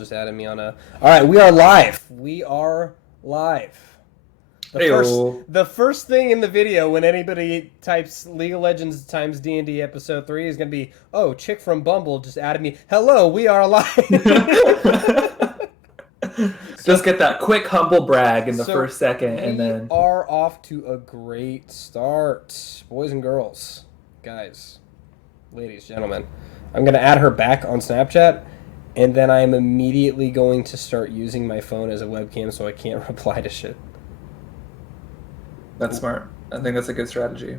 just added me on a... All right, we are live. We are live. The first thing in the video when anybody types League of Legends times DnD episode 3 is going to be, oh, chick from Bumble just added me. Hello, we are live. Just get that quick humble brag in the first second, and then... We are off to a great start. Boys and girls, guys, ladies, gentlemen. I'm going to add her back on Snapchat, and then I'm immediately going to start using my phone as a webcam so I can't reply to shit. That's smart. I think that's a good strategy.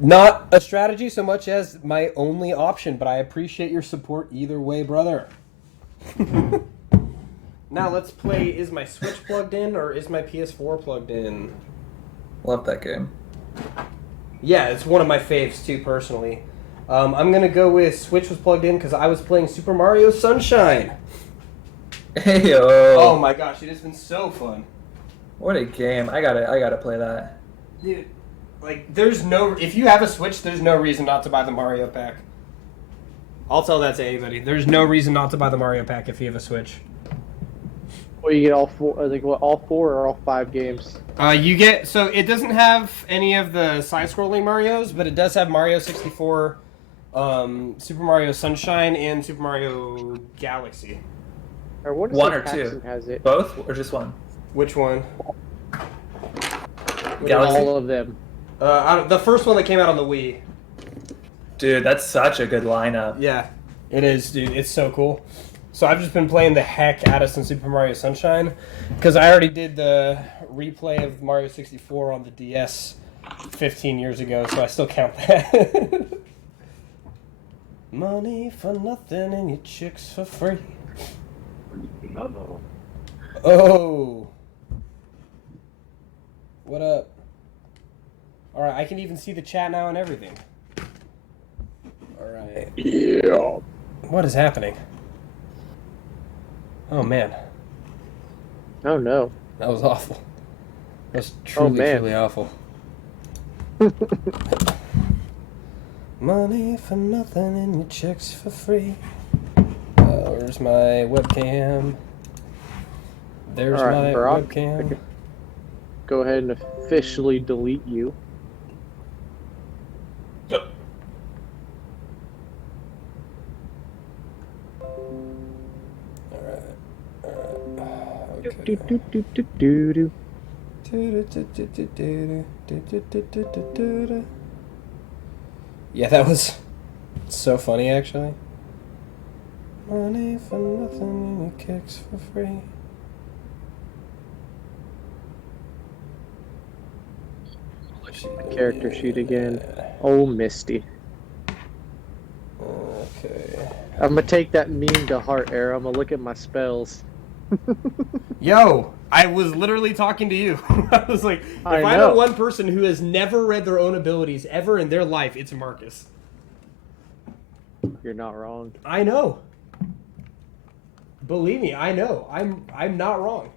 Not a strategy so much as my only option, but I appreciate your support either way, brother. Now let's play, is my Switch plugged in or is my PS4 plugged in? Love that game. Yeah, it's one of my faves too, personally. I'm going to go with Switch was plugged in because I was playing Super Mario Sunshine. Hey-yo. Oh my gosh, it has been so fun. What a game. I gotta play that. Dude, like, if you have a Switch, there's no reason not to buy the Mario pack. I'll tell that to anybody. There's no reason not to buy the Mario pack if you have a Switch. Well, you get all four, all four or all 5 games? So it doesn't have any of the side-scrolling Marios, but it does have Mario 64, Super Mario Sunshine, and Super Mario Galaxy. Or what is one it or two? Has it? Both or just one? Which one? Galaxy? All of them. The first one that came out on the Wii. Dude, that's such a good lineup. Yeah, it is, dude. It's so cool. So I've just been playing the heck out of some Super Mario Sunshine because I already did the replay of Mario 64 on the DS 15 years ago, so I still count that. Money for nothing and your chicks for free. Uh-oh. Oh. What up? Alright, I can even see the chat now and everything. Alright. Yeah. What is happening? Oh, man. Oh, no. That was awful. That was truly awful. Money for nothing and your chicks for free. Where's my webcam? There's my webcam. Go ahead and officially delete you. Yeah, that was so funny, actually. Money for nothing and your kicks for free. Character sheet again. Oh, Misty. Okay. I'm gonna take that meme to heart, Air. I'm gonna look at my spells. Yo, I was literally talking to you. I was like, if I know one person who has never read their own abilities ever in their life, it's Marcus. You're not wrong. I know. Believe me, I know. I'm not wrong.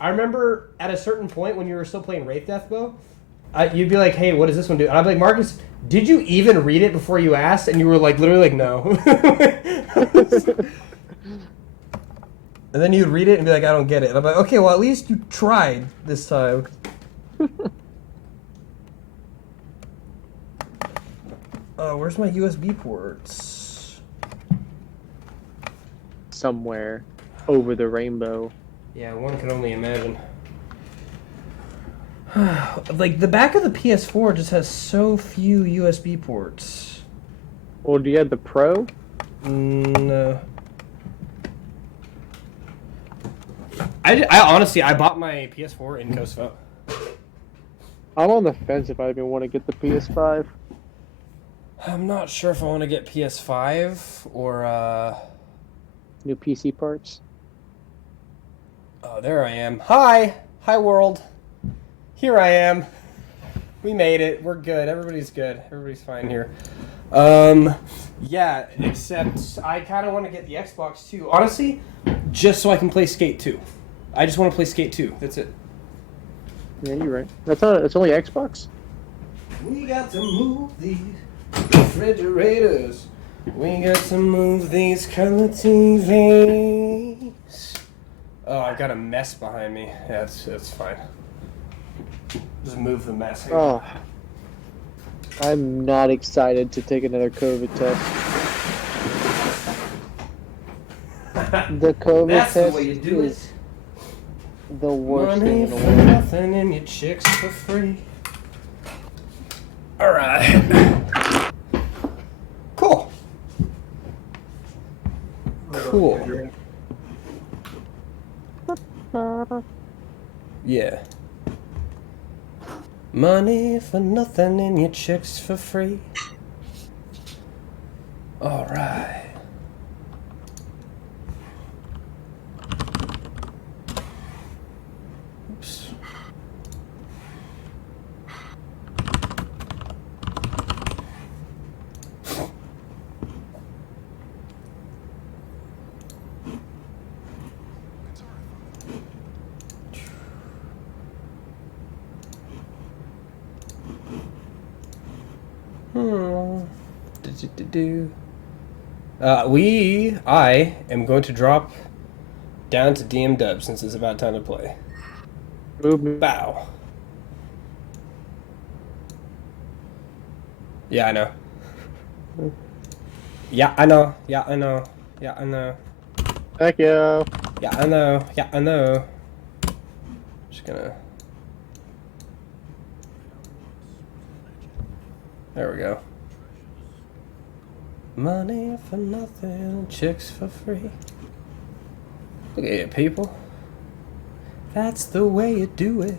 I remember at a certain point when you were still playing Wraith Deathbow, you'd be like, hey, what does this one do? And I'd be like, Marcus, did you even read it before you asked? And you were like, literally like, no. And then you'd read it and be like, I don't get it. And I'm like, okay, well, at least you tried this time. Oh, where's my USB ports? Somewhere over the rainbow. Yeah, one can only imagine. Like, the back of the PS4 just has so few USB ports. Well, do you have the Pro? No. I honestly, I bought my PS4 in Kosovo. I'm on the fence if I even want to get the PS5. I'm not sure if I want to get PS5 or, New PC parts? Oh, there I am. Hi! Hi, world. Here I am. We made it. We're good. Everybody's good. Everybody's fine here. Yeah, except I kind of want to get the Xbox too. Honestly, just so I can play Skate 2. I just want to play Skate 2. That's it. Yeah, you're right. It's only Xbox? We got to move these refrigerators. We got to move these color TVs. Oh, I got a mess behind me. Yeah, it's fine. Just move the mess. Oh, I'm not excited to take another COVID test. The COVID That's test the way you do is the worst thing Money in the for world. nothing and your chicks for free. All right. Cool. Cool. Yeah. Money for nothing and your chicks for free. All right. Oops. I am going to drop down to DM Dub since it's about time to play. Move me. Bow. Yeah, I know. Yeah, I know. Yeah, I know. Yeah, I know. Thank you. Yeah, I know. Yeah, I know. Just gonna. There we go. Money for nothing, chicks for free. Look at you, people. That's the way you do it.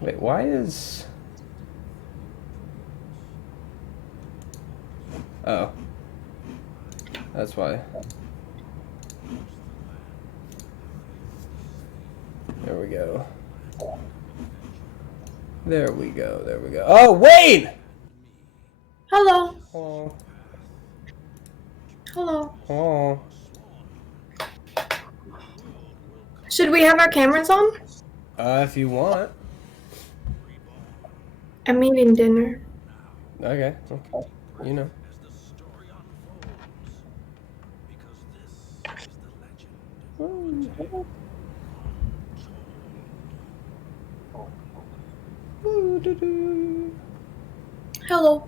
Wait, why is... Oh. That's why. There we go. There we go, there we go. Oh, Wayne! Hello. Oh. Hello. Oh. Should we have our cameras on? If you want. I'm eating dinner. Okay. You know. Hello.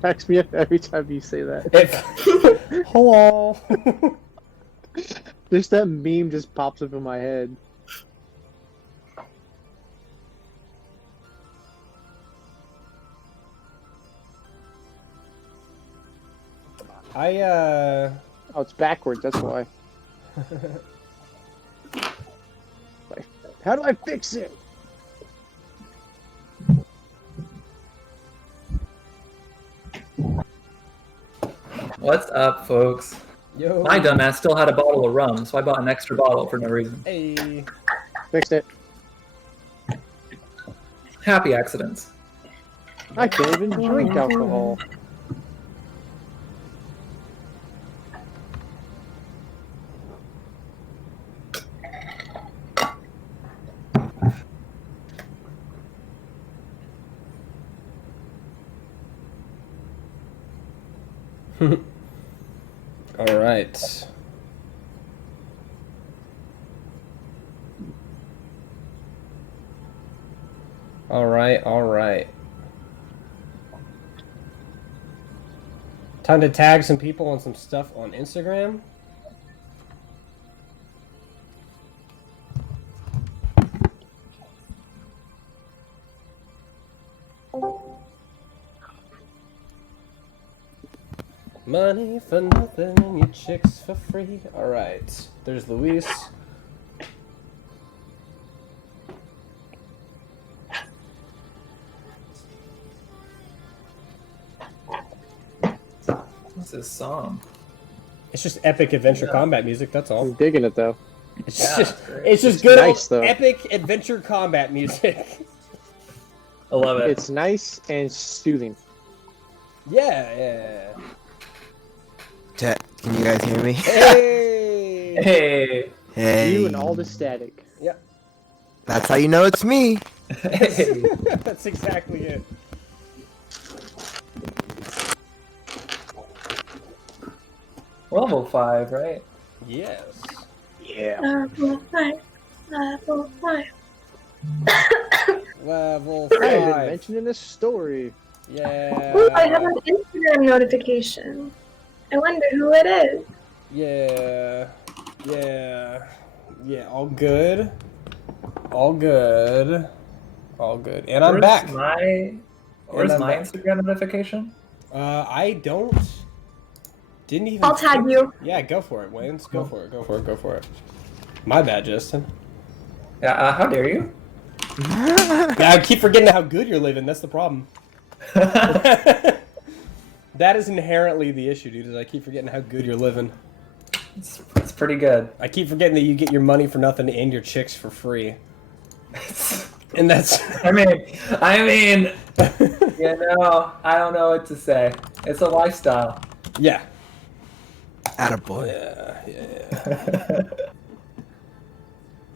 Text me every time you say that. Hello. Just that meme just pops up in my head. Oh, it's backwards, that's why. How do I fix it? What's up, folks? Yo. My dumbass still had a bottle of rum, so I bought an extra bottle for no reason. Hey. Fixed it. Happy accidents. I can't even drink alcohol. All right. All right, all right. Time to tag some people on some stuff on Instagram. Money for nothing and your chicks for free. All right. There's Luis. What's this song? It's just epic adventure combat music. That's all. I'm digging it though. It's just good nice, old though. epic adventure combat music. I love it. It's nice and soothing. Yeah. Chat, can you guys hear me? Hey. Hey. Hey. You and all the static. Yep. That's how you know it's me. Hey. That's exactly it. Level 5, right? Yes. Yeah. Level 5. Level 5. Level I haven't 5. mentioned in this story. Yeah. Ooh, I have an Instagram notification. I wonder who it is. Yeah. Yeah. Yeah. All good. All good. All good. And I'm back. Where's I'm my back. Instagram notification? I didn't even. I'll tag you. Yeah, go for it, Wayne. Go for it. Go for it. Go for it. My bad, Justin. Yeah, how dare you? Yeah, I keep forgetting how good you're living. That's the problem. That is inherently the issue, dude. Is I keep forgetting how good you're living. It's pretty good. I keep forgetting that you get your money for nothing and your chicks for free. And that's. I mean, you know, I don't know what to say. It's a lifestyle. Yeah. Attaboy. Yeah.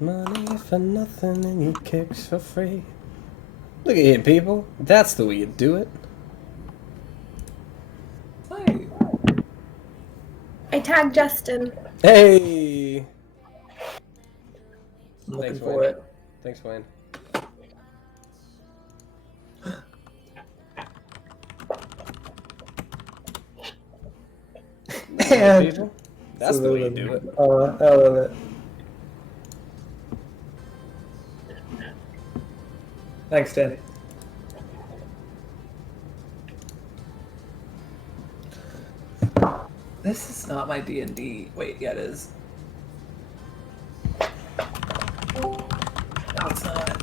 Money for nothing and your kicks for free. Look at you, people. That's the way you do it. Hey. I tagged Justin. Hey. I'm looking Thanks, for Wayne. it. Thanks, Wayne. Man. People. That's the way you do it. I love it. Thanks, Danny. This is not my DnD. Wait, yeah, it is. No, it's not.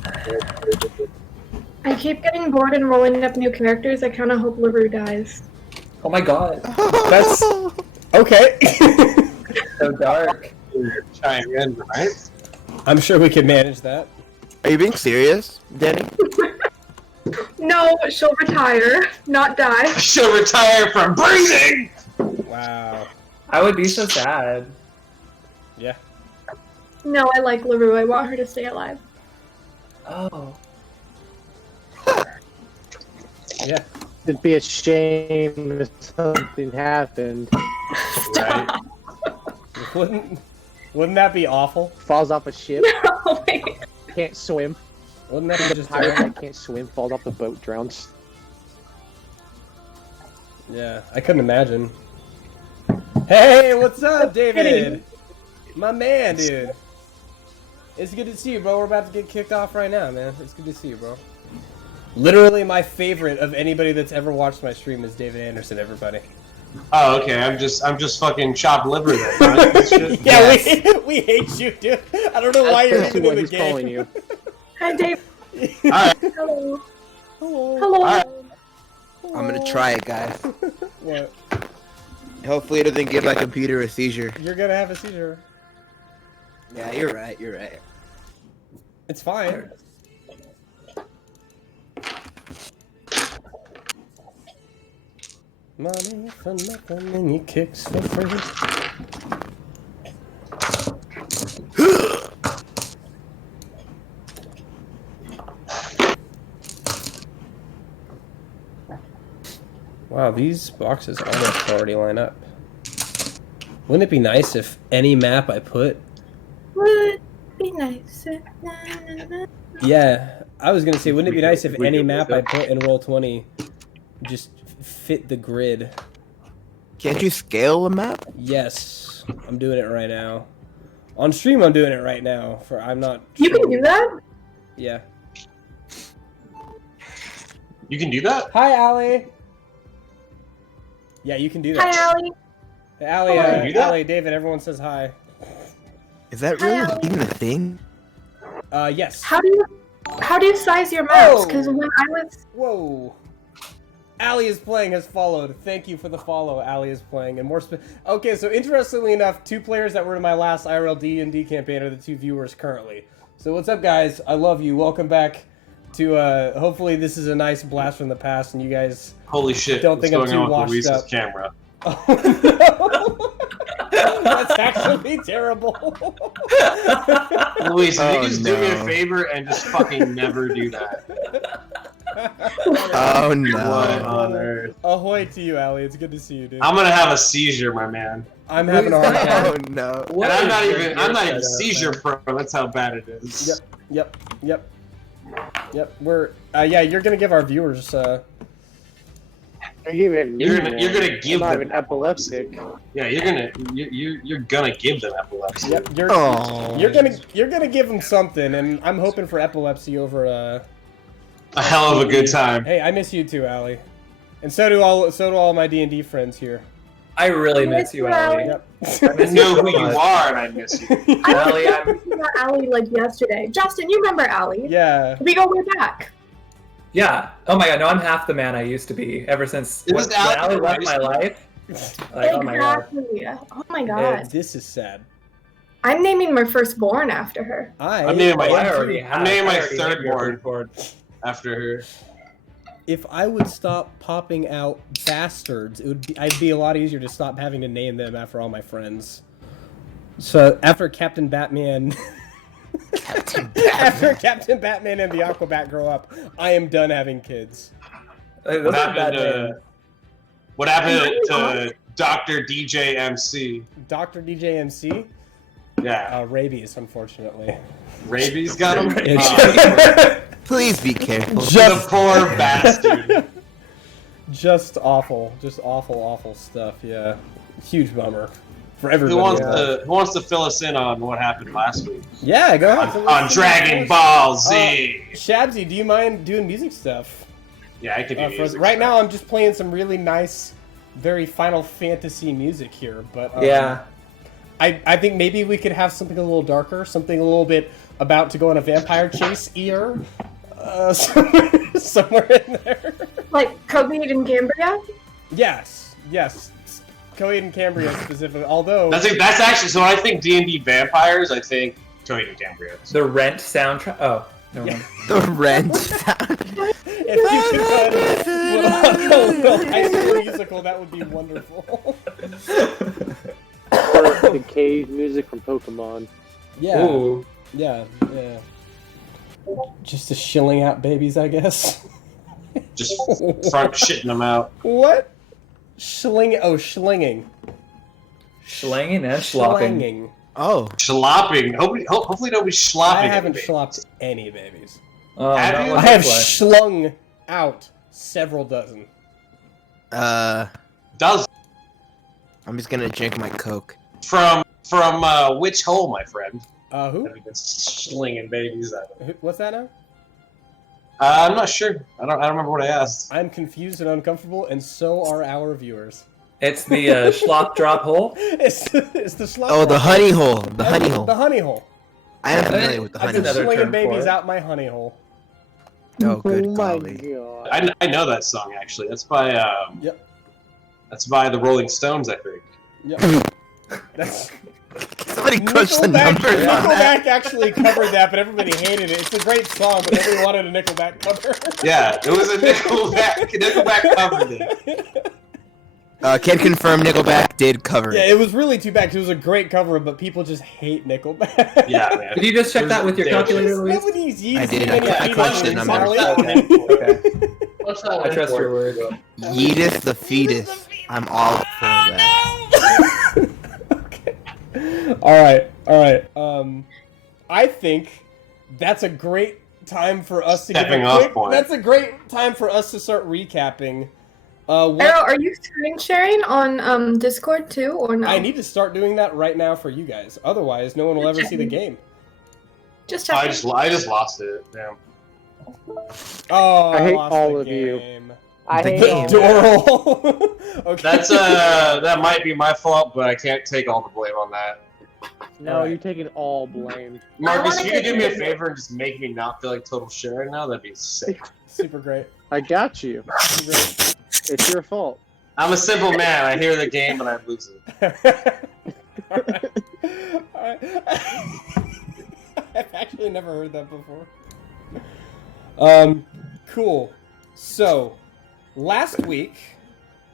I keep getting bored and rolling up new characters. I kind of hope Liver dies. Oh my god. That's okay. So dark. Chime in, right? I'm sure we can manage that. Are you being serious, Danny? No, she'll retire, not die. She'll retire from breathing! Wow. I would be so sad. Yeah. No, I like LaRue. I want her to stay alive. Oh. Yeah. It'd be a shame if something happened. Right? Wouldn't that be awful? Falls off a ship, Oh, wait. can't swim. Wouldn't that be The just pirate terrible? that can't swim falls off the boat, drowns. Yeah, I couldn't imagine. Hey, what's up, David? Hey. My man, dude. It's good to see you, bro. We're about to get kicked off right now, man. It's good to see you, bro. Literally, my favorite of anybody that's ever watched my stream is David Anderson. Everybody. Oh, okay. I'm just fucking chopped liver then. Right? This shit? Yeah, Yes. we hate you, dude. I don't know why you're That's even what in the he's game. calling you. Hi, Dave. Alright. Hello. Hello. Hello. Alright. I'm gonna try it, guys. What? Hopefully it doesn't give my computer a seizure. You're gonna have a seizure. Yeah, you're right, you're right. It's fine. Money for nothing and you kicks for free. Wow, these boxes almost already line up. Wouldn't it be nice if any map I put... Would be nice. Na, na, na. Yeah, I was gonna say, wouldn't it be nice if any map I put in Roll20 just fit the grid? Can't you scale a map? Yes, I'm doing it right now. On stream, I'm doing it right now. For I'm not. You sure. can do that? Yeah. You can do that? Hi, Allie. Yeah, you can do that. Hi, Allie. Hey, Allie, Oh, you do that? Allie, David, everyone says hi. Is that Hi, really Allie. even a thing? Yes. How do you size your maps? Oh. Because when I was Whoa. Allie is playing has followed. Thank you for the follow. Allie is playing, and more. Okay, so interestingly enough, 2 players that were in my last IRL DnD campaign are the 2 viewers currently. So what's up, guys? I love you. Welcome back to. Hopefully, this is a nice blast from the past, and you guys. Holy shit. Don't What's think I'm going too on with washed Luis's up. camera? Oh, no. That's actually terrible. Luis, if you Oh, just do me a no. favor and just fucking never do that. Oh What no. on earth? Ahoy to you, Allie. It's good to see you, dude. I'm gonna have a seizure, my man. I'm having a hard time. Oh no. What And I'm is not your even setup, seizure man? pro. That's how bad it is. Yep. We're yeah. You're gonna give our viewers. You're giving me You're gonna one. give I'm not them even epileptic. Yeah, you're gonna give them epilepsy. Yep. Oh. You're gonna give them something, and I'm hoping for epilepsy over. A hell of a good time. Hey, I miss you too, Allie, and so do all my D&D friends here. I really miss you, Allie. Yep. I miss I know so who you much. are, and I miss you. Allie, I was thinking about Allie like yesterday. Justin, you remember Allie? Yeah. We go way back. Yeah. Oh my god, no, I'm half the man I used to be ever since It was when Allie Allie left my Rice. life. Like, oh my god. Exactly. Oh my god. This is sad. I'm naming my firstborn after her. I'm naming my- I already have. I'm naming my I already third have your born. third born. After her. If I would stop popping out bastards, I'd be a lot easier to stop having to name them after all my friends. So after Captain Batman, after Captain Batman and the Aquabat grow up, I am done having kids. Those What are bad happened names. to What happened to Dr. DJ MC? Dr. DJ MC, Yeah, rabies, unfortunately. rabies got him. Please be careful. The poor bastard. Just awful, awful stuff. Yeah, huge bummer for everybody. Who wants to fill us in on what happened last week Yeah, go ahead. on Dragon Ball Z? Shabsy, do you mind doing music stuff? Yeah, I could do music. Right now, I'm just playing some really nice, very Final Fantasy music here. But Yeah. I think maybe we could have something a little darker, something a little bit about to go on a vampire chase ear, somewhere in there. Like Cognate and Cambria? Yes. Coed and Cambria specifically. Although That's actually so. When I think D&D vampires, I think Coed and Cambria. The Rent soundtrack. Oh, no. Yeah. The rent. if you could put on a Little High School Musical, that would be wonderful. Or the cave music from Pokemon. Yeah. Ooh. Yeah. Just a shilling out babies, I guess. Just front shitting them out. What? Schlinging. Schlanging and slopping. Schlanging. Oh. Slopping. Hopefully nobody's slopping. I haven't babies. schlopped any babies. Oh, Have not you? one I have this way. schlung out several dozen. Does I'm just gonna drink my Coke. from which hole, my friend? Who? Have you been slinging babies out of? What's that now? I'm not sure. I don't remember what I asked. I'm confused and uncomfortable, and so are our viewers. It's the schlop drop hole. It's the schlong. Oh, the honey hole. The honey hole. The honey hole. I am familiar with the I've honey been another hole. slinging term babies for it. out my honey hole. Oh, good Oh my golly. god. I know that song actually. That's by Yep. That's by the Rolling Stones, I think. Yep. That's Somebody crunch the Nickelback, numbers on that. Nickelback actually covered that, but everybody hated it. It's a great song, but nobody wanted a Nickelback cover. Yeah, it was a Nickelback. Nickelback covered it. Can confirm Nickelback did cover Yeah, it. it was really too bad 'cause it was a great cover, but people just hate Nickelback. Yeah, man. Did you just check that with your calculator, Luis? Nobody's using I did. any I crunched the feedback, numbers. Sally. Okay. I trust your word. Yeetus the fetus. I'm all for that. Okay. All right. I think that's a great time for us to Stepping give a off quick. point. That's a great time for us to start recapping. What Arrow, are you screen sharing on Discord too, or no? I need to start doing that right now for you guys. Otherwise, no one will ever see the game. Just checking. I just lost it. Damn. Oh, I hate lost all the of you. game. I The hate game. all that. Doral. Okay. That's that might be my fault, but I can't take all the blame on that. No, you're taking all blame. Marcus, wanna if you could get do me a into- favor and just make me not feel like total shit right now, that'd be sick. Super great. I got you. Super great. It's your fault. I'm a simple man. I hear the game and I lose it. Alright. I've actually never heard that before. Cool. So, last week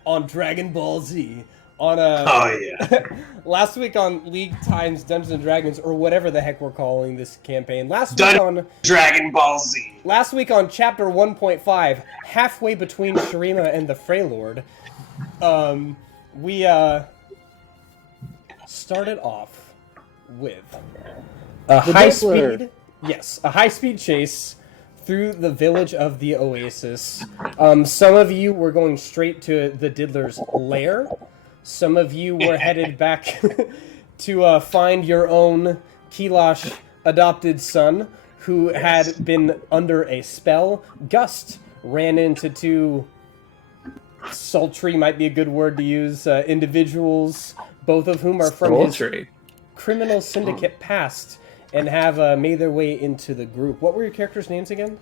on Dragon Ball Z, On a Oh yeah. last week on League times Dungeons and Dragons, or whatever the heck we're calling this campaign. Last week on Dragon Ball Z. Last week on Chapter 1.5, halfway between Shurima and the Freylord, we started off with a high-speed chase through the village of the Oasis. Some of you were going straight to the Diddler's lair. Some of you were headed back to find your own Kilosh adopted son, who had been under a spell. Gust ran into two sultry, might be a good word to use, individuals, both of whom are from his criminal syndicate past, and have made their way into the group. What were your characters' names again?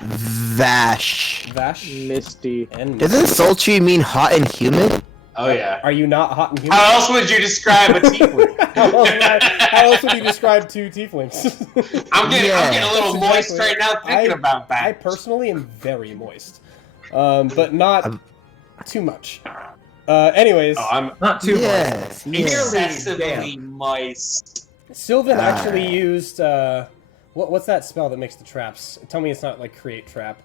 Vash. Misty. And Doesn't sultry mean hot and humid? Oh yeah. Are you not hot and humid? How else would you describe a tiefling? How else would you describe two tieflings? I'm getting a little moist right now thinking about that. I personally am very moist, but not too much. Anyways, I'm Not too much. excessively moist. Sylvan actually used what's that spell that makes the traps? Tell me it's not like create trap.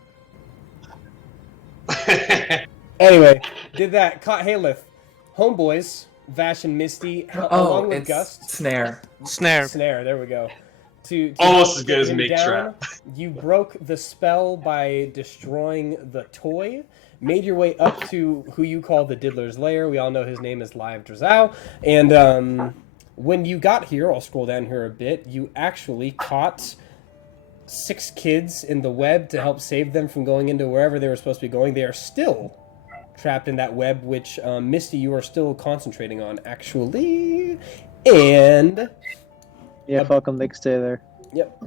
Anyway, did that. Caught Halith. Homeboys, Vash and Misty, along with it's Gust. Snare. Snare, there we go. To Almost as good as him make down, trap. You broke the spell by destroying the toy, made your way up to who you call the Diddler's Lair. We all know his name is Live Drazao. And when you got here, I'll scroll down here a bit, you actually caught 6 kids in the web to help save them from going into wherever they were supposed to be going. They are still trapped in that web, which, Misty, you are still concentrating on, actually. And... Yeah, fuck them, they can stay there. Yep.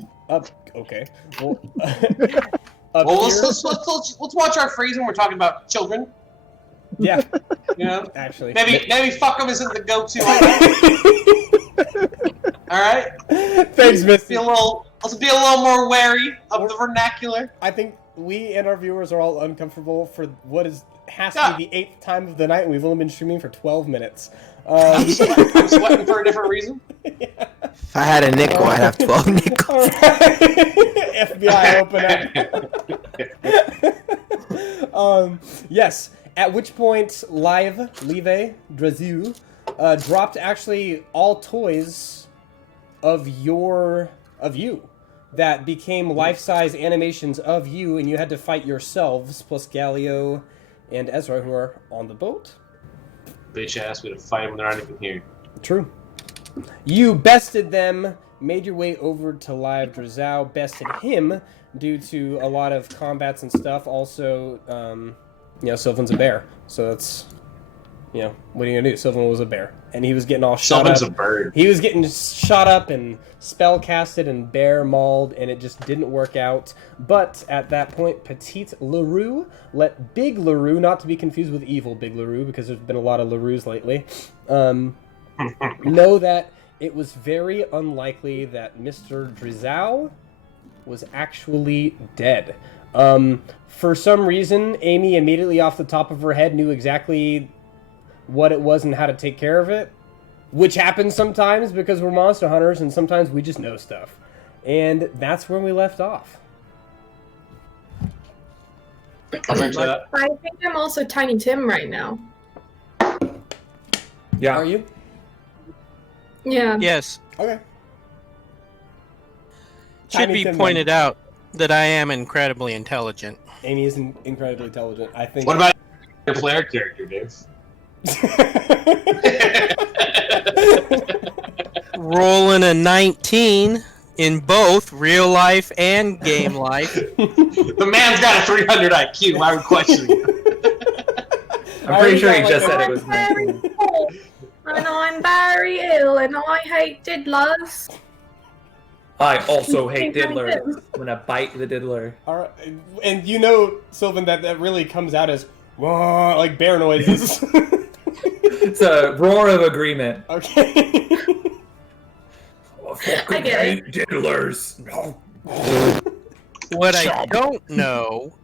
Okay. Well, Let's watch our phrase when we're talking about children. Yeah. You know? Actually. Maybe fuck them isn't the go-to. Alright? Thanks, Misty. Let's be a little more wary of the vernacular. I think we and our viewers are all uncomfortable for what has to be the 8th time of the night, and we've only been streaming for 12 minutes. I'm sweating for a different reason. Yeah. If I had a nickel, I'd have 12 nickels. FBI, open up. Yes. At which point, Live Drazao, dropped actually all toys of you that became life-size animations of you, and you had to fight yourselves, plus Galio and Ezra, who are on the boat. Bitch asked me to fight them when they're not even here. True. You bested them, made your way over to Live Drazao, bested him due to a lot of combats and stuff. Also, Sylvan's a bear, so that's, what are you gonna do? Sylvan was a bear, and he was getting all shot up. Sylvan's a bird. He was getting shot up and spell casted and bear mauled, and it just didn't work out. But at that point, Petite LaRue let Big LaRue, not to be confused with Evil Big LaRue, because there's been a lot of LaRues lately, know that it was very unlikely that Mr. Drazao was actually dead. For some reason, Amy immediately off the top of her head knew exactly what it was and how to take care of it, which happens sometimes because we're monster hunters and sometimes we just know stuff. And that's where we left off. I think I'm also Tiny Tim right now. Yeah. Are you? Yeah. Yes. Okay. Should Tiny be Tim, pointed out that I am incredibly intelligent. Amy is incredibly intelligent. I think. What about your player character, Dave? Rolling a 19 in both real life and game life. The man's got a 300 IQ. Why are we questioning him? I'm pretty sure he just said it I'm was very 19. poor, and I'm very ill, and I hate diddlers. I also hate diddler. I'm gonna bite the diddler. All right. And Sylvan, that really comes out as like bear noises. It's a roar of agreement. Okay. I get it. Diddlers. What I don't know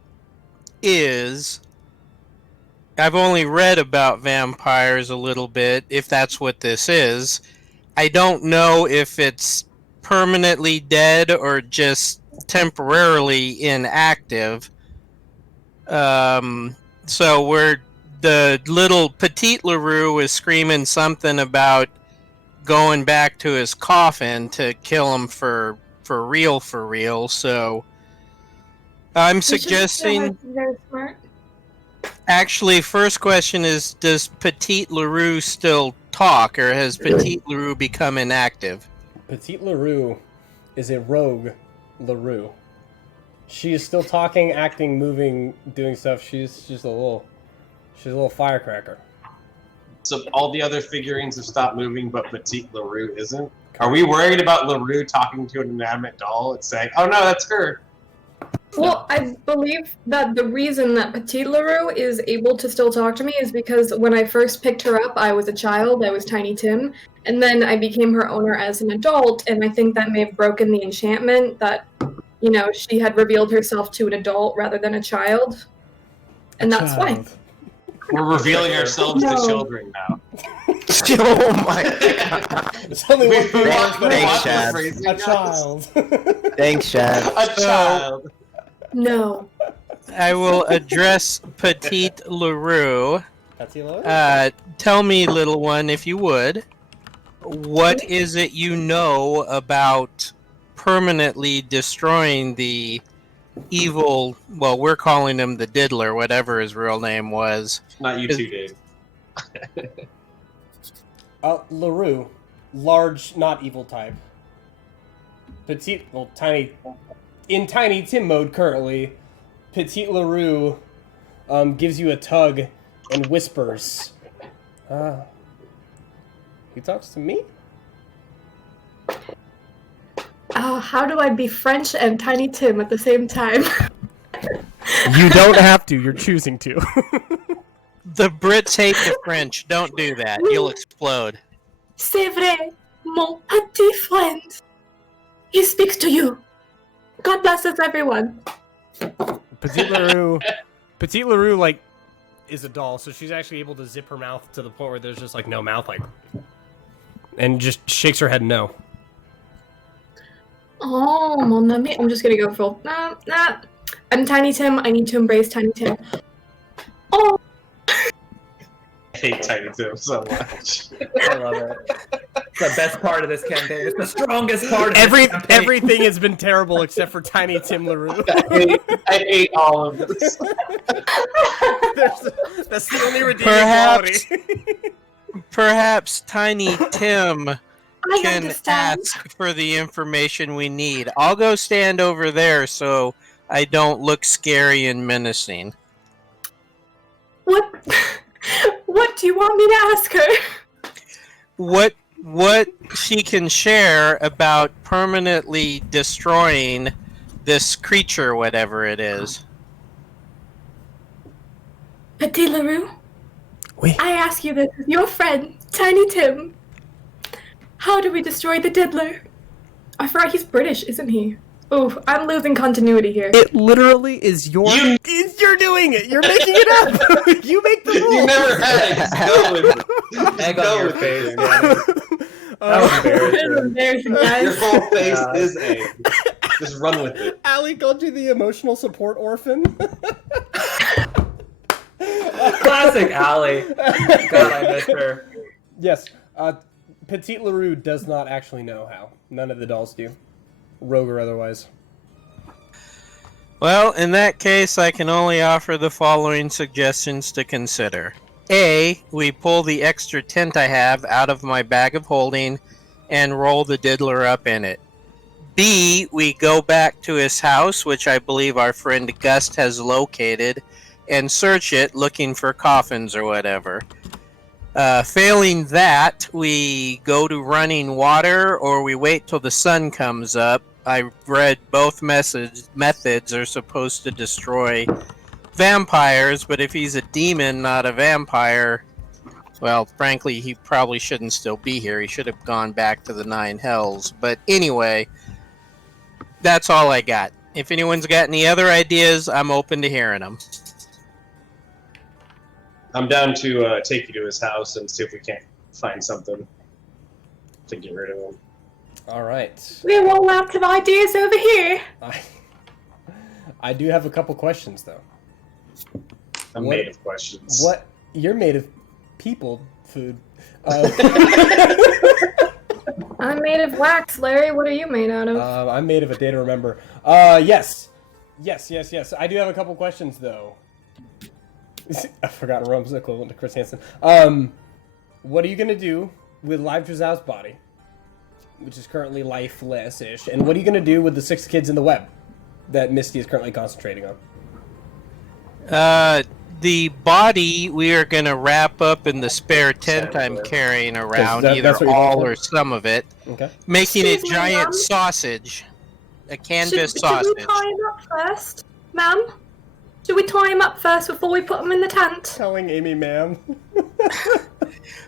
is I've only read about vampires a little bit, if that's what this is. I don't know if it's permanently dead or just temporarily inactive. So the little petite LaRue is screaming something about going back to his coffin to kill him for real, for real. So I'm suggesting. Very smart. Actually, first question is: does Petite LaRue still talk, or has Petite LaRue become inactive? Petite LaRue is a rogue LaRue. She is still talking, acting, moving, doing stuff. She's a little firecracker. So all the other figurines have stopped moving, but Petite LaRue isn't? Are we worried about LaRue talking to an inanimate doll and saying, oh no, that's her? Well, I believe that the reason that Petite LaRue is able to still talk to me is because when I first picked her up, I was a child, I was Tiny Tim, and then I became her owner as an adult, and I think that may have broken the enchantment that, you know, she had revealed herself to an adult rather than a child. And that's why. We're revealing ourselves to children now. Oh my god. There's only one thing Thanks, Chad. a child. Thanks, Chad. A child. No. I will address Petite LaRue. Petite LaRue? Tell me, little one, if you would, what is it you know about permanently destroying the evil, well, we're calling him the Diddler, whatever his real name was. Not you two, Dave. LaRue, large, not evil type. Petite, well, tiny, in Tiny Tim mode currently, Petite LaRue gives you a tug and whispers. He talks to me? How do I be French and Tiny Tim at the same time? You don't have to, you're choosing to. The Brits hate the French. Don't do that. You'll explode. C'est vrai, mon petit friend. He speaks to you. God bless us, everyone. Petite LaRue, like, is a doll, so she's actually able to zip her mouth to the point where there's just, like, no mouth, like, and just shakes her head no. Oh, mon ami. I'm just gonna go full. Nah. I'm Tiny Tim. I need to embrace Tiny Tim. Oh. I hate Tiny Tim so much. I love it. It's the best part of this campaign. It's the strongest part of this campaign. Everything has been terrible except for Tiny Tim LaRue. I hate all of this. That's the only redeeming quality. Perhaps Tiny Tim can understand. ask for the information we need. I'll go stand over there so I don't look scary and menacing. What do you want me to ask her? What she can share about permanently destroying this creature, whatever it is. Petit LaRue? Oui. I ask you this as your friend, Tiny Tim. How do we destroy the Diddler? I forgot he's British, isn't he? Oh, I'm losing continuity here. It literally is your... You're doing it! You're making it up! You make the rules! You never had it! Just go with it. Egg on your face, Danny. That was embarrassing, guys. Your whole face is A. Just run with it. Allie called you the emotional support orphan. Classic Allie. God, I miss her. Yes, Petite LaRue does not actually know how. None of the dolls do. Rogue or otherwise. Well, in that case, I can only offer the following suggestions to consider. A, we pull the extra tent I have out of my bag of holding and roll the Diddler up in it. B, we go back to his house, which I believe our friend Gust has located, and search it looking for coffins or whatever. Failing that, we go to running water or we wait till the sun comes up. I read both methods are supposed to destroy vampires, but if he's a demon, not a vampire, well, frankly, he probably shouldn't still be here. He should have gone back to the Nine Hells. But anyway, that's all I got. If anyone's got any other ideas, I'm open to hearing them. I'm down to take you to his house and see if we can't find something to get rid of him. All right. We're all out of ideas over here. I do have a couple questions though. I'm made of questions. What? You're made of people food. I'm made of wax, Larry. What are you made out of? I'm made of a day to remember. Yes. I do have a couple questions though. I forgot Rome's equivalent to Chris Hansen. What are you gonna do with Live Drazow's body, which is currently lifeless-ish, and what are you gonna do with the 6 kids in the web that Misty is currently concentrating on? The body we are going to wrap up in the spare tent I'm carrying around, either all or some of it, making it giant sausage, a canvas sausage. Should we tie him up first, ma'am? Should we tie him up first before we put him in the tent? Telling Amy, ma'am.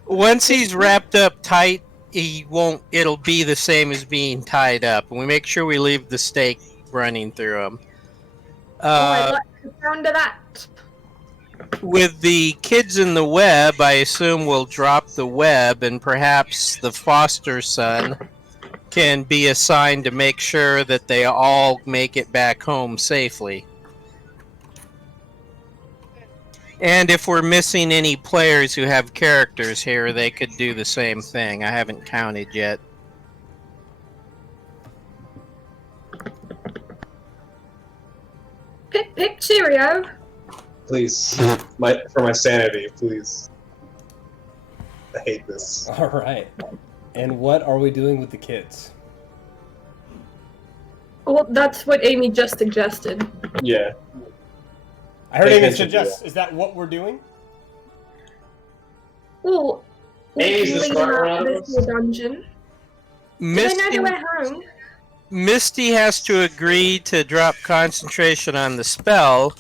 Once he's wrapped up tight, it'll be the same as being tied up. And we make sure we leave the stake running through him. I like the sound of that. With the kids in the web, I assume we'll drop the web, and perhaps the foster son can be assigned to make sure that they all make it back home safely. And if we're missing any players who have characters here, they could do the same thing. I haven't counted yet. Pick Cheerio. Please, for my sanity, please. I hate this. All right. And what are we doing with the kids? Well, that's what Amy just suggested. Yeah. I heard Amy suggest. Is that what we're doing? Well, Amy's the smart one of us. Dungeon. Misty, home? Misty has to agree to drop concentration on the spell,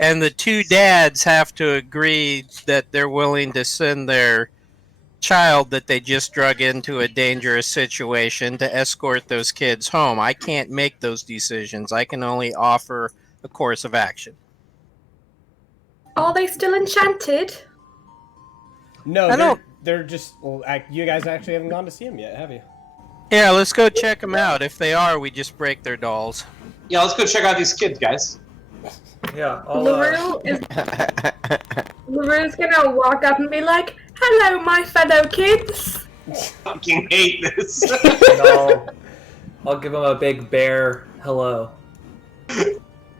and the 2 dads have to agree that they're willing to send their child that they just drug into a dangerous situation to escort those kids home. I can't make those decisions. I can only offer a course of action. Are they still enchanted? No, they're just... Well, you guys actually haven't gone to see them yet, have you? Yeah, let's go check them out. If they are, we just break their dolls. Yeah, let's go check out these kids, guys. Yeah, LaRue's gonna walk up and be like, "Hello, my fellow kids." I fucking hate this. No, I'll give him a big bear hello.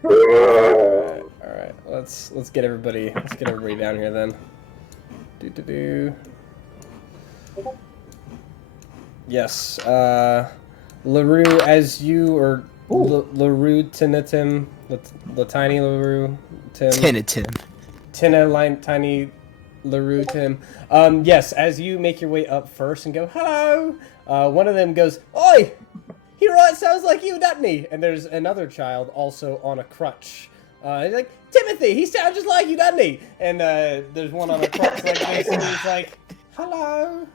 All right, let's get everybody down here then. Yes, LaRue, as you or LaRue Tinatim, the tiny LaRue Tim. Tiny LaRue Tim. Yes, as you make your way up first and go, hello, one of them goes, oi! He sounds like you, doesn't he? And there's another child also on a crutch. He's like, Timothy, he sounds just like you, doesn't he? And there's one on a crutch like this, and he's like, hello.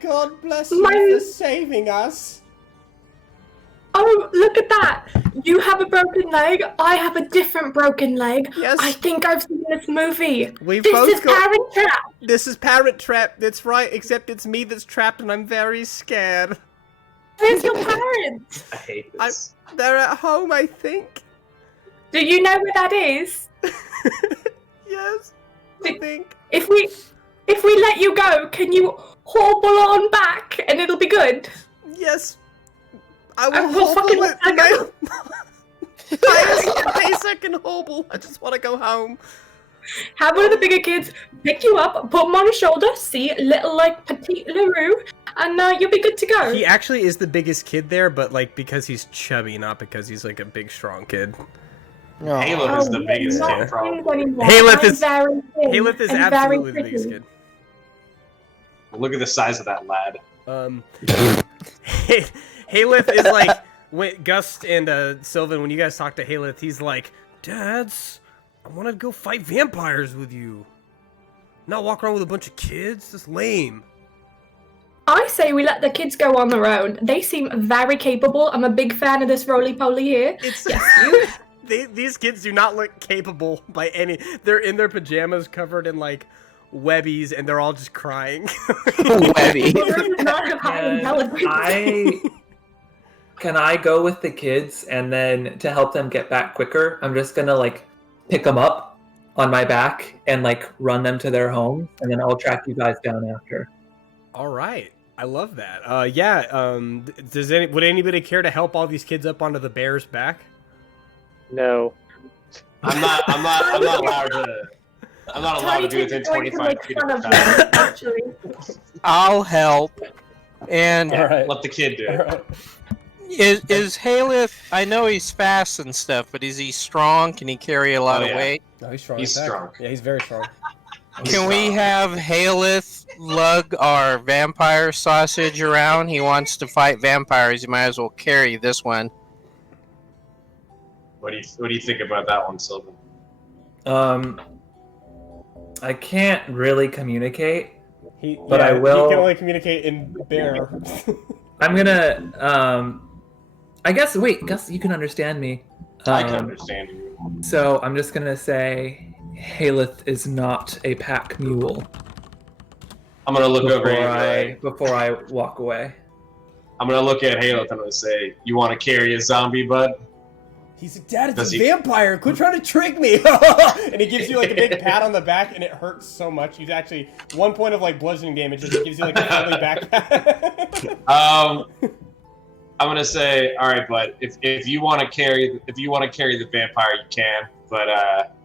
God bless you for saving us. Oh, look at that! You have a broken leg, I have a different broken leg. Yes. I think I've seen this movie. This is Parent Trap! This is Parent Trap, that's right, except it's me that's trapped and I'm very scared. Where's your parents? I hate this. They're at home, I think. Do you know where that is? Yes, I think. If we let you go, can you hobble on back and it'll be good? Yes. I will hobble it. I second hobble. I just want to go home. Have one of the bigger kids pick you up, put them on his shoulder, see little like petite LaRue, and you'll be good to go. He actually is the biggest kid there, but like because he's chubby, not because he's like a big strong kid. Haleth is the biggest kid, probably. Haleth is absolutely the biggest kid. Look at the size of that lad. Haleth is like when Gust and Sylvan, when you guys talk to Haleth, he's like, Dads, I want to go fight vampires with you. Not walk around with a bunch of kids. That's lame. I say we let the kids go on their own. They seem very capable. I'm a big fan of this roly-poly here. Yes, These kids do not look capable by any. They're in their pajamas, covered in like webbies, and they're all just crying. Webby. Can I go with the kids, and then to help them get back quicker, I'm just gonna like pick them up on my back and like run them to their home, and then I'll track you guys down after. All right, I love that. Would anybody care to help all these kids up onto the bear's back? No. I'm not allowed to. I'm not allowed to be within 25 feet of the Actually. I'll help. And All right. Let the kid do All it. right. is Haleth? I know he's fast and stuff, but is he strong? Can he carry a lot of weight? No, he's strong. He's as heck. strong. Yeah, he's very strong. Can we have Haleth lug our vampire sausage around? He wants to fight vampires. You might as well carry this one. What do you think about that one, Sylvan? I can't really communicate. But I will- He can only communicate in bear. I'm gonna I guess you can understand me. I can understand you. So I'm just gonna say Haleth is not a pack mule I'm gonna look over here. before I walk away. I'm gonna look at Haleth and I'm gonna say, "You want to carry a zombie, bud?" He's like, Dad, it's Does a he- vampire. Quit trying to trick me. And he gives you like a big pat on the back, and it hurts so much. He's actually 1 point of like bludgeoning damage. He gives you like a friendly back pat. I'm gonna say, all right, bud. If you want to carry the vampire, you can. But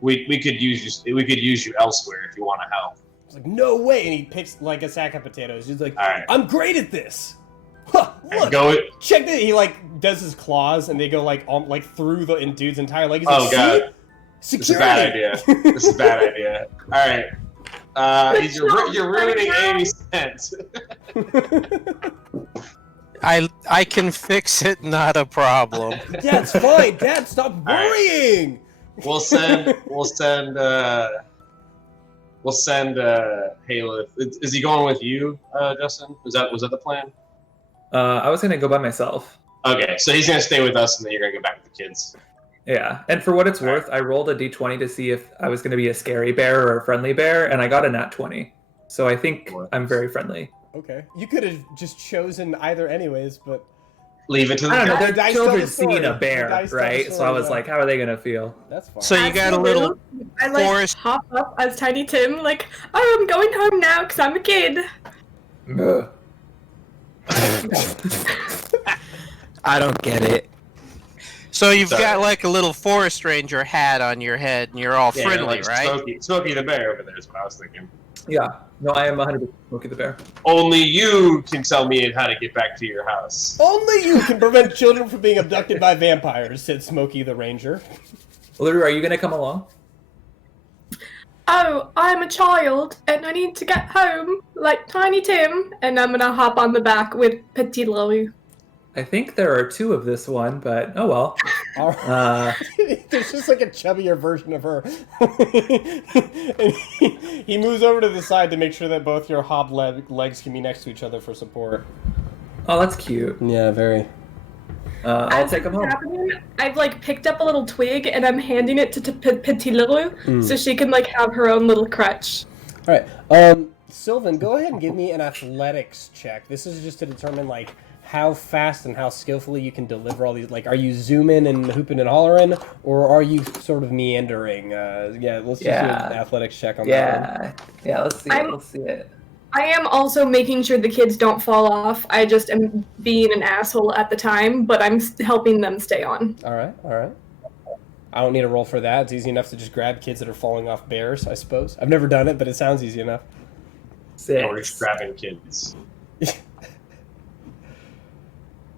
we could use you elsewhere if you want to help. It's like, no way. And he picks like a sack of potatoes. He's like, All right. I'm great at this. Huh, look, Go it. check that. He like does his claws, and they go like through the dude's entire leg. He's Oh like, god, see? this is a bad idea. This is a bad idea. All right. You're ruining Amy's sense. I can fix it, not a problem. That's fine. Dad, stop right. worrying. We'll send Haleth. Is he going with you, Justin? Was that the plan? I was gonna go by myself. Okay, so he's gonna stay with us, and then you're gonna go back with the kids. Yeah, and for what it's worth, I rolled a d20 to see if I was gonna be a scary bear or a friendly bear, and I got a nat 20. So I think I'm very friendly. Okay, you could have just chosen either, anyways, but Leave it to the I don't know. The They're dice tell children the story. seeing a The bear, dice tell the right? So story, I was yeah. like, how are they gonna feel? that's fine. So you got a little I like forest. hop up as Tiny Tim, like, oh, I'm going home now because I'm a kid. I don't get it. So you've Sorry. got like a little forest ranger hat on your head, and you're all Yeah, friendly, like right? Smokey the bear over there is what I was thinking. Yeah. No, I am 100% Smokey the Bear. Only you can tell me how to get back to your house. Only you can prevent children from being abducted by vampires, said Smokey the Ranger. Lulu, are you gonna come along? Oh, I'm a child and I need to get home like Tiny Tim, and I'm gonna hop on the back with Petit Louie. I think there are two of this one, but oh well. All right. There's just like a chubbier version of her. And he moves over to the side to make sure that both your legs can be next to each other for support. Oh, that's cute. Yeah, very. I'll As take them it's home. happening, I've like picked up a little twig and I'm handing it to Petit Louie so she can like have her own little crutch. All right. Sylvan, go ahead and give me an athletics check. This is just to determine like how fast and how skillfully you can deliver all these. Like, are you zooming and hooping and hollering, or are you sort of meandering? Yeah, let's just do an athletics check on that one. Yeah, let's see it. Let's see it. I am also making sure the kids don't fall off. I just am being an asshole at the time, but I'm helping them stay on. All right. I don't need a roll for that. It's easy enough to just grab kids that are falling off bears, I suppose. I've never done it, but it sounds easy enough. 6. Or just grabbing kids.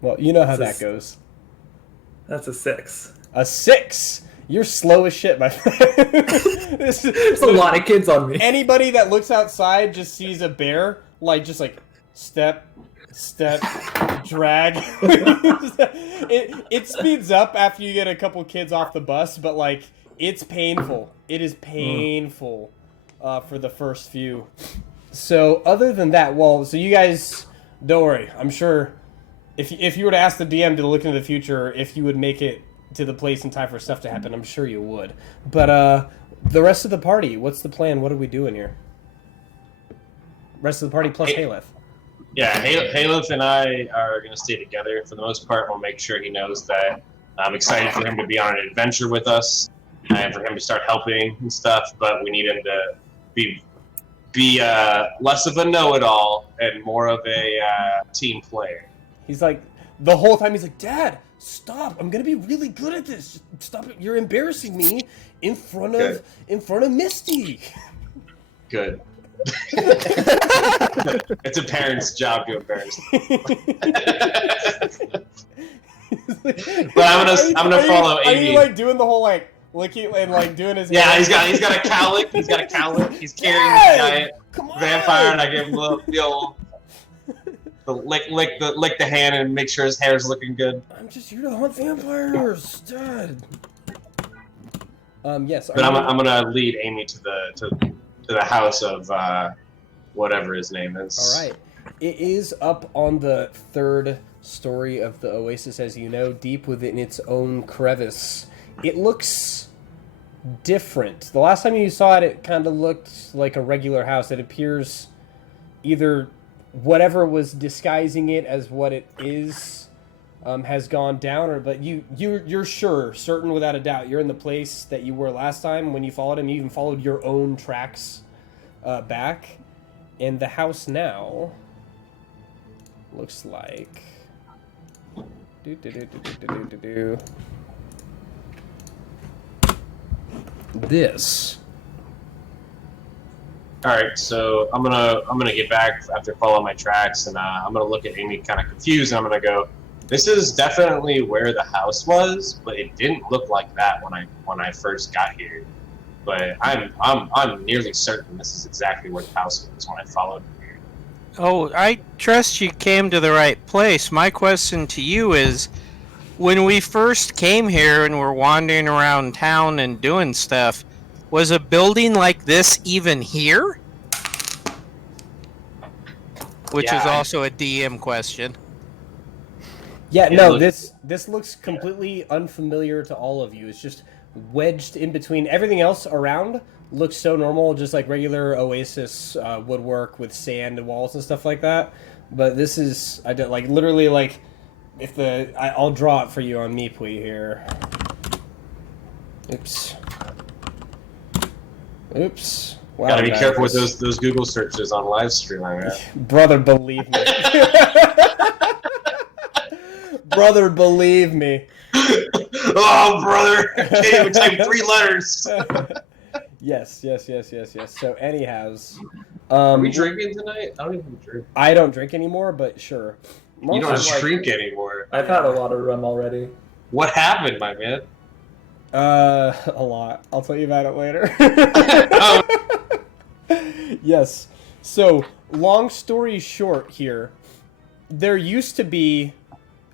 Well, you know how This that goes. That's a 6. A 6! You're slow as shit, my friend. There's a lot of kids on me. Anybody that looks outside just sees a bear, just step, drag. it speeds up after you get a couple kids off the bus, but it's painful. It is painful for the first few. So other than that, so you guys, don't worry. I'm sure if you were to ask the DM to look into the future, if you would make it to the place in time for stuff to happen, I'm sure you would. But the rest of the party, what's the plan? What are we doing here? Rest of the party plus Haleth. Yeah, Haleth and I are going to stay together for the most part. We'll make sure he knows that I'm excited for him to be on an adventure with us and for him to start helping and stuff, but we need him to be less of a know-it-all and more of a team player. He's like, the whole time he's like, Dad, stop! I'm gonna be really good at this. Just stop it! You're embarrassing me in front of Misty. Good. It's a parent's job to embarrass. But I'm gonna follow Amy. Are you like doing the whole like licking and like doing his? Yeah, he's got a cowlick. He's got a cowlick. He's carrying this giant vampire, and I give him the old lick the hand and make sure his hair's looking good. I'm just here to hunt vampires, Dad. Yes. But I'm gonna lead Amy to the house of whatever his name is. All right. It is up on the 3rd story of the oasis, as you know, deep within its own crevice. It looks different. The last time you saw it, it kind of looked like a regular house. It appears either whatever was disguising it as what it is has gone down, but you're certain without a doubt you're in the place that you were last time when you followed him. You even followed your own tracks back, and the house now looks like this. All right, so I'm gonna get back after following my tracks, and I'm gonna look at Amy kind of confused, and I'm gonna go, "This is definitely where the house was, but it didn't look like that when I first got here. But I'm nearly certain this is exactly where the house was when I followed him here." Oh, I trust you came to the right place. My question to you is, when we first came here and were wandering around town and doing stuff, was a building like this even here? Which is also a DM question. Yeah, no, this looks completely unfamiliar to all of you. It's just wedged in between. Everything else around looks so normal, just like regular Oasis woodwork with sand and walls and stuff like that. But this is, I don't like literally like, if I'll draw it for you on Meeply here. Oops. Wow, gotta be careful with those Google searches on live stream. Brother, believe me. Brother, believe me. Oh, brother! Can't even type 3 letters. Yes. So, anyhows, are we drinking tonight? I don't even drink. I don't drink anymore, but sure. You don't drink anymore. I've had a lot of rum already. What happened, my man? A lot. I'll tell you about it later. Yes. So, long story short here, there used to be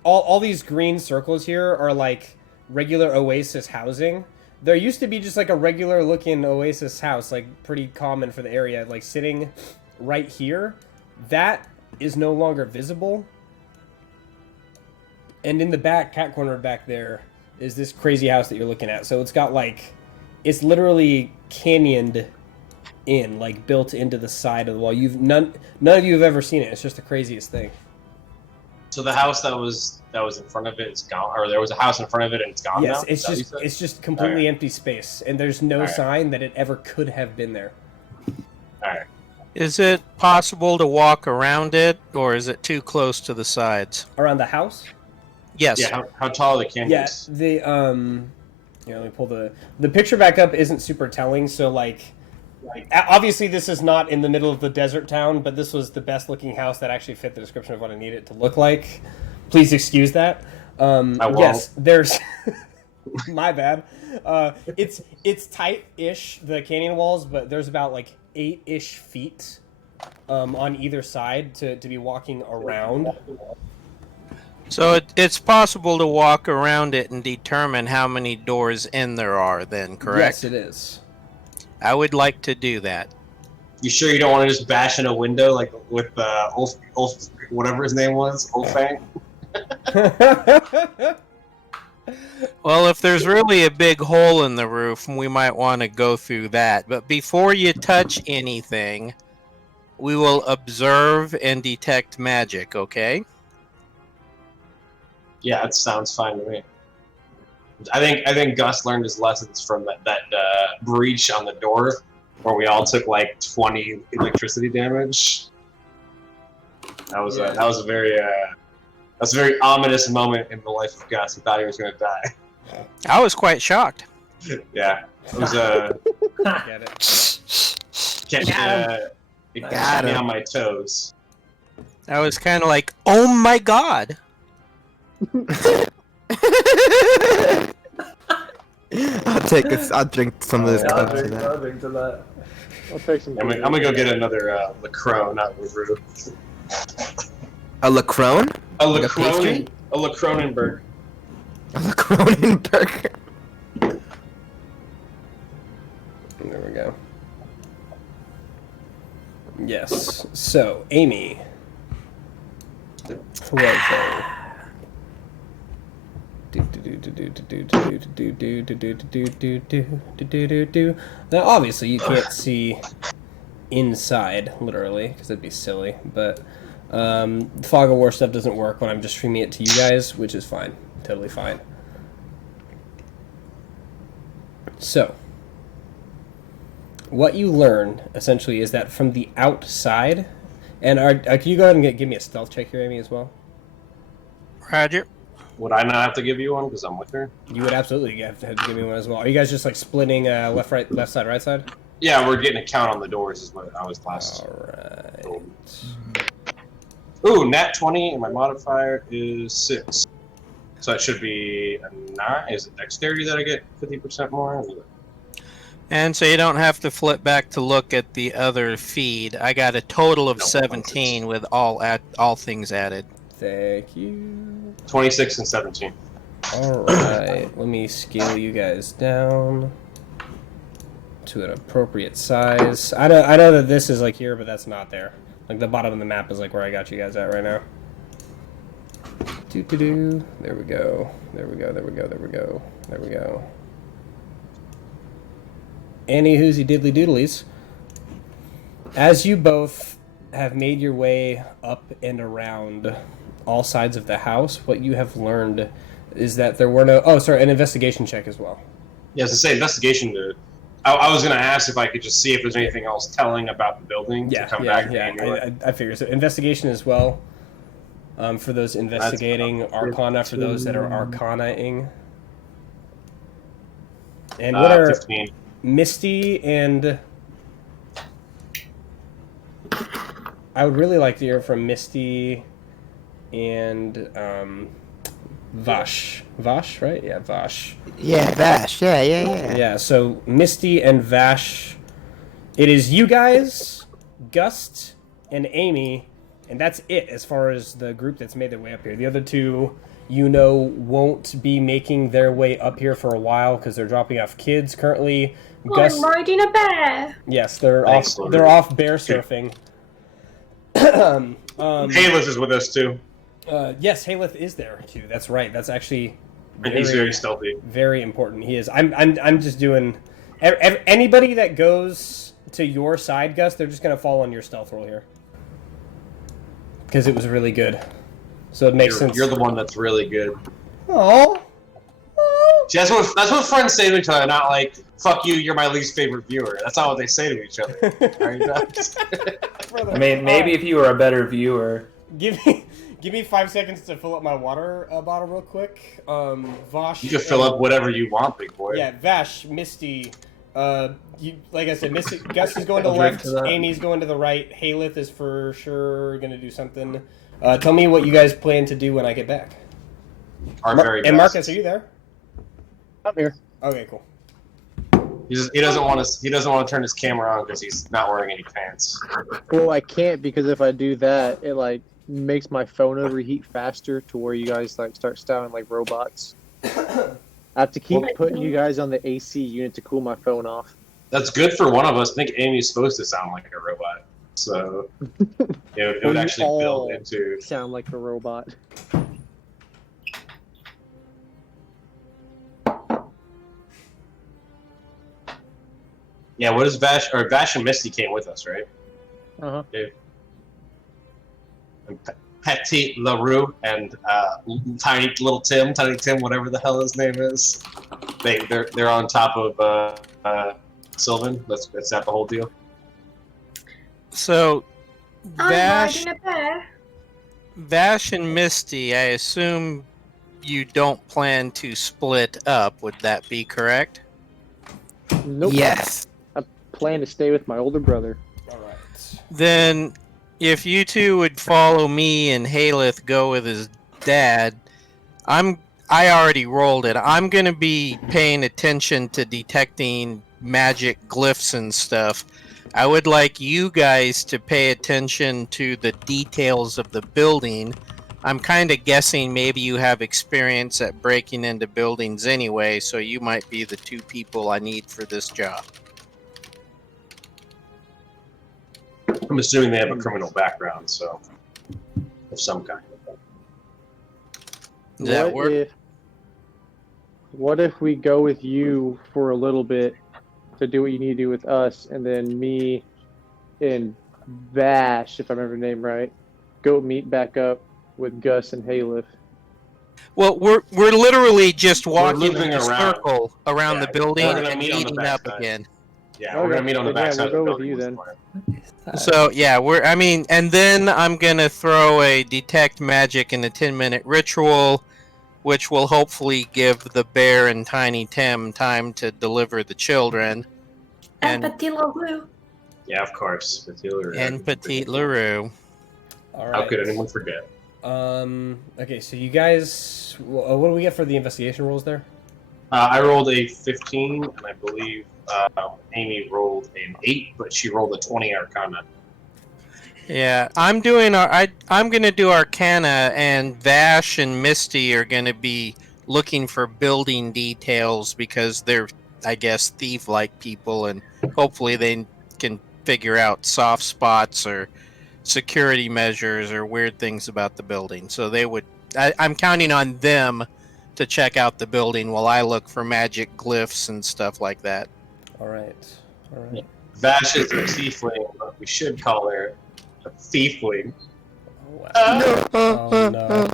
all these green circles here are like regular Oasis housing. There used to be just like a regular looking Oasis house, like pretty common for the area, like sitting right here. That is no longer visible. And in the back, cat corner back there, is this crazy house that you're looking at. So it's got like, it's literally canyoned in, like built into the side of the wall. None of you have ever seen it. It's just the craziest thing. So the house that was in front of it is gone, or there was a house in front of it and it's gone now? Yes, it's just completely empty space, and there's no sign that it ever could have been there. Alright. Is it possible to walk around it, or is it too close to the sides? Around the house? Yes. Yeah, how tall are the canyons? Yeah, let me pull the picture back up. Isn't super telling, so like obviously this is not in the middle of the desert town, but this was the best looking house that actually fit the description of what I need it to look like. Please excuse that. Yes, there's my bad. It's tight-ish, the canyon walls, but there's about like 8-ish feet on either side to be walking around. So it's possible to walk around it and determine how many doors in there are then, correct? Yes, it is. I would like to do that. You sure you don't want to just bash in a window like with Ulf, whatever his name was, Ulfang? Well, if there's really a big hole in the roof, we might want to go through that. But before you touch anything, we will observe and detect magic, okay? Yeah, that sounds fine to me. I think Gus learned his lessons from that breach on the door, where we all took like 20 electricity damage. That was a very ominous moment in the life of Gus. He thought he was going to die. I was quite shocked. Yeah, it was Get it. It got me on my toes. I was kind of like, oh my god. I'll drink some of this cup to that. I'll drink to that. I'll take some. I'm gonna go get another Lacroix, not LaRue. A Lacroix? A Like a Lacroix, pastry? a Lacroixenberg. A Lacroixenberg. There we go. Yes. So, Amy. Right there. Now, obviously, you can't see inside, literally, because that'd be silly. But Fog of War stuff doesn't work when I'm just streaming it to you guys, which is fine. Totally fine. So, what you learn, essentially, is that from the outside... And can you go ahead and give me a stealth check here, Amy, as well? Roger. Would I not have to give you one because I'm with her? You would absolutely have to give me one as well. Are you guys just like splitting left side, right side? Yeah, we're getting a count on the doors is what I was last. All right. Ooh, nat 20, and my modifier is 6. So that should be a 9. Is it dexterity that I get 50% more? And so you don't have to flip back to look at the other feed. I got a total of 17 with all things added. Thank you. 26 and 17. All right. Let me scale you guys down to an appropriate size. I know that this is like here, but that's not there. Like the bottom of the map is like where I got you guys at right now. There we go. There we go. Any whoozy diddly doodlies. As you both have made your way up and around all sides of the house, what you have learned is that there were no... Oh, sorry, an investigation check as well. Yeah, to say investigation, I was going to ask if I could just see if there's anything else telling about the building to come back. I figure so. Investigation as well. For those investigating, Arcana for those that are Arcana-ing. And what are 15. Misty and... I would really like to hear from Misty and Vash. Vash, right? Yeah, Vash. Yeah, Vash. Yeah. Yeah, so Misty and Vash. It is you guys, Gust, and Amy, and that's it as far as the group that's made their way up here. The other two, won't be making their way up here for a while because they're dropping off kids currently. I'm riding a bear. Yes, they're off bear surfing. Haleth is with us too. Yes, Haleth is there too. That's right. That's actually And he's very stealthy. very important. He is. I'm just doing. Anybody that goes to your side, Gus, they're just gonna fall on your stealth roll here because it was really good. So it makes sense. You're the one that's really good. Oh. See, that's what friends say to each other. Not like "fuck you, you're my least favorite viewer." That's not what they say to each other. I mean, maybe if you were a better viewer. Give me 5 seconds to fill up my water bottle real quick. Vash. You can fill up whatever you want, big boy. Yeah, Vash, Misty. Like I said, Misty. Gus is going to the left. Amy's going to the right. Haleth is for sure going to do something. Tell me what you guys plan to do when I get back. And Marcus, are you there? I'm here. Okay, cool. He doesn't want to turn his camera on because he's not wearing any pants. Well, I can't because if I do that, it like makes my phone overheat faster to where you guys like start sounding like robots. I have to keep putting you guys on the AC unit to cool my phone off. That's good for one of us. I think Amy's supposed to sound like a robot, so it would actually build into. Sound like a robot. Yeah, what is Vash? Or Vash and Misty came with us, right? Uh-huh. And Petit LaRue and Tiny Tim, whatever the hell his name is. They're on top of Sylvan. That's that the whole deal. So, I'm riding a bear. Vash and Misty, I assume you don't plan to split up. Would that be correct? Nope. Yes. I plan to stay with my older brother. All right. Then, if you two would follow me and Haleth go with his dad, I already rolled it. I'm gonna be paying attention to detecting magic glyphs and stuff. I would like you guys to pay attention to the details of the building. I'm kind of guessing maybe you have experience at breaking into buildings anyway, so you might be the two people I need for this job. I'm assuming they have a criminal background, so of some kind. Does that work? What if we go with you for a little bit to do what you need to do with us, and then me and Vash, if I remember the name right, go meet back up with Gus and Haleth? Well, we're literally just walking in a around. circle around the building and meet on the meeting up backside. again. Yeah, we're gonna meet on the backside we'll of the go with building. you then. So yeah, and then I'm gonna throw a detect magic in a 10-minute ritual, which will hopefully give the bear and Tiny Tim time to deliver the children. And Petit LaRue. Yeah, of course. Petit LaRue. All right. How could anyone forget? Okay, so you guys, what do we get for the investigation rolls there? I rolled a 15, and I believe Amy rolled an 8, but she rolled a 20 Arcana. Yeah, I'm gonna do Arcana, and Vash and Misty are gonna be looking for building details because they're, I guess, thief-like people, and hopefully they can figure out soft spots or security measures or weird things about the building. So I'm counting on them to check out the building while I look for magic glyphs and stuff like that. All right. Vash is a tiefling, but we should call her a thiefling. Oh no.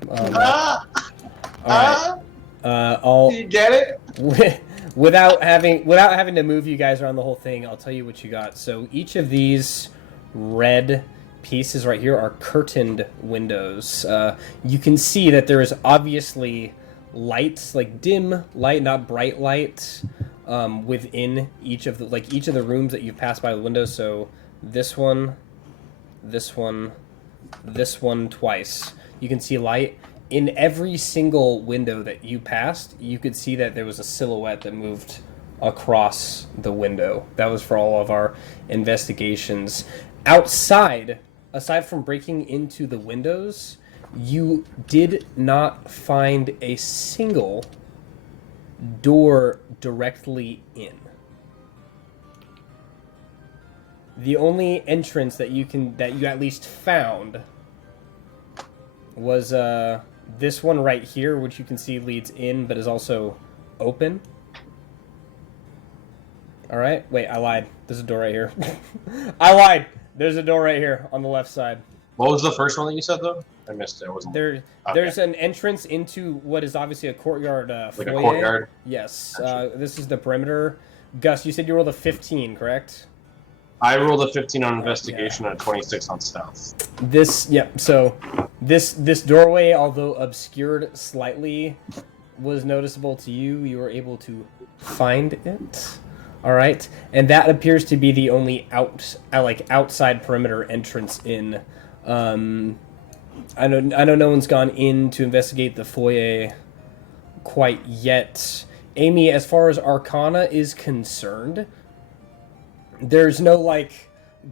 All right. You get it? Without having to move you guys around the whole thing, I'll tell you what you got. So each of these red pieces right here are curtained windows. You can see that there is obviously lights, like dim light, not bright light, within each of the rooms that you've passed by the windows. So this one twice. You can see light. In every single window that you passed, you could see that there was a silhouette that moved across the window. That was for all of our investigations. Outside, aside from breaking into the windows, you did not find a single door directly in. The only entrance that you at least found was this one right here, which you can see leads in but is also open. Alright, wait, I lied. There's a door right here. I lied! There's a door right here on the left side. What was the first one that you said, though? I missed it. I wasn't... There's an entrance into what is obviously a courtyard foyer. A courtyard? Yes. Gotcha. This is the perimeter. Gus, you said you rolled a 15, correct? I rolled a 15 on investigation and a 26 on stealth. So this doorway, although obscured slightly, was noticeable to you. You were able to find it. All right, and that appears to be the only outside perimeter entrance in. I know no one's gone in to investigate the foyer quite yet. Amy, as far as Arcana is concerned, there's no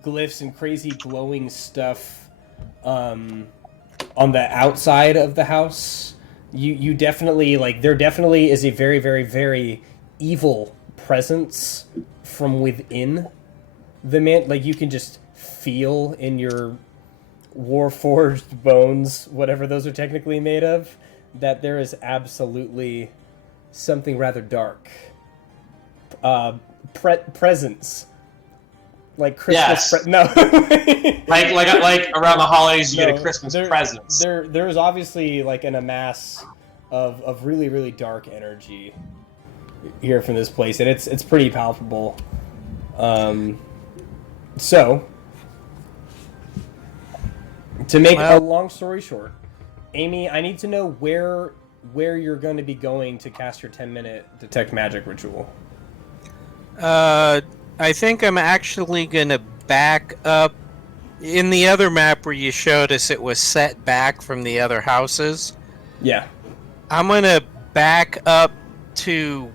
glyphs and crazy glowing stuff on the outside of the house. You definitely there definitely is a very, very, very evil presence from within the man. You can just feel in your warforged bones, whatever those are technically made of, that there is absolutely something rather dark presence like Christmas. Yes. No. like around the holidays, you No, get a Christmas presents. There's obviously like an amass of really really dark energy here from this place, and it's pretty palpable. So, to make a long story short, Amy, I need to know where you're going to be going to cast your 10-minute detect magic ritual. I think I'm actually gonna back up. In the other map where you showed us, it was set back from the other houses. Yeah. I'm gonna back up to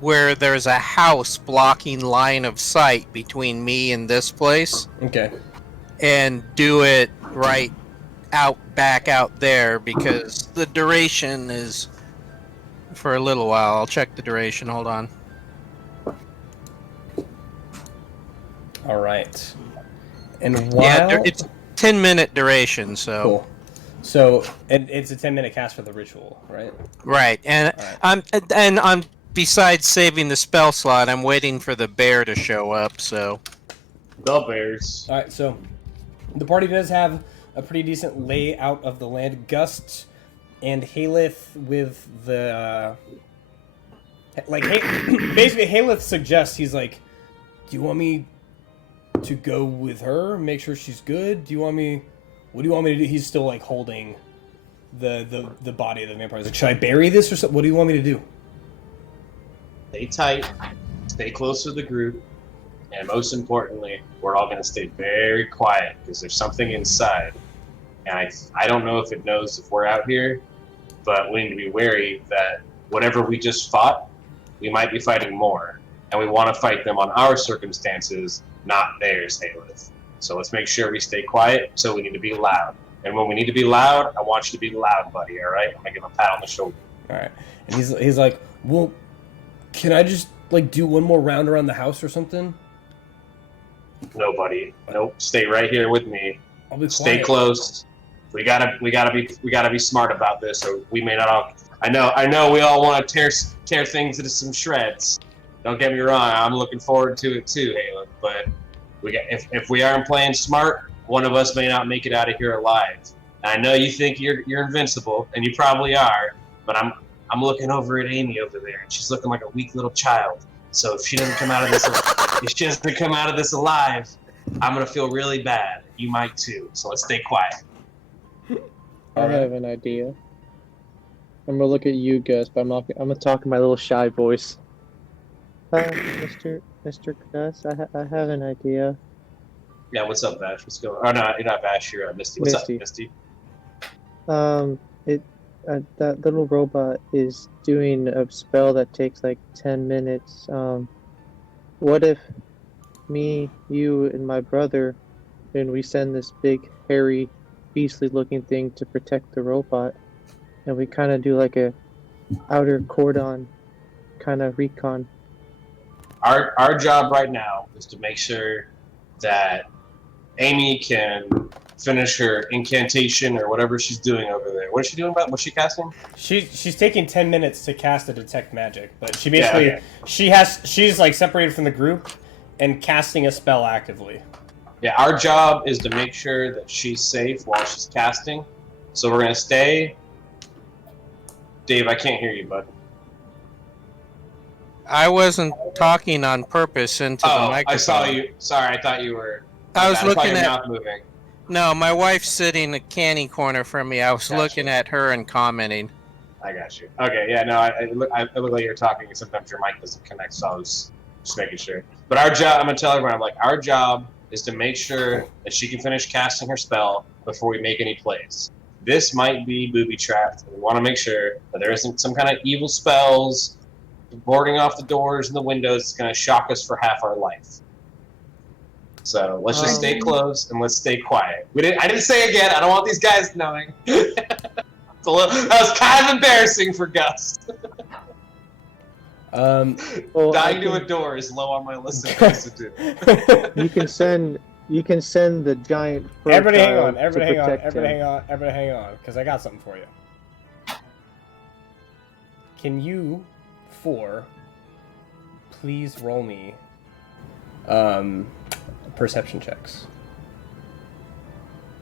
where there's a house blocking line of sight between me and this place. Okay. And do it right back out there, because the duration is for a little while. I'll check the duration. Hold on. All right. And while... Yeah, it's a 10-minute duration, so... Cool. So, and it's a 10-minute cast for the ritual, right? Right, and I'm besides saving the spell slot, I'm waiting for the bear to show up, so... The bears. All right, so the party does have a pretty decent layout of the land. Gust and Haleth with the... basically, Haleth suggests, he's like, do you want me to go with her, make sure she's good? What do you want me to do? He's still like holding the body of the vampire. He's like, should I bury this or something? What do you want me to do? Stay tight, stay close to the group, and most importantly, we're all going to stay very quiet because there's something inside. And I don't know if it knows if we're out here, but we need to be wary that whatever we just fought, we might be fighting more. And we want to fight them on our circumstances, not theirs, Haleth. So let's make sure we stay quiet, so we need to be loud. And when we need to be loud, I want you to be loud, buddy, all right? I'm going to give him a pat on the shoulder. All right. And he's like, well, can I just, like, do one more round around the house or something? No, buddy. Nope. Stay right here with me. I'll be quiet. Stay close. We gotta be smart about this, or we may not all... I know we all want to tear things into some shreds. Don't get me wrong, I'm looking forward to it too, Haleth, but if we aren't playing smart, one of us may not make it out of here alive. And I know you think you're invincible, and you probably are, but I'm looking over at Amy over there, and she's looking like a weak little child. So if she doesn't come out of this alive, I'm gonna feel really bad. You might too. So let's stay quiet. I have an idea. I'm gonna look at you, Gus, but I'm gonna talk in my little shy voice. Mr. Gus, I have an idea. Yeah, what's up, Vash? What's going on? Oh, no, you're not Vash, you're Misty. What's up, Misty? That little robot is doing a spell that takes like 10 minutes. What if me, you, and my brother, and we send this big, hairy, beastly-looking thing to protect the robot, and we kind of do like a outer cordon kind of recon? Our job right now is to make sure that Amy can finish her incantation or whatever she's doing over there. What is she doing? What's she casting? She's taking 10 minutes to cast a detect magic, but she basically she's like separated from the group and casting a spell actively. Yeah, our job is to make sure that she's safe while she's casting. So we're gonna stay. Dave, I can't hear you, bud. I wasn't talking on purpose into the microphone. I saw you. Sorry, I thought you were. I was looking at. Mouth moving. No, my wife's sitting in a canny corner from me. I was looking at her and commenting. I got you. Okay, yeah, no, I look like you're talking, and sometimes your mic doesn't connect, so I was just making sure. But our job, I'm gonna tell everyone, our job is to make sure that she can finish casting her spell before we make any plays. This might be booby-trapped, and we want to make sure that there isn't some kind of evil spells boarding off the doors and the windows that's going to shock us for half our life. So let's just stay close and let's stay quiet. I didn't say again. I don't want these guys knowing. That was kind of embarrassing for Gus. Dying to adore is low on my list of things to do. You can send the giant. Everybody hang on, because I got something for you. Can you, please roll me perception checks.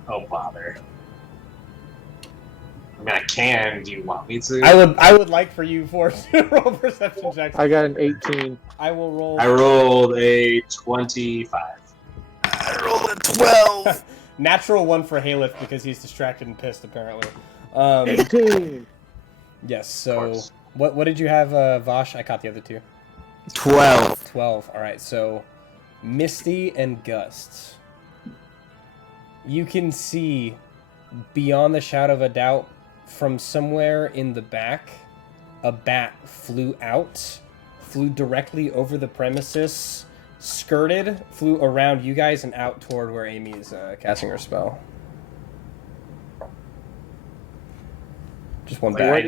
Oh, bother. I mean, I can. Do you want me to? I would like for you to roll perception checks. I got an 18. I will roll. I rolled a 25. I rolled a 12. Natural 1 for Haleth because he's distracted and pissed apparently. 18. Yes. So what did you have, Vosh? I caught the other two. 12. 12. All right. So Misty and Gust. You can see beyond the shadow of a doubt from somewhere in the back, a bat flew directly over the premises, flew around you guys and out toward where Amy is casting her spell. Just one bat.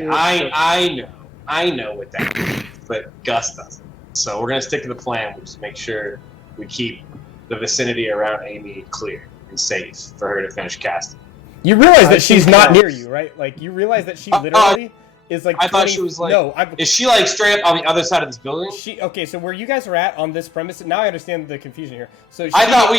I know what that means, but Gus doesn't. So we're gonna stick to the plan, which is make sure we keep the vicinity around Amy clear and safe for her to finish casting. You realize that she's not near you, right? Like, you realize that she literally is like. I thought she was like. Is she like straight up on the other side of this building? Okay, so where you guys are at on this premise, now I understand the confusion here. So I thought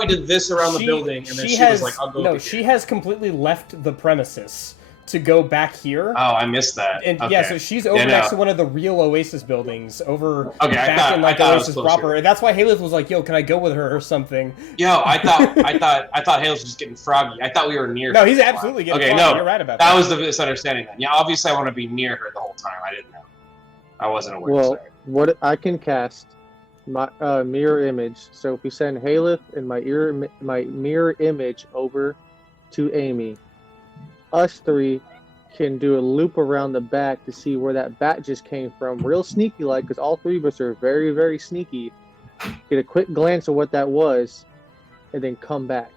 we did this around the building, and then she was like, "I'll go." No, she has completely left the premises to go back here. Oh, I missed that. And okay. yeah, so she's over next to one of the real Oasis buildings, over okay, back in like Oasis proper. And that's why Haleth was like, "Yo, can I go with her or something?" Yo, I thought Haleth was just getting froggy. I thought we were near. No, he's absolutely getting froggy. No, you're right about that. That was the misunderstanding then. Yeah, obviously I want to be near her the whole time. I didn't know. I wasn't aware. Well, what I can cast my mirror image. So if we send Haleth and my mirror image over to Amy, us three can do a loop around the back to see where that bat just came from, real sneaky like, because all three of us are very, very sneaky. Get a quick glance of what that was, and then come back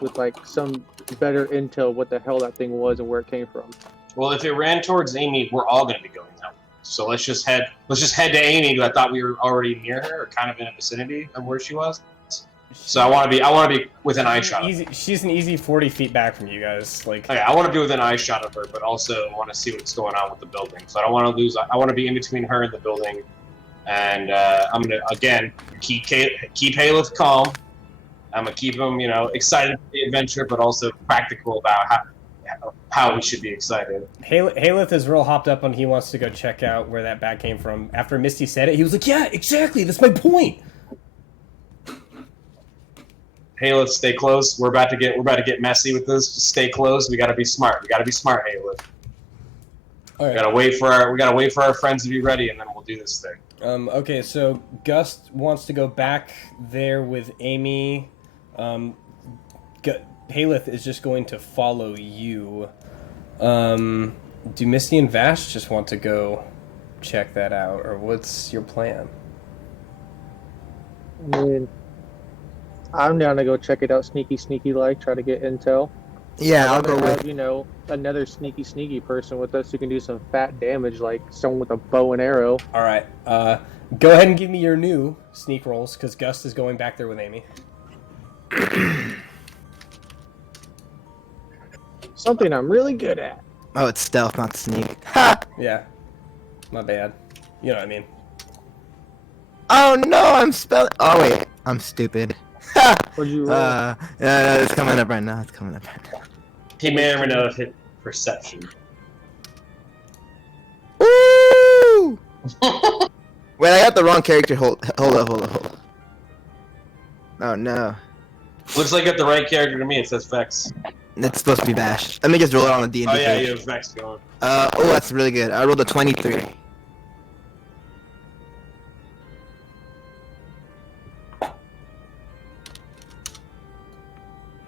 with like some better intel what the hell that thing was and where it came from. Well, if it ran towards Amy, we're all going to be going that way. So let's just head to Amy, because I thought we were already near her, or kind of in a vicinity of where she was. So I want to be within eye shot. She's an easy 40 feet back from you guys. Like, okay, I want to be within eye shot of her, but also want to see what's going on with the building. So I don't want to lose. I want to be in between her and the building, and I'm gonna again keep Haleth calm. I'm gonna keep him, excited for the adventure, but also practical about how we should be excited. Haleth is real hopped up on he wants to go check out where that bat came from. After Misty said it, he was like, "Yeah, exactly. That's my point." Hey, let's stay close. We're about to get messy with this. Just stay close. We gotta be smart. Haleth. All right. We gotta wait for our friends to be ready, and then we'll do this thing. Okay, so Gus wants to go back there with Amy. Haleth is just going to follow you. Do Misty and Vash just want to go check that out, or what's your plan? I mean, I'm down to go check it out, sneaky like, try to get intel. Yeah, I'll go with. Another sneaky person with us who can do some fat damage, like someone with a bow and arrow. All right, go ahead and give me your new sneak rolls, because Gus is going back there with Amy. Something I'm really good at. Oh, it's stealth, not sneak. Ha! Yeah, my bad. You know what I mean. Oh no, I'm spelling. Oh wait, I'm stupid. Ha! What'd you roll? It's coming up right now. He may or may not have hit perception. Ooh! Wait, I got the wrong character. Hold up. Oh no. Looks like you got the right character to me. It says Vex. It's supposed to be Bash. Let me just roll it on the D&D page. Oh yeah, page. you have Vex going. That's really good. I rolled a 23.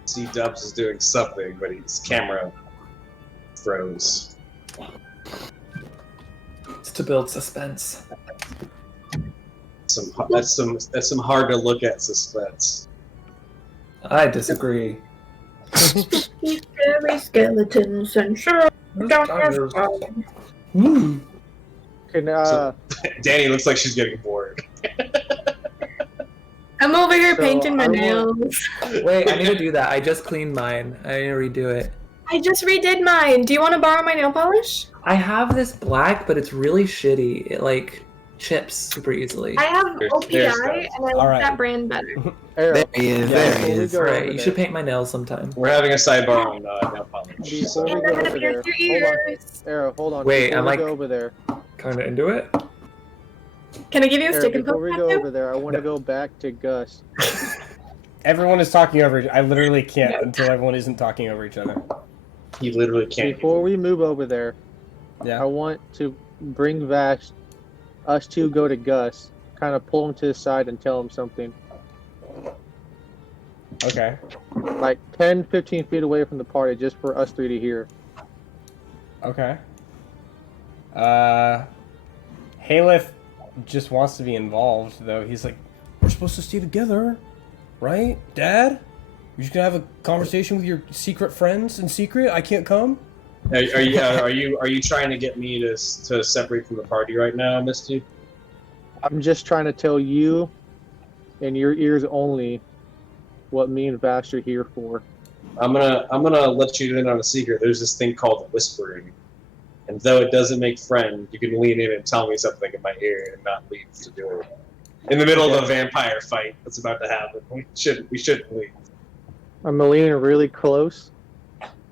C Dubs is doing something, but his camera froze. It's to build suspense. That's some hard to look at suspense. I disagree. Scary skeletons and sure. Danny looks like she's getting bored. I'm over here painting my nails. Wait, I need to do that. I just cleaned mine. I need to redo it. I just redid mine. Do you want to borrow my nail polish? I have this black, but it's really shitty. chips super easily. I have There's OPI, and I All like right. that brand better. Arrow, There he is. There he before we is. go Alright, over you there- should paint my nails sometime. We're having a sidebar on nail polish. Before we And go then over it there, appears your hold on. ears. Arrow, hold on. Wait, before I'm we like- go over there. Kind of into it. Can I give you a Arrow, stick and before poke we go tattoo? over there, I want to go back to Gus. Everyone is talking over. I literally can't until everyone isn't talking over each other. You literally can't. Before we move over there, I Yeah. want to bring Vash. Us two go to Gus, kind of pull him to the side and tell him something. Okay. Like 10, 15 feet away from the party, just for us three to hear. Okay. Halef just wants to be involved, though. He's like, we're supposed to stay together, right, Dad? You're just gonna have a conversation with your secret friends in secret? I can't come? Are you trying to get me to separate from the party right now, Misty? I'm just trying to tell you, and your ears only, what me and Vash are here for. I'm gonna let you in on a secret. There's this thing called whispering, and though it doesn't make friends, you can lean in and tell me something in my ear and not leave to do it. In the middle of a vampire fight that's about to happen, we shouldn't leave. I'm gonna lean in really close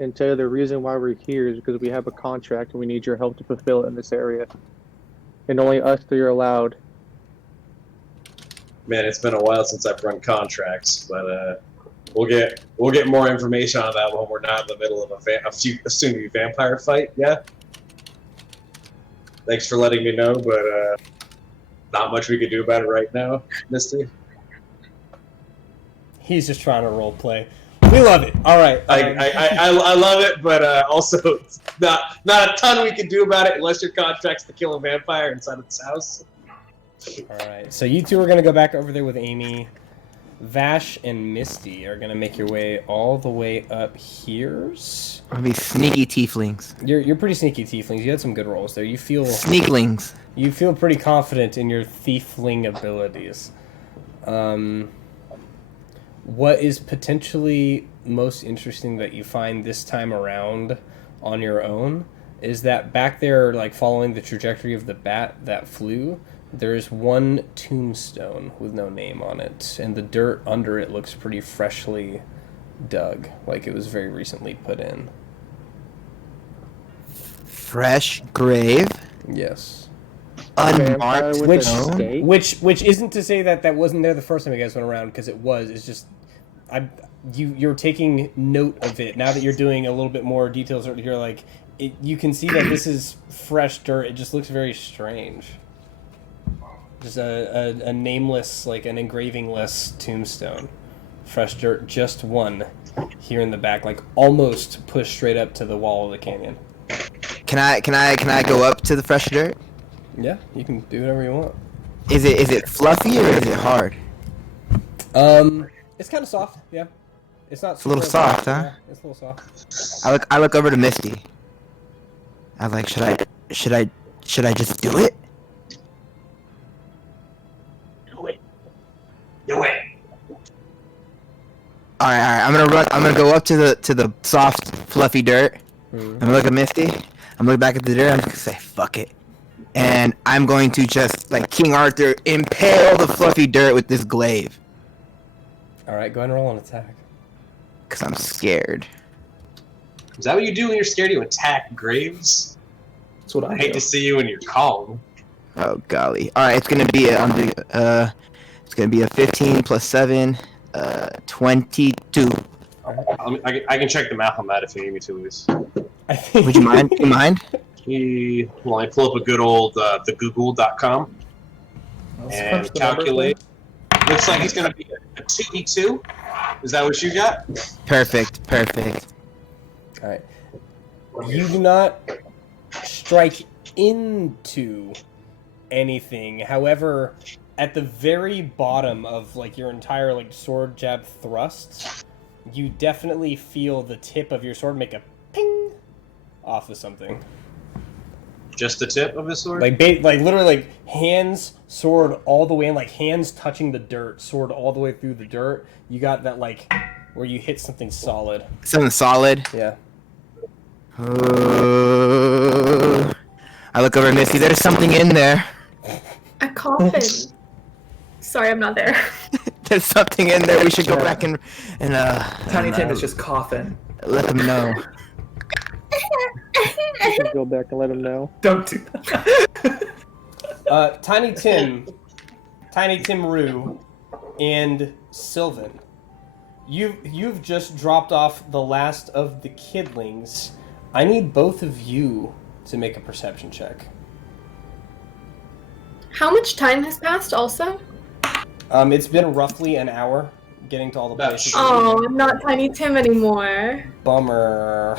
and tell you the reason why we're here is because we have a contract and we need your help to fulfill it in this area. And only us three are allowed. Man, it's been a while since I've run contracts, but we'll get more information on that when we're not in the middle of a soon-to-be vampire fight. Yeah. Thanks for letting me know, but not much we could do about it right now, Misty. He's just trying to role play. We love it. All right. I love it, but also not a ton we can do about it unless your contract's to kill a vampire inside of this house. All right. So you two are gonna go back over there with Amy. Vash and Misty are gonna make your way all the way up here. I'll be sneaky tieflings. You're pretty sneaky tieflings. You had some good rolls there. You feel Sneaklings. pretty confident in your thiefling abilities. What is potentially most interesting that you find this time around on your own is that back there, like following the trajectory of the bat that flew, there's one tombstone with no name on it, and the dirt under it looks pretty freshly dug, like it was very recently put in. Fresh grave. Yes. Unmarked. With Which- a stake? Which isn't to say that wasn't there the first time you guys went around, because it was. It's just you're taking note of it now that you're doing a little bit more details. You're like, you can see that this is fresh dirt. It just looks very strange. Just a nameless, like an engravingless tombstone, fresh dirt, just one here in the back, like almost pushed straight up to the wall of the canyon. Can I go up to the fresh dirt? Yeah, you can do whatever you want. Is it fluffy or is it hard? It's kind of soft. Yeah, it's not. It's a little super soft, soft, huh? Yeah, it's a little soft. I look over to Misty. I was like, should I just do it? Do it. All right. I'm gonna go up to the soft, fluffy dirt. I'm gonna look at Misty. I'm gonna look back at the dirt. I'm gonna say, fuck it. And I'm going to just, like King Arthur, impale the fluffy dirt with this glaive. All right, go ahead and roll an attack. Because I'm scared. Is that what you do when you're scared? You attack graves? That's what I I hate do. to see you when you're calm. Oh, golly. All right, it's going to be it's going to be a 15 plus 7, 22. I can check the math on that if you need me to, Luis. I think. Would you mind? You mind? Well, I pull up a good old thegoogle.com and calculate. Looks like it's going to be a 2d2. Is that what you got? Perfect. All right. You do not strike into anything. However, at the very bottom of like your entire like sword jab thrusts, you definitely feel the tip of your sword make a ping off of something. Just the tip of his sword? Like literally like hands, sword all the way in, like hands touching the dirt, sword all the way through the dirt. You got that like where you hit something solid. Something solid. Yeah. I look over at Misty. There's something in there. I coffin. Sorry, I'm not there. There's something in there. We should go back and Tiny Tim is just coughing. let them know. You can go back and let him know. Don't do that. Tiny Tim Rue, and Sylvan. You've just dropped off the last of the kidlings. I need both of you to make a perception check. How much time has passed also? It's been roughly an hour getting to all the places. Oh, I'm not Tiny Tim anymore. Bummer.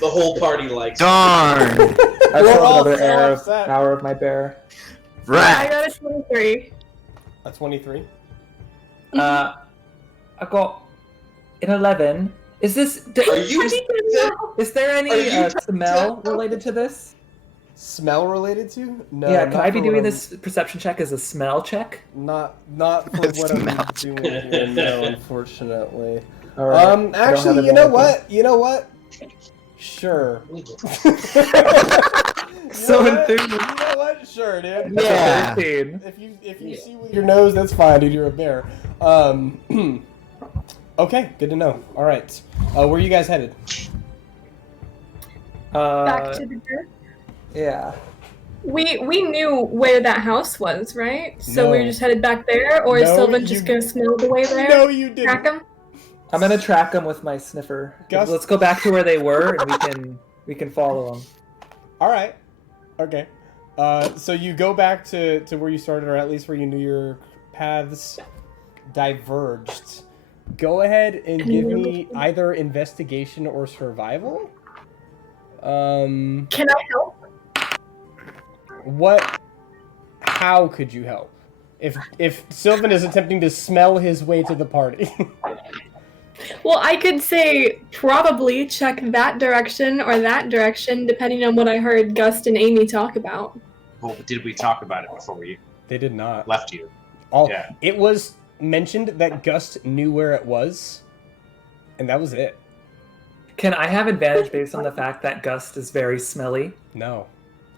The whole party likes. Darn. I We're saw all another so upset. hour of my bear. I Right. got a 23. A 23? I got an 11. Is this? Are you? Is there any Are you smell related to this? Smell related to? No. Yeah, can not I be for doing what this perception check as a smell check? Not for what I'm Smell doing here. No, unfortunately. All right. I don't have Actually, you know what? Sure. So You enthused. know what? Sure, dude. That's Yeah. a 13. If you see with your nose, that's fine, dude. You're a bear. Okay, good to know. All right, where are you guys headed? Back to the dirt. Yeah. We knew where that house was, right? So No. we were just headed back there, or is No, Sylvan just you- gonna smell the way there? No, you Track didn't. him? I'm gonna track them with my sniffer. Gus- Let's go back to where they were, and we can follow them. All right. Okay. So you go back to where you started, or at least where you knew your paths diverged. Go ahead and give me either investigation or survival. Can I help? How could you help? If Sylvan is attempting to smell his way to the party. Well, I could say probably check that direction or that direction, depending on what I heard Gust and Amy talk about. Well, did we talk about it before we They did not. left you? Yeah. It was mentioned that Gust knew where it was, and that was it. Can I have advantage based on the fact that Gust is very smelly? No.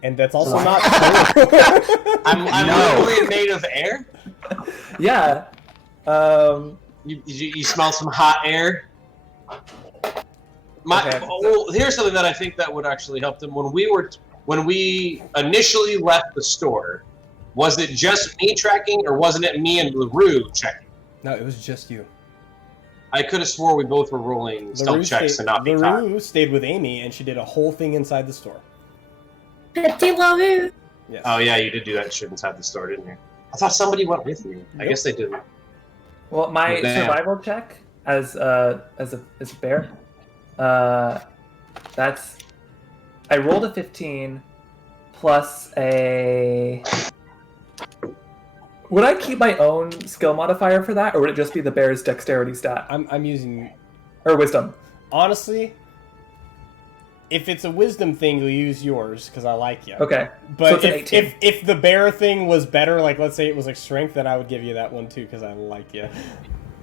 And that's also not true. I'm No. literally made of air. Yeah. You smell some hot air. Okay. Well, here's something that I think that would actually help them. When we initially left the store, was it just me tracking, or wasn't it me and LaRue checking? No, it was just you. I could have swore we both were rolling stealth checks and not be caught. LaRue stayed with Amy, and she did a whole thing inside the store. Petit Lavu. Yes. Oh yeah, you did do that shit inside the store, didn't you? I thought somebody went with me. I guess they didn't. Well, my Damn. survival check as a bear, that's I rolled a 15 plus a. Would I keep my own skill modifier for that, or would it just be the bear's dexterity stat I'm using... or wisdom? Honestly, if it's a wisdom thing, you'll use yours, because I like you. Okay, But so it's an 18. if the bear thing was better, like let's say it was like strength, then I would give you that one too, because I like you.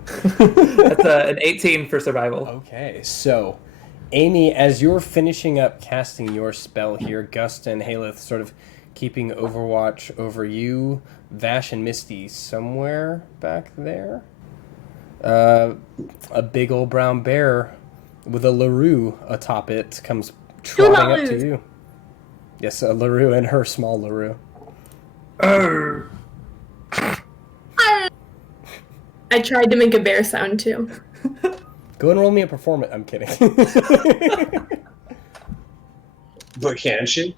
That's an 18 for survival. Okay, so Amy, as you're finishing up casting your spell here, Gust and Haleth sort of keeping overwatch over you, Vash and Misty somewhere back there. A big old brown bear with a LaRue atop it comes trotting up to you. Yes, a LaRue and her small LaRue. I tried to make a bear sound too. Go and roll me a performance. I'm kidding. But can she?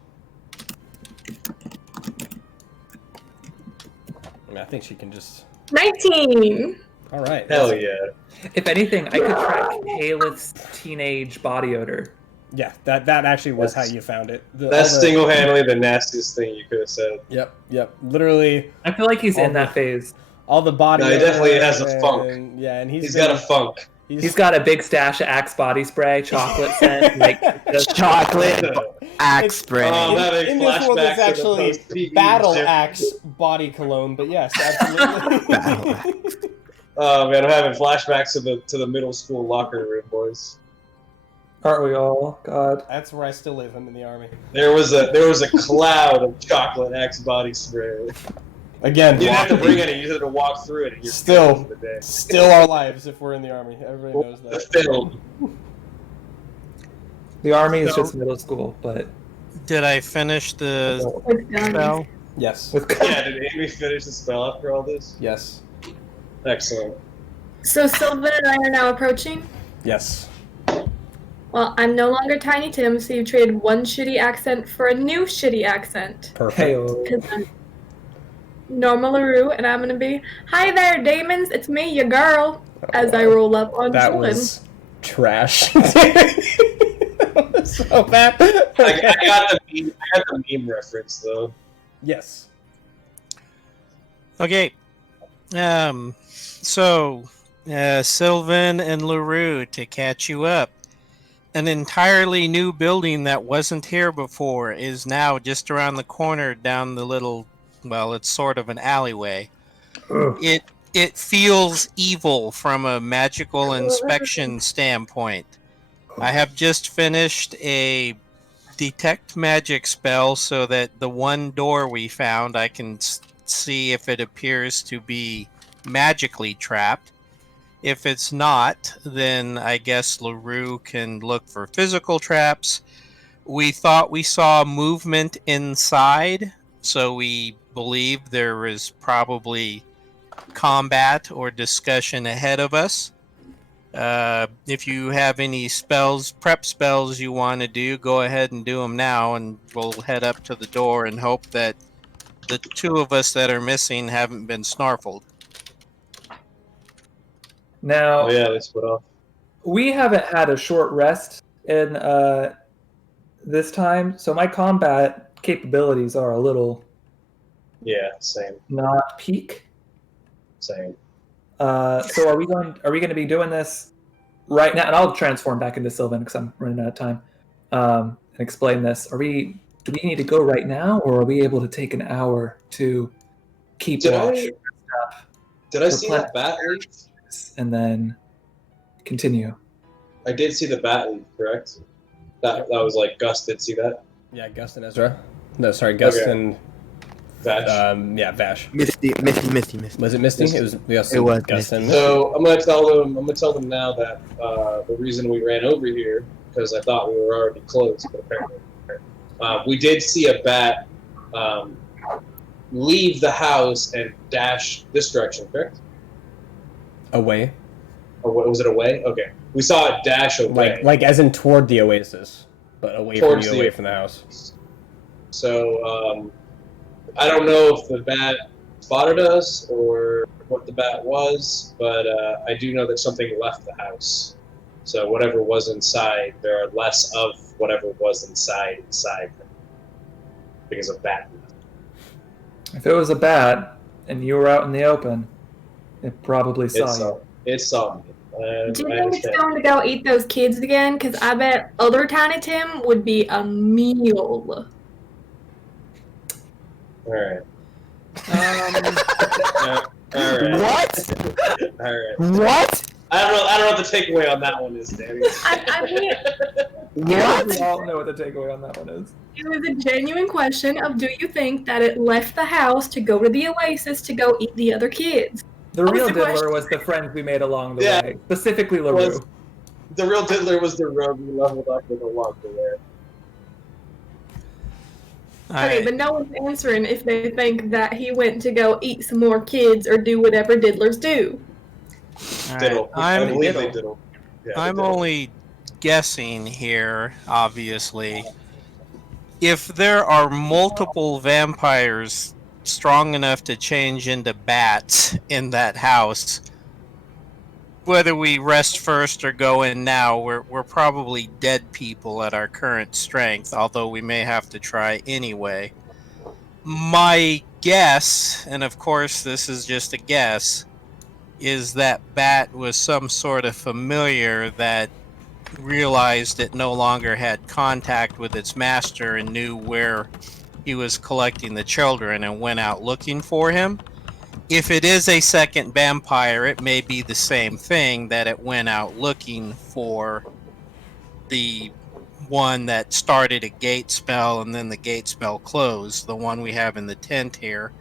I think she can just... 19. All right. Hell yeah. If anything, I could track Haleth's teenage body odor. Yeah, that actually was how you found it. That's single-handedly the nastiest thing you could have said. Yep. Literally, I feel like he's All in that phase. all the body... No, he definitely odor has a funk. and- Yeah, and He's got a funk. He's got a big stash of Axe body spray, chocolate scent, like just Chocolate axe spray. Oh, that in this world, it's flashbacks to the actually post-PE Battle gym. Axe body cologne, but yes, absolutely. Battle axe. Oh man, I'm having flashbacks to the middle school locker room, boys. Aren't we all? God. That's where I still live. I'm in the army. There was a cloud of chocolate Axe body spray. Again, You didn't have to bring any. You just had to walk through it. And you're still for the day. still our lives if we're in the army. Everybody knows that. Filled. The army is just middle school, but Did I finish the spell? Yes. Yeah, did Amy finish the spell after all this? Yes. Excellent. So Sylvan and I are now approaching. Yes. Well, I'm no longer Tiny Tim, so you traded one shitty accent for a new shitty accent. Perfect. Heyo. Because I'm normal LaRue, and I'm gonna be, "Hi there, Damons, it's me, your girl," as I roll up on That Sylvan. was trash. That was so bad. I got the meme reference though. Yes. Okay. So, Sylvan and LaRue, to catch you up. An entirely new building that wasn't here before is now just around the corner down the little, well, it's sort of an alleyway. It feels evil from a magical inspection standpoint. I have just finished a detect magic spell so that the one door we found, I can see if it appears to be magically trapped. If it's not, then I guess LaRue can look for physical traps. We thought we saw movement inside, so we believe there is probably combat or discussion ahead of us. If you have any prep spells you want to do, go ahead and do them now, and we'll head up to the door and hope that the two of us that are missing haven't been snarfled. Now, Oh yeah, they split off. we haven't had a short rest in this time, so my combat capabilities are a little Yeah, same. not peak. Same. So are we going to be doing this right now? And I'll transform back into Sylvan because I'm running out of time. And explain this. Do we need to go right now, or are we able to take an hour to keep watch? Did I see that bat leave? And then continue. I did see the bat leave, correct? That was like Gus did see that. Yeah, Gus and Ezra. No, sorry, Gus Okay. and Vash. yeah, Vash. Misty. Was it Misty? Misty. It was Gus. It was Gus and So I'm gonna tell them now that the reason we ran over here because I thought we were already close, but apparently we did see a bat leave the house and dash this direction, correct? away, Or was it away? Okay, we saw it dash away. like as in toward the oasis, but away Towards from you, the- away from the house. So I don't know if the bat spotted us or what the bat was, but I do know that something left the house. So whatever was inside, there are less of whatever was inside because of bat. If it was a bat and you were out in the open, it probably saw you. It saw me. Do you I think it's understand. going to go eat those kids again? Because I bet other Tiny Tim would be a meal. All right. Um, All right. what? All right. What? I don't know what the takeaway on that one is, Danny. I mean, What? We all know what the takeaway on that one is. it was a genuine question of, do you think that it left the house to go to the oasis to go eat the other kids? The What was real the diddler question? was the friends we made along the Yeah. way, specifically LaRue. Was- The real diddler was the rogue we leveled up with along the way. Okay, but no one's answering if they think that he went to go eat some more kids or do whatever diddlers do. Diddle. I believe they diddle. Yeah, they I'm diddle. only guessing here, obviously. If there are multiple vampires strong enough to change into bats in that house, whether we rest first or go in now, we're probably dead people at our current strength, although we may have to try anyway. My guess, and of course this is just a guess, is that bat was some sort of familiar that realized it no longer had contact with its master and knew where he was collecting the children and went out looking for him. If it is a second vampire, it may be the same thing, that it went out looking for the one that started a gate spell and then the gate spell closed, the one we have in the tent here.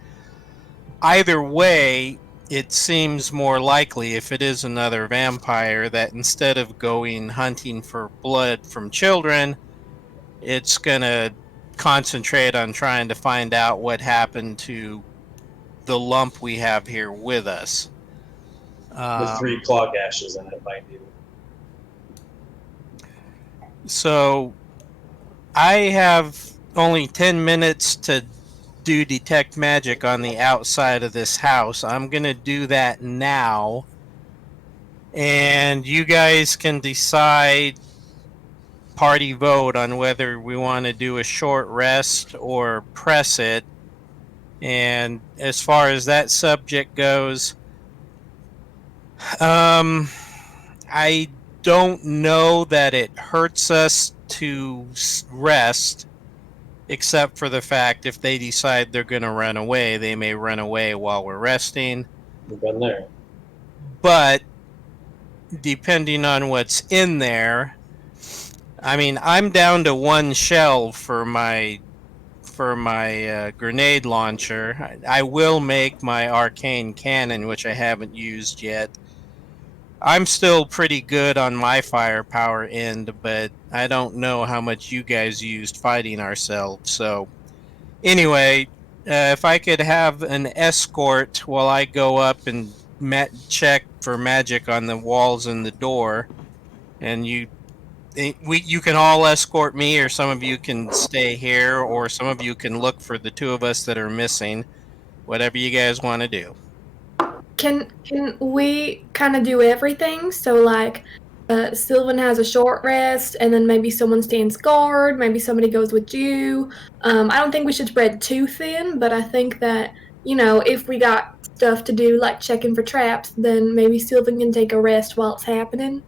Either way, it seems more likely, if it is another vampire, that instead of going hunting for blood from children, it's going to concentrate on trying to find out what happened to the lump we have here with us. With 3 claw gashes in it, mind you. So I have only 10 minutes to do detect magic on the outside of this house. I'm going to do that now. And you guys can decide, party vote, on whether we want to do a short rest or press it. And as far as that subject goes, I don't know that it hurts us to rest, except for the fact if they decide they're going to run away, they may run away while we're resting. We've been there. But depending on what's in there, I mean, I'm down to 1 shell for my grenade launcher. I will make my arcane cannon, which I haven't used yet. I'm still pretty good on my firepower end, but I don't know how much you guys used fighting ourselves. So anyway, if I could have an escort while I go up and check for magic on the walls and the door, and you can all escort me, or some of you can stay here, or some of you can look for the 2 of us that are missing. Whatever you guys want to do. Can we kind of do everything? So like, Sylvan has a short rest, and then maybe someone stands guard. Maybe somebody goes with you. I don't think we should spread too thin, but I think that, you know, if we got stuff to do like checking for traps, then maybe Sylvan can take a rest while it's happening.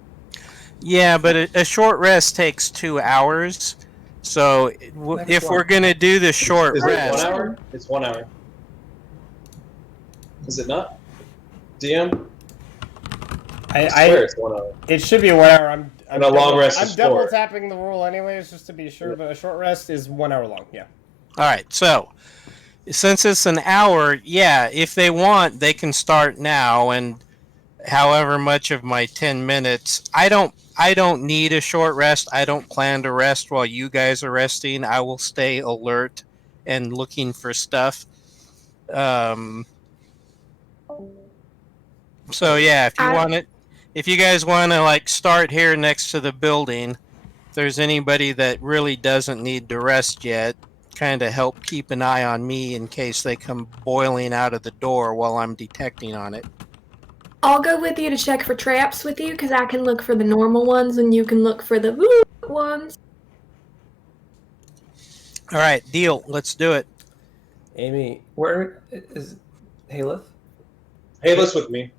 Yeah, but a short rest takes 2 hours. So if we're gonna do the short rest, it 1 hour? It's 1 hour. Is it not? DM? I swear it's 1 hour. It should be 1 hour. I'm And a long rest I'm is double 4. tapping the rule anyways, just to be sure. But a short rest is 1 hour long. Yeah. All right. So since it's an hour, yeah, if they want, they can start now. And however much of my 10 minutes, I don't need a short rest. I don't plan to rest while you guys are resting. I will stay alert and looking for stuff. So yeah, if you guys want to like start here next to the building, if there's anybody that really doesn't need to rest yet, kind of help keep an eye on me in case they come boiling out of the door while I'm detecting on it. I'll go with you to check for traps with you, because I can look for the normal ones and you can look for the ones. All right, deal. Let's do it. Amy, where is Haleth? Haleth's with me.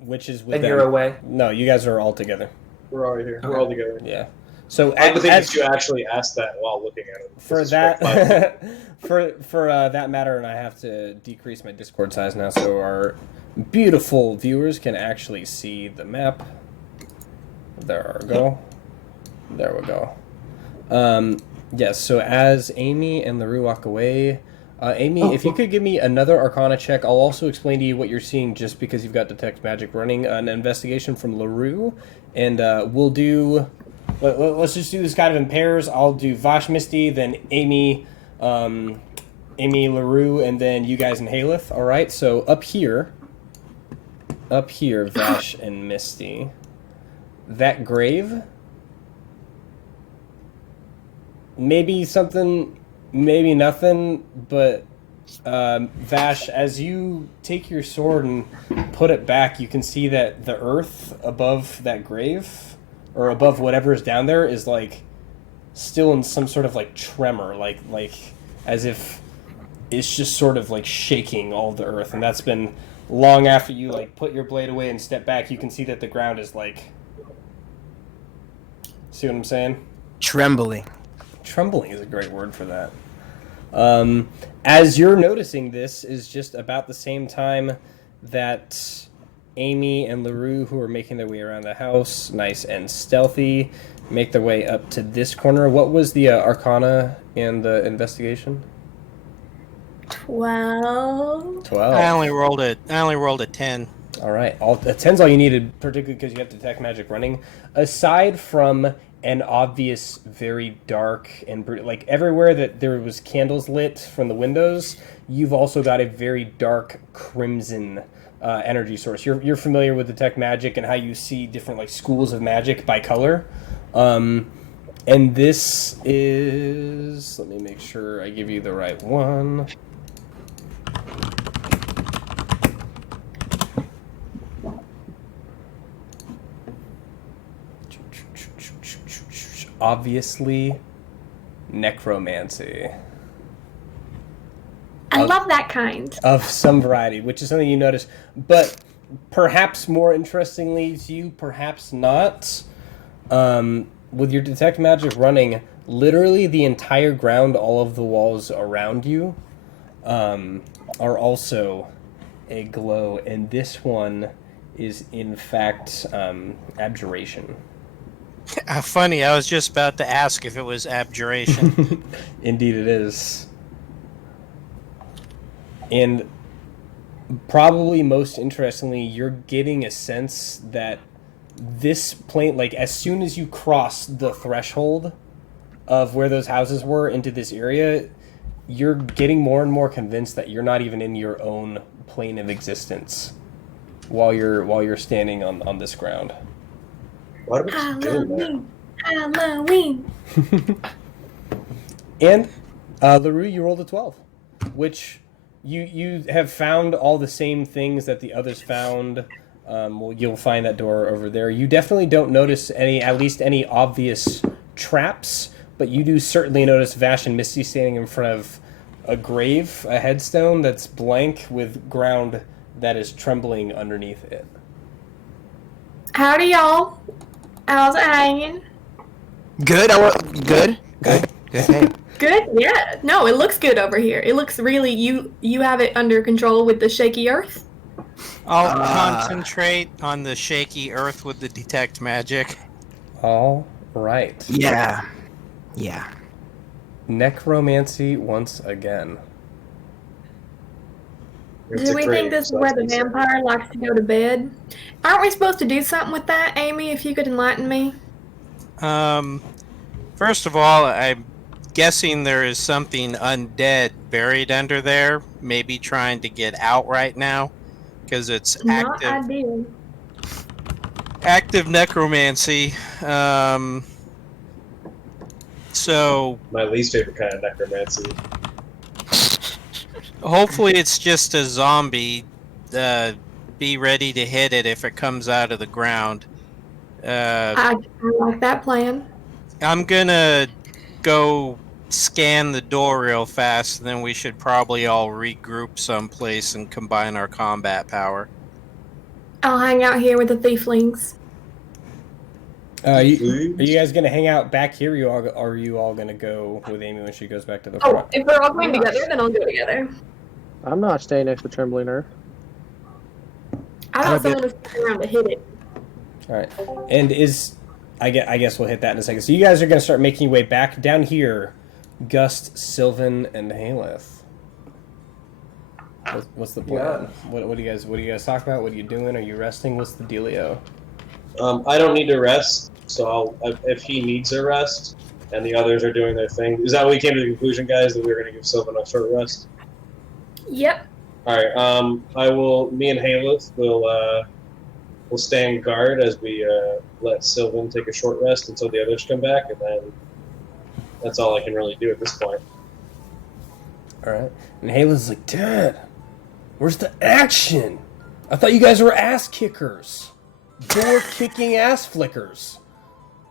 Which is with and them. You're away? No, you guys are all together. We're all here. Okay. We're all together. Yeah. So I think that you actually asked that while looking at it. For that, for that matter, and I have to decrease my Discord size now, so our beautiful viewers can actually see the map. There we go. There we go. Yes. So as Amy and LaRue walk away, Amy, if you could give me another Arcana check, I'll also explain to you what you're seeing, just because you've got Detect Magic running. An investigation from LaRue, and we'll do. Let's just do this kind of in pairs. I'll do Vash, Misty, then Amy, LaRue, and then you guys and Haleth. All right. So up here, Vash and Misty. That grave. Maybe something, maybe nothing, but Vash, as you take your sword and put it back, you can see that the earth above that grave, or above whatever is down there, is like still in some sort of like tremor, like as if it's just sort of like shaking all the earth, and that's been long after you like put your blade away and step back. You can see that the ground is like, see what I'm saying? Trembling. Trembling is a great word for that. As you're noticing, this is just about the same time that Amy and LaRue, who are making their way around the house, nice and stealthy, make their way up to this corner. What was the Arcana and the investigation? 12. 12. I only rolled a 10. All right, all 10's all you needed, particularly because you have detect magic running. Aside from an obvious, very dark and like everywhere that there was candles lit from the windows, you've also got a very dark crimson energy source. You're familiar with detect magic and how you see different like schools of magic by color. And this is, let me make sure I give you the right one. Obviously, necromancy. I love that kind. Of some variety, which is something you notice. But perhaps more interestingly to you, perhaps not, with your detect magic running, literally the entire ground, all of the walls around you, are also a glow. And this one is, in fact, abjuration. Funny, I was just about to ask if it was abjuration. Indeed it is. And probably most interestingly, you're getting a sense that this plane, like as soon as you cross the threshold of where those houses were into this area, you're getting more and more convinced that you're not even in your own plane of existence while you're standing on this ground. Why do we keep doing that? Halloween. And LaRue, you rolled a 12, which you have found all the same things that the others found. Well, you'll find that door over there. You definitely don't notice at least any obvious traps, but you do certainly notice Vash and Misty standing in front of a grave, a headstone that's blank with ground that is trembling underneath it. Howdy, y'all. How's it hanging? Good. Good. Hey. Good? Yeah. No, it looks good over here. It looks really, you have it under control with the shaky earth? I'll concentrate on the shaky earth with the detect magic. All right. Yeah. Necromancy once again. Do we think this is where the vampire likes to go to bed? Aren't we supposed to do something with that, Amy, if you could enlighten me? First of all, I'm guessing there is something undead buried under there, maybe trying to get out right now, because it's Not active. ideal. Active necromancy. So My least favorite kind of necromancy. hopefully it's just a zombie. Be ready to hit it if it comes out of the ground. I like that plan. I'm gonna go scan the door real fast, and then we should probably all regroup someplace and combine our combat power. I'll hang out here with the thieflings. Are you guys going to hang out back here, or are you all going to go with Amy when she goes back to the front? Oh, if we're all going together, then I'll go together. I'm not staying next to Trembling Earth. I thought someone was around to hit it. All right. And I guess we'll hit that in a second. So you guys are going to start making your way back down here. Gust, Sylvan, and Haleth. What's the plan? Yeah. What do you guys talk about? What are you doing? Are you resting? What's the dealio? I don't need to rest, so if he needs a rest and the others are doing their thing, is that what we came to the conclusion, guys, that we were going to give Sylvan a short rest? Yep. All right. Me and Haleth will stay on guard as we let Sylvan take a short rest until the others come back, and then that's all I can really do at this point. All right. And Haleth's like, Dad, where's the action? I thought you guys were ass kickers. Gore-kicking ass flickers.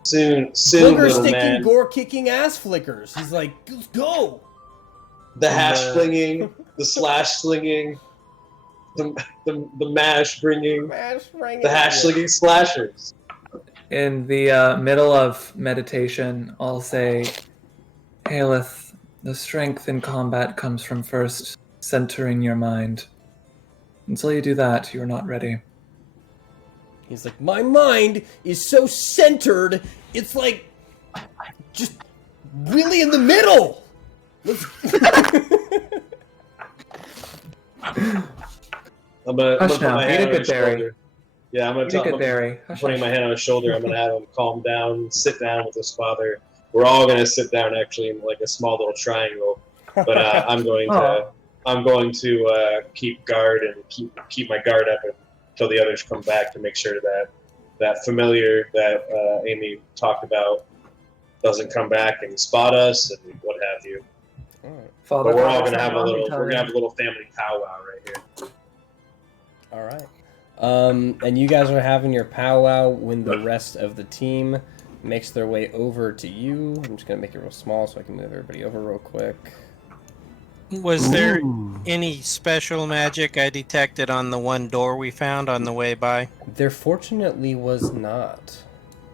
Soon, Booger-sticking, man. gore-kicking ass flickers. He's like, let's go. The hash slinging, the slash slinging, the mash bringing, the hash slinging slashers. In the middle of meditation, I'll say, Haleth, the strength in combat comes from first centering your mind. Until you do that, you're not ready. He's like, my mind is so centered, it's like just really in the middle. I'm gonna Hush put now. my Eat hand a on good his berry. shoulder. Yeah, I'm Eat a good berry. putting my hand on his shoulder. I'm gonna have him calm down, sit down with his father. We're all gonna sit down actually in like a small little triangle. But I'm going to keep guard and keep my guard up until the others come back to make sure that familiar that Amy talked about doesn't come back and spot us and what have you. All right. Father, But we're all Father, gonna have a Son, little. Mommy We're gonna time. have a little family powwow right here. All right. And you guys are having your powwow when the rest of the team makes their way over to you. I'm just gonna make it real small so I can move everybody over real quick. Was there any special magic I detected on the one door we found on the way by? There fortunately was not.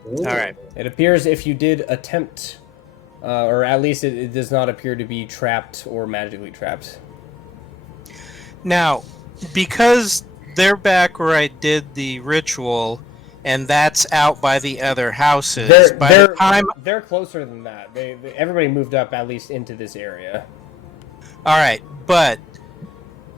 Ooh. All right. It appears if you did attempt, or at least it does not appear to be trapped or magically trapped. Now, because they're back where I did the ritual, and that's out by the other houses. They're closer than that. Everybody moved up at least into this area. All right, but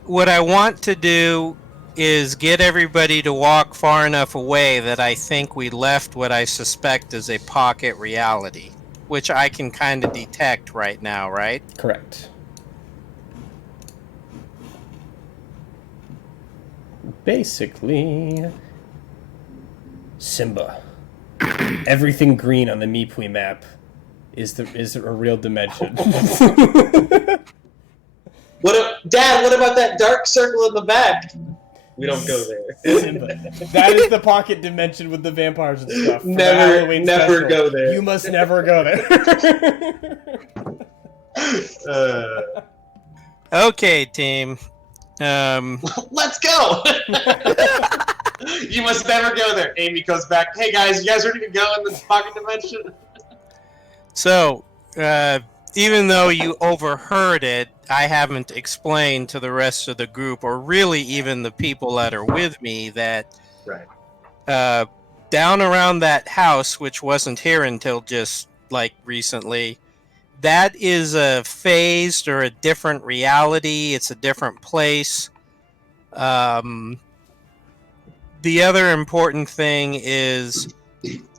what I want to do is get everybody to walk far enough away that I think we left what I suspect is a pocket reality, which I can kind of detect right now, right? Correct. Basically, Simba. Everything green on the Mipui map is a real dimension. Dad, what about that dark circle in the back? We don't go there. Simba. That is the pocket dimension with the vampires and stuff. Never go there. You must never go there. Okay, team. Let's go! You must never go there. Amy goes back. Hey guys, you guys ready to go in the pocket dimension? So, even though you overheard it, I haven't explained to the rest of the group, or really even the people that are with me, that down around that house, which wasn't here until just like recently, that is a phased or a different reality. It's a different place. The other important thing is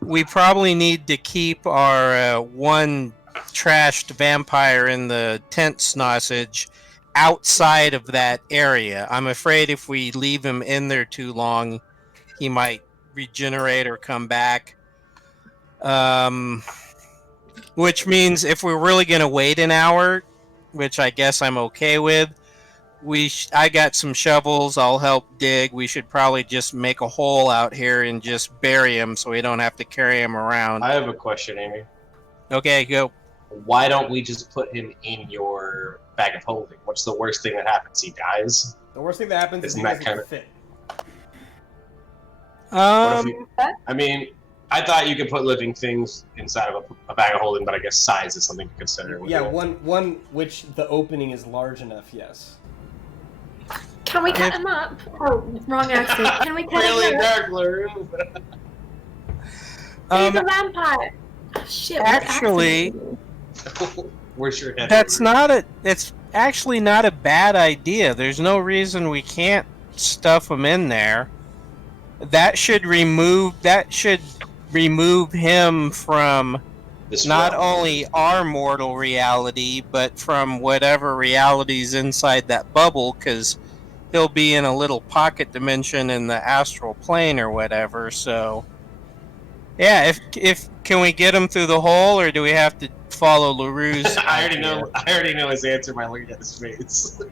we probably need to keep our one trashed vampire in the tent snossage outside of that area. I'm afraid if we leave him in there too long, he might regenerate or come back. Which means if we're really going to wait an hour, which I guess I'm okay with, I got some shovels. I'll help dig. We should probably just make a hole out here and just bury him so we don't have to carry him around. I have a question, Amy. Okay, go. Why don't we just put him in your bag of holding? What's the worst thing that happens? He dies? The worst thing that happens is he doesn't fit. I mean, I thought you could put living things inside of a bag of holding, but I guess size is something to consider. Yeah, one which the opening is large enough, yes. Can we cut him up? Oh, wrong accent. Can we cut really him up? dark room. He's a vampire. Shit. Actually, where's your head? It's actually not a bad idea. There's no reason we can't stuff him in there. That should remove him from not only our mortal reality, but from whatever reality's inside that bubble, because he'll be in a little pocket dimension in the astral plane or whatever. So, yeah, if can we get him through the hole, or do we have to follow LaRue's? I already know his answer by looking at his face.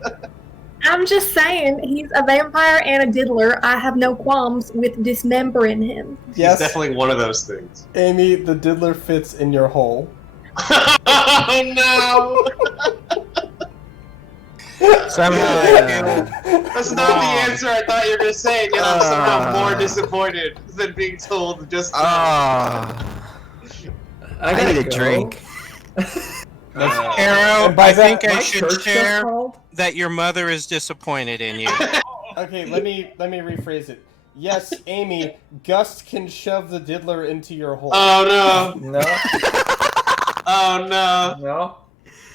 I'm just saying, he's a vampire and a diddler. I have no qualms with dismembering him. Yes. He's definitely one of those things. Amy, the diddler fits in your hole. Oh no! Somehow That's not the answer I thought you were going to say, yet I'm somehow more disappointed than being told just I need a drink. Arrow, I think I should share that your mother is disappointed in you. Okay, let me rephrase it. Yes, Amy, Gust can shove the diddler into your hole. Oh no! No. Oh no! No.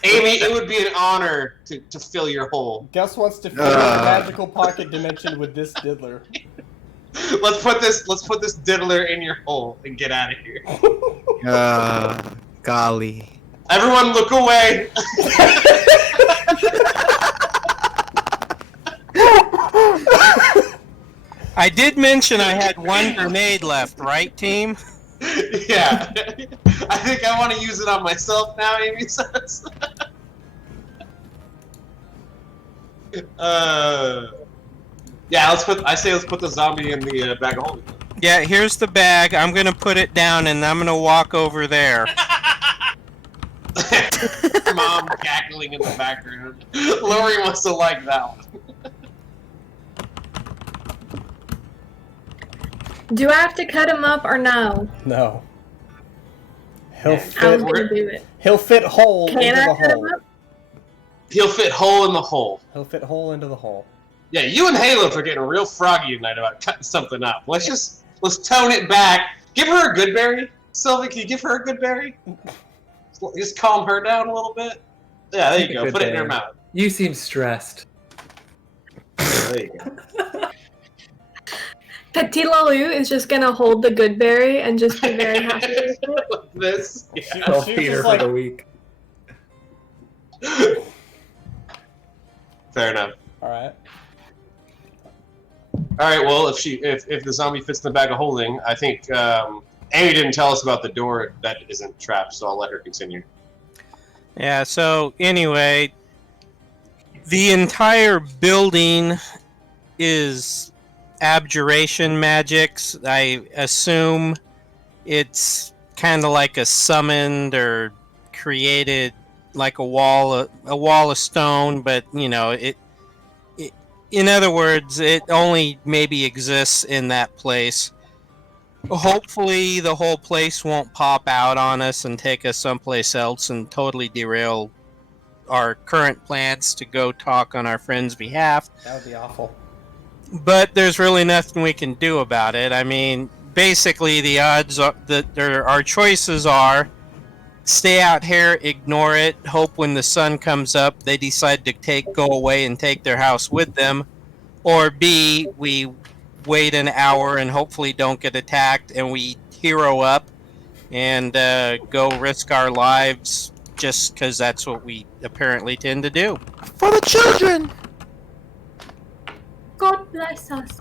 Amy, it would be an honor to fill your hole. Gus wants to fill the magical pocket dimension with this diddler. Let's put this diddler in your hole and get out of here. Golly. Everyone, look away. I did mention I had one grenade left, right, team? Yeah. I think I want to use it on myself now, Amy says. Yeah, let's put the zombie in the bag of holding. Yeah, here's the bag. I'm gonna put it down and I'm gonna walk over there. Mom cackling in the background. Lori must have liked that one. Do I have to cut him up or no? No. He'll I was fit. gonna do it. He'll fit hole Can into I the cut him hole. up? He'll fit hole in the hole. He'll fit hole into the hole. Yeah, you and Halo are getting real froggy tonight about cutting something up. Let's tone it back. Give her a good berry. Sylvie, can you give her a good berry? Just calm her down a little bit. Yeah, there you go. Put it in her mouth. You seem stressed. There you go. Petit Lalou is just gonna hold the good berry and just be very happy with it. Like this. Yeah. I'll She's feed her just for like- the week. Fair enough. All right. All right. Well, if the zombie fits in the bag of holding, I think Amy didn't tell us about the door that isn't trapped, so I'll let her continue. Yeah, so anyway, the entire building is abjuration magics. I assume it's kind of like a summoned or created like a wall of stone, but you know, it in other words, it only maybe exists in that place. Hopefully the whole place won't pop out on us and take us someplace else and totally derail our current plans to go talk on our friend's behalf. That would be awful. But there's really nothing we can do about it. I mean, basically the odds are that our choices are stay out here, ignore it, hope when the sun comes up they decide to go away and take their house with them, or B, we wait an hour and hopefully don't get attacked and we hero up and go risk our lives just because that's what we apparently tend to do. For the children! God bless us,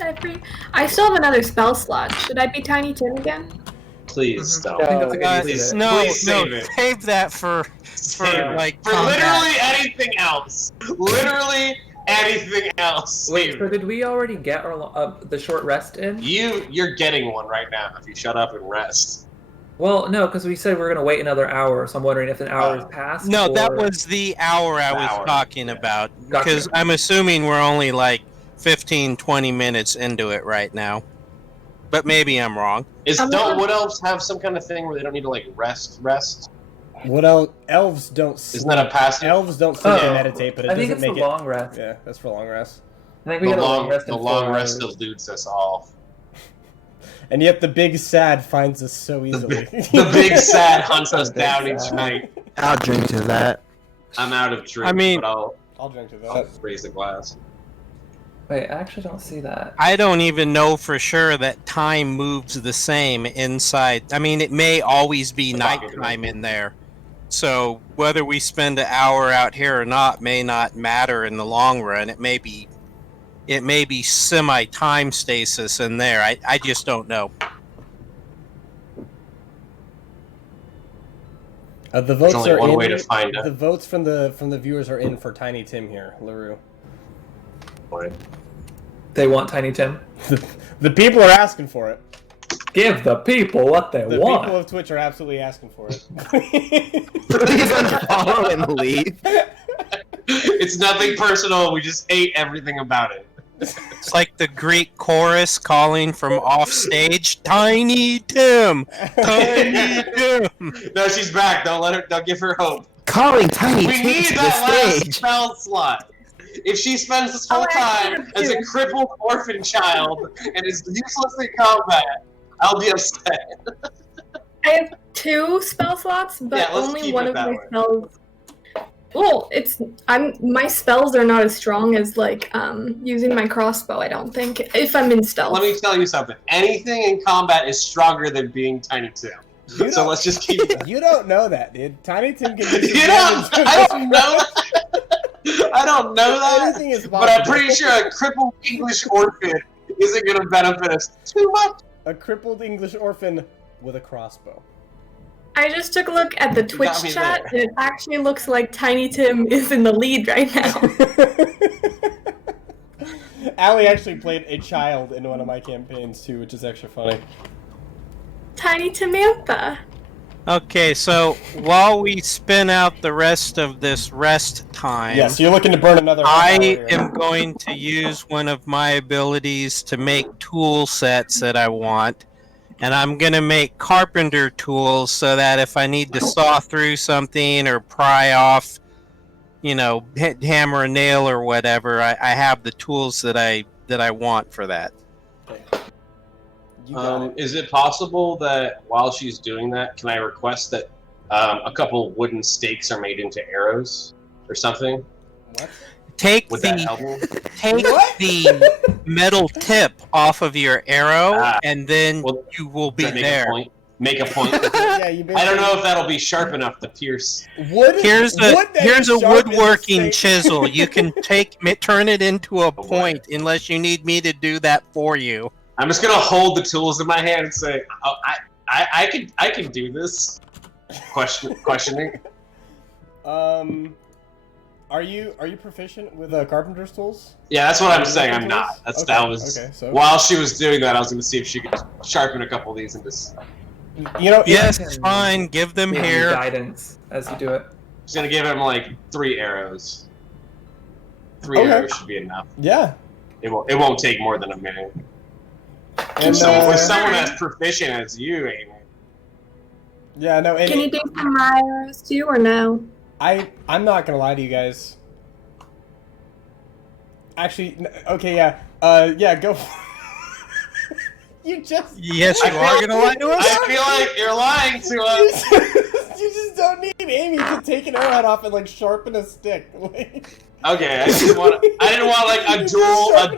I still have another spell slot. Should I be Tiny Tim again? Please I don't. think that's a good use of it. No, Please save it. save that for Save it. like For combat. literally anything else. Literally anything else. Wait, Save so it. did we already get our the short rest in? You're getting one right now if you shut up and rest. Well, no, because we said we were going to wait another hour, so I'm wondering if an hour has passed. No, that or- was the hour I The was hour, talking yeah. about. Gotcha. Because I'm assuming we're only like 15, 20 minutes into it right now. But maybe I'm wrong. Don't Wood Elves have some kind of thing where they don't need to like rest? What else? Elves don't. Isn't that a passive? Elves don't sleep Oh, and meditate, but it I think doesn't it's make the it. long rest. Yeah, that's for long rest. I think we The got a long long rest. the in long 4 rest hours. eludes us all. And yet the big sad finds us so easily. The big sad hunts us The big down each sad. night. I'll drink to that. I'm out of drink, I mean- but I'll drink to I'll that. raise the glass. Wait, I actually don't see that. I don't even know for sure that time moves the same inside. I mean, it may always be nighttime in there. So whether we spend an hour out here or not may not matter in the long run. It may be semi-time stasis in there. I just don't know. The votes only are one in. way to find out. The votes from the viewers are in for Tiny Tim here, LaRue. They want Tiny Tim. The people are asking for it. Give the people what they The want. people of Twitch are absolutely asking for it. Please unfollow and leave. It's nothing personal. We just hate everything about it. It's like the Greek chorus calling from off stage, Tiny Tim! Tiny Tim! No, she's back. Don't give her hope. Calling Tiny We Tim need to that the last stage. spell slot. If she spends this whole time as a crippled orphan child and is useless in combat, I'll be upset. I have 2 spell slots, but only one of my spells. Well, my spells are not as strong as like using my crossbow. I don't think if I'm in stealth. Let me tell you something. Anything in combat is stronger than being Tiny Tim. So let's just keep that. You don't know that, dude. Tiny Tim can do I don't know. I don't know that. Anything is possible. But I'm pretty sure a crippled English orphan isn't going to benefit us too much. A crippled English orphan with a crossbow. I just took a look at the Twitch chat, and it actually looks like Tiny Tim is in the lead right now. Allie actually played a child in one of my campaigns too, which is extra funny. Tiny Timantha. Okay, so while we spin out the rest of this rest time... Yes, you're looking to burn another... I am going to use one of my abilities to make tool sets that I want. And I'm going to make carpenter tools so that if I need to saw through something or pry off, hammer a nail or whatever, I have the tools that I want for that. Is it possible that while she's doing that, can I request that a couple wooden stakes are made into arrows or something? What? Take Would the that help me? the metal tip off of your arrow, and then you will be there. Make a point. Yeah, I don't know if that'll be sharp enough to pierce. Here's a woodworking chisel. You can turn it into a point, unless you need me to do that for you. I'm just gonna hold the tools in my hand and say, "Oh, I can do this." Questioning. Are you proficient with carpenter's tools? Yeah, that's what I'm saying. I'm not. That was while she was doing that. I was gonna see if she could sharpen a couple of these and just. Yes, it's fine. Give them here. Guidance as you do it. She's gonna give him like 3 arrows. 3 arrows should be enough. Yeah. It won't take more than a minute. And so with someone as proficient as you, Amy. Yeah, no. Can you do some arrows too, or no? I'm not gonna lie to you guys. Actually, okay, yeah, go. You just. Yes, you are gonna lie to us. I feel like you're lying to us. You just don't need Amy to take an arrowhead off and like sharpen a stick. Okay, I didn't want like a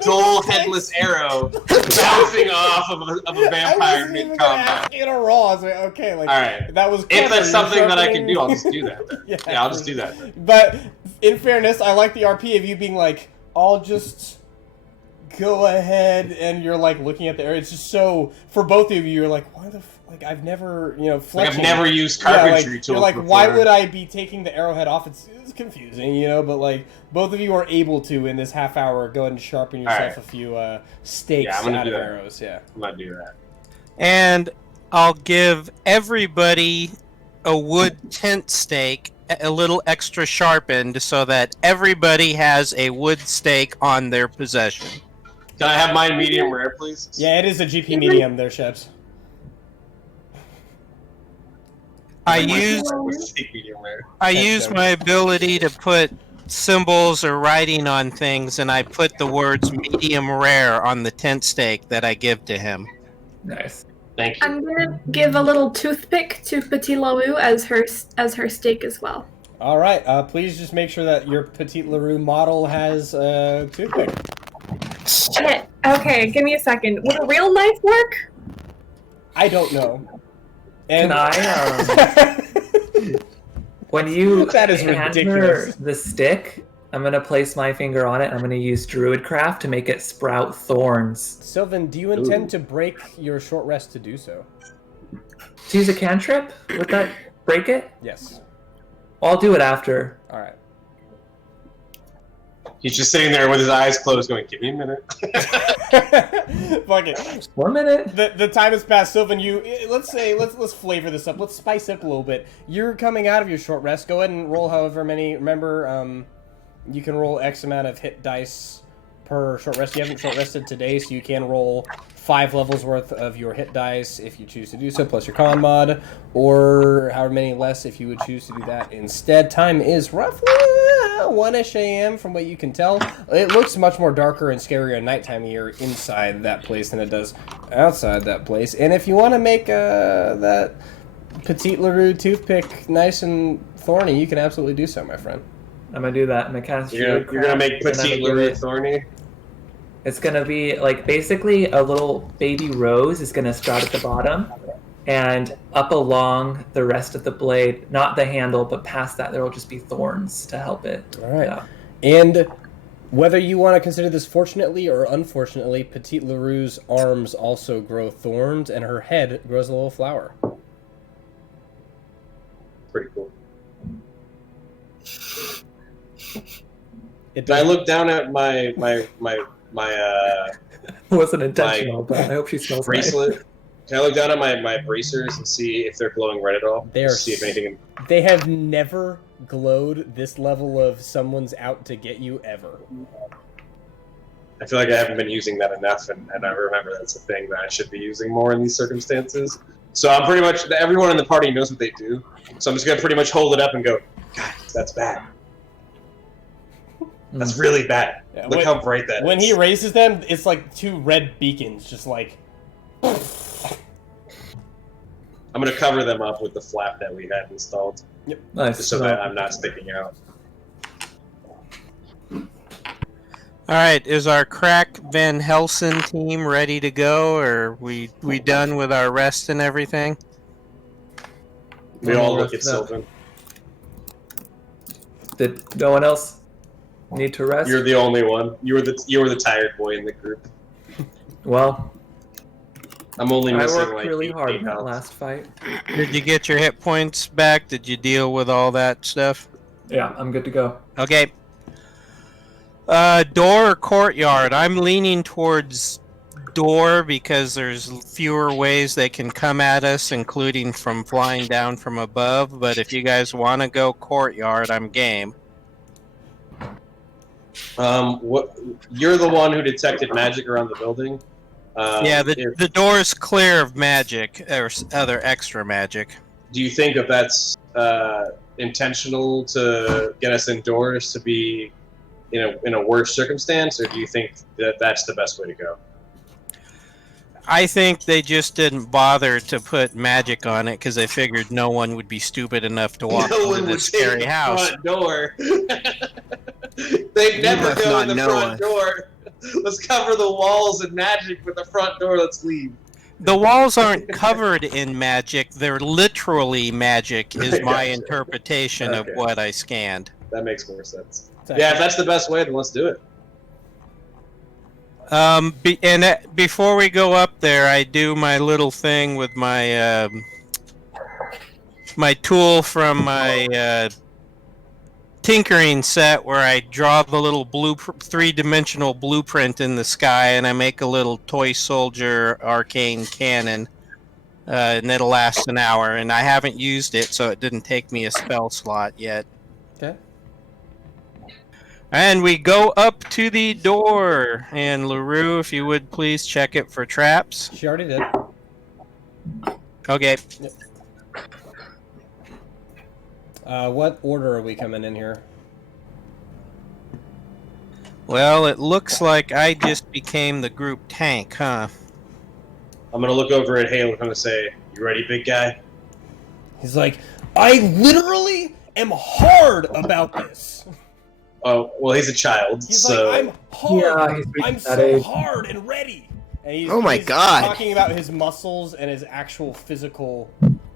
dull headless arrow bouncing off of a vampire mid combat. In a roll, I was like, okay, like, all right. That was. If that's something that I can do, I'll just do that. Yeah, I'll just do that. But in fairness, I like the RP of you being like, I'll just go ahead, and you're like looking at the area. It's just so for both of you. You're like, why the like I've never I've never used carpentry tools. You're like, before. why would I be taking the arrowhead off? It's confusing, but like both of you are able to in this half hour go ahead and sharpen yourself a few stakes out of arrows. Yeah, I'm gonna do that. And I'll give everybody a wood tent stake, a little extra sharpened, so that everybody has a wood stake on their possession. Can I have mine medium rare, please? Yeah, it is a GP medium there, Shebs. I use my ability to put symbols or writing on things, and I put the words medium rare on the tent stake that I give to him. Nice. Thank you. I'm gonna give a little toothpick to Petit LaRue as her stake as well. All right. Please just make sure that your Petit LaRue model has a toothpick. Shit. Okay, give me a second. Would a real knife work? I don't know. And can I? When you that is hand ridiculous. her the stick, I'm gonna place my finger on it. I'm gonna use Druidcraft to make it sprout thorns. Sylvan, do you intend to break your short rest to do so? To use a cantrip? Would that break it? Yes. I'll do it after. All right. He's just sitting there with his eyes closed, going, "Give me a minute." Fuck it. 1 minute. The time has passed, Sylvan. Let's flavor this up. Let's spice it up a little bit. You're coming out of your short rest. Go ahead and roll however many. Remember, you can roll X amount of hit dice per short rest. You haven't short rested today, so you can roll 5 levels worth of your hit dice if you choose to do so, plus your con mod, or however many less if you would choose to do that instead. Time is roughly 1-ish a.m. from what you can tell. It looks much more darker and scarier at nighttime here inside that place than it does outside that place. And if you want to make that Petite LaRue toothpick nice and thorny, you can absolutely do so, my friend. I'm gonna do that. I'm gonna cast. You're gonna make Petite LaRue thorny? It's gonna be like basically a little baby rose is gonna sprout at the bottom, and up along the rest of the blade, not the handle, but past that, there will just be thorns to help it. All right. Yeah. And whether you want to consider this fortunately or unfortunately, Petite LaRue's arms also grow thorns, and her head grows a little flower. Pretty cool. I look down at my wasn't intentional, but I hope she smells bracelet. Nice. Can I look down at my bracers and see if they're glowing red at all? See if anything. They have never glowed this level of someone's out to get you ever. I feel like I haven't been using that enough, and I remember that's a thing that I should be using more in these circumstances. So I'm pretty much everyone in the party knows what they do. So I'm just gonna pretty much hold it up and go, guys, that's bad. That's really bad. Yeah, Look how bright that is. When he raises them, it's like 2 red beacons, just like. I'm gonna cover them up with the flap that we had installed. Yep. Nice. Just so that I'm not sticking out. All right, is our Crack Van Helsing team ready to go, or are we done with our rest and everything? We all look at Sylvan. Did no one else need to rest? You're the only one. You were the tired boy in the group. Well, I'm only missing I worked like really 8 hard in that pounds. last fight. Did you get your hit points back? Did you deal with all that stuff? Yeah, I'm good to go. Okay. Door or courtyard? I'm leaning towards door because there's fewer ways they can come at us, including from flying down from above. But if you guys want to go courtyard, I'm game. You're the one who detected magic around the building. Yeah, the door's clear of magic or other extra magic. Do you think that that's intentional to get us indoors to be in a worse circumstance, or do you think that that's the best way to go? I think they just didn't bother to put magic on it because they figured no one would be stupid enough to walk into this scary house. Front door. They'd never go in the front door. Let's cover the walls in magic with the front door. Let's leave. The walls aren't covered in magic. They're literally magic, is my interpretation of what I scanned. That makes more sense. Yeah, if that's the best way, then let's do it. Before we go up there, I do my little thing with my my tool from my tinkering set, where I draw the little three-dimensional blueprint in the sky, and I make a little toy soldier arcane cannon, and it'll last an hour. And I haven't used it, so it didn't take me a spell slot yet. Okay. And we go up to the door. And LaRue, if you would please check it for traps. She already did. Okay. Yep. What order are we coming in here? Well, it looks like I just became the group tank, huh? I'm going to look over at Hale and I'm going to say, you ready, big guy? He's like, I literally am hard about this. Oh, well, he's a child, He's so... like, I'm hard. Yeah, I'm so hard and ready. And he's, Oh my God. Talking about his muscles and his actual physical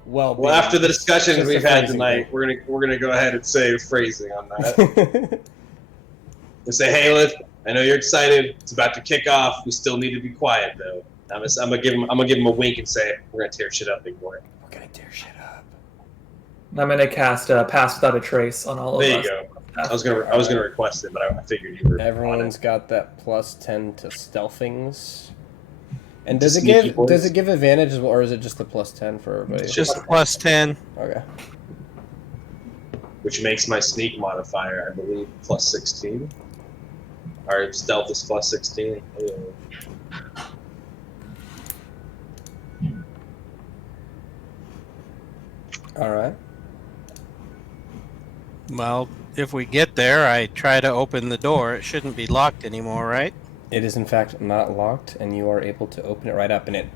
well-being. Well, after the discussions Just we've a had phrasing tonight, thing. we're gonna go ahead and say phrasing on that. We say, hey, I know you're excited. It's about to kick off. We still need to be quiet, though. I'm gonna give him a wink and say, we're gonna tear shit up, big boy. We're gonna tear shit up. I'm gonna cast Pass Without a Trace on all of us. There you go. I was gonna request it, but I figured you were. Everyone's got that +10 to stealthings. And Just does it give advantage, or is it just the +10 for everybody? It's just +10. Okay. Which makes my sneak modifier, I believe, +16. Our stealth is +16. All right. Well, if we get there, I try to open the door. It shouldn't be locked anymore, right? It is in fact not locked, and you are able to open it right up, and it...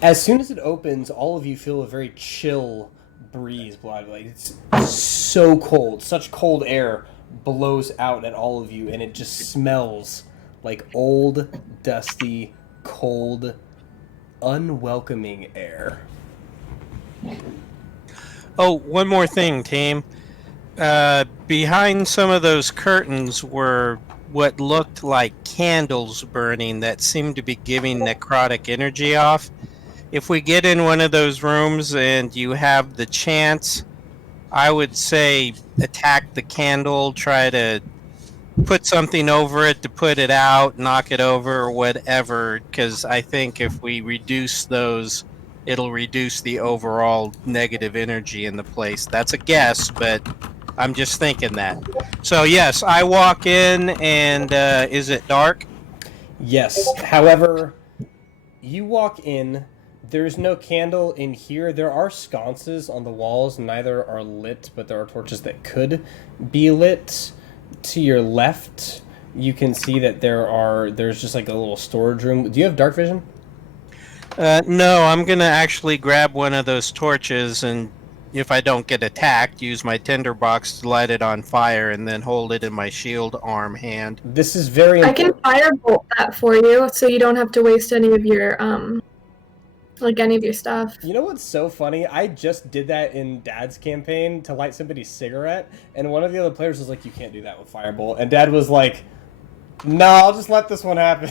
As soon as it opens, all of you feel a very chill breeze blow. Like, it's so cold. Such cold air blows out at all of you, and it just smells like old, dusty, cold, unwelcoming air. Oh, one more thing, team. Behind some of those curtains were what looked like candles burning that seemed to be giving necrotic energy off. If we get in one of those rooms and you have the chance, I would say attack the candle, try to put something over it to put it out, knock it over, or whatever, because I think if we reduce those, it'll reduce the overall negative energy in the place. That's a guess, but I'm just thinking that. So yes, I walk in, and is it dark? Yes. However, you walk in, there's no candle in here. There are sconces on the walls. Neither are lit, but there are torches that could be lit. To your left, you can see that there's just like a little storage room. Do you have dark vision? No, I'm going to actually grab one of those torches, and if I don't get attacked, use my tinderbox to light it on fire and then hold it in my shield arm hand. This is very important. I can firebolt that for you, so you don't have to waste any of your any of your stuff. You know what's so funny? I just did that in Dad's campaign to light somebody's cigarette, and one of the other players was like, "You can't do that with firebolt," and Dad was like, "No, I'll just let this one happen."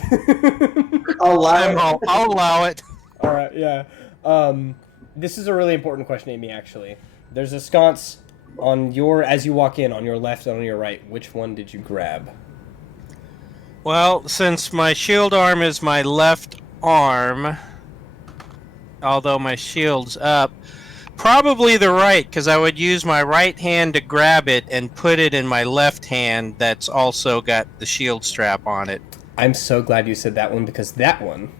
I'll allow it. All right, yeah. This is a really important question, Amy. Actually, there's a sconce on as you walk in, on your left and on your right. Which one did you grab? Well, since my shield arm is my left arm, although my shield's up, probably the right, because I would use my right hand to grab it and put it in my left hand that's also got the shield strap on it. I'm so glad you said that one, because that one,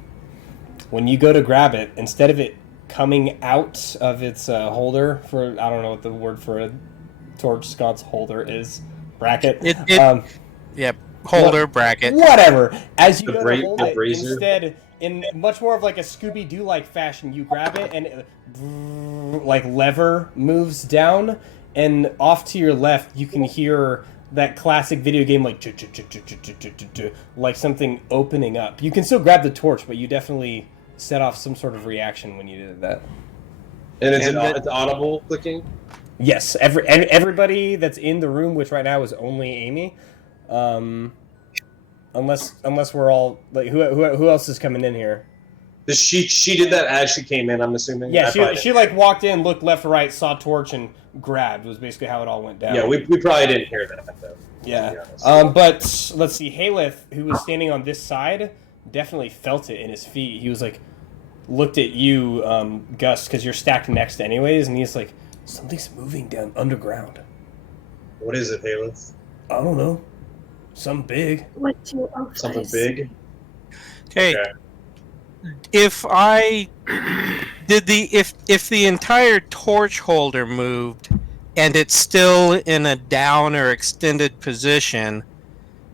when you go to grab it, instead of it coming out of its holder for, I don't know what the word for a torch sconce holder is, bracket. Holder, bracket. Whatever. As you go to hold it, instead, in much more of like a Scooby-Doo-like fashion, you grab it and it, like lever moves down, and off to your left you can hear that classic video game like something opening up. You can still grab the torch, but you definitely set off some sort of reaction when you did that. And it's audible clicking? Yes, everybody that's in the room, which right now is only Amy, unless we're all like, who else is coming in here? She did that as she came in, I'm assuming. Yeah, she like walked in, looked left or right, saw torch, and grabbed. Was basically how it all went down. Yeah, we probably didn't hear that though. Yeah. But let's see, Haleth, who was standing on this side, definitely felt it in his feet. He was like, looked at you, Gus, because you're stacked next anyways, and he's like, something's moving down underground. What is it, Haleth? I don't know. Something big. Something big? Okay. If I did if the entire torch holder moved and it's still in a down or extended position,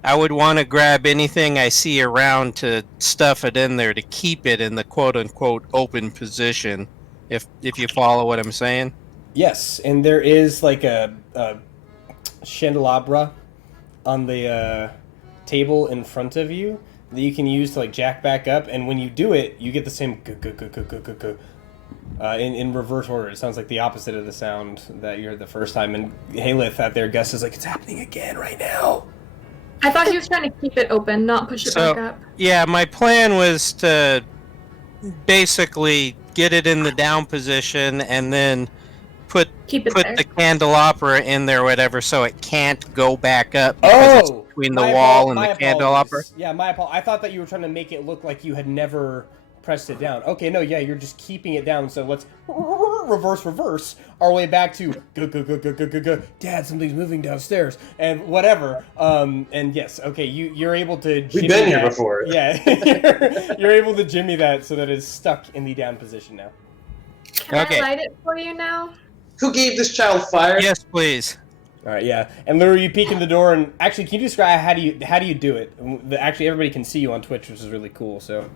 I would want to grab anything I see around to stuff it in there to keep it in the quote unquote open position. If you follow what I'm saying. Yes, and there is like a candelabra on the table in front of you that you can use to like jack back up, and when you do it, you get the same in reverse order. It sounds like the opposite of the sound that you heard the first time. And Haleth out there, Gus is like, it's happening again right now. I thought he was trying to keep it open, not push it back up. Yeah, my plan was to basically get it in the down position and then put the candelabra in there, or whatever, so it can't go back up because it's between the wall and the candelabra. Yeah, my apologies. I thought that you were trying to make it look like you had never pressed it down. Okay, no, yeah, you're just keeping it down. So let's reverse our way back to go. Dad, something's moving downstairs and whatever. And yes, okay, you're able to. We've been here before. Yeah, you're able to jimmy that so that it's stuck in the down position now. Can I light it for you now? Who gave this child fire? Yes, please. All right, yeah. And Luru, you peek in the door, and actually, can you describe how do you do it? Actually, everybody can see you on Twitch, which is really cool. So.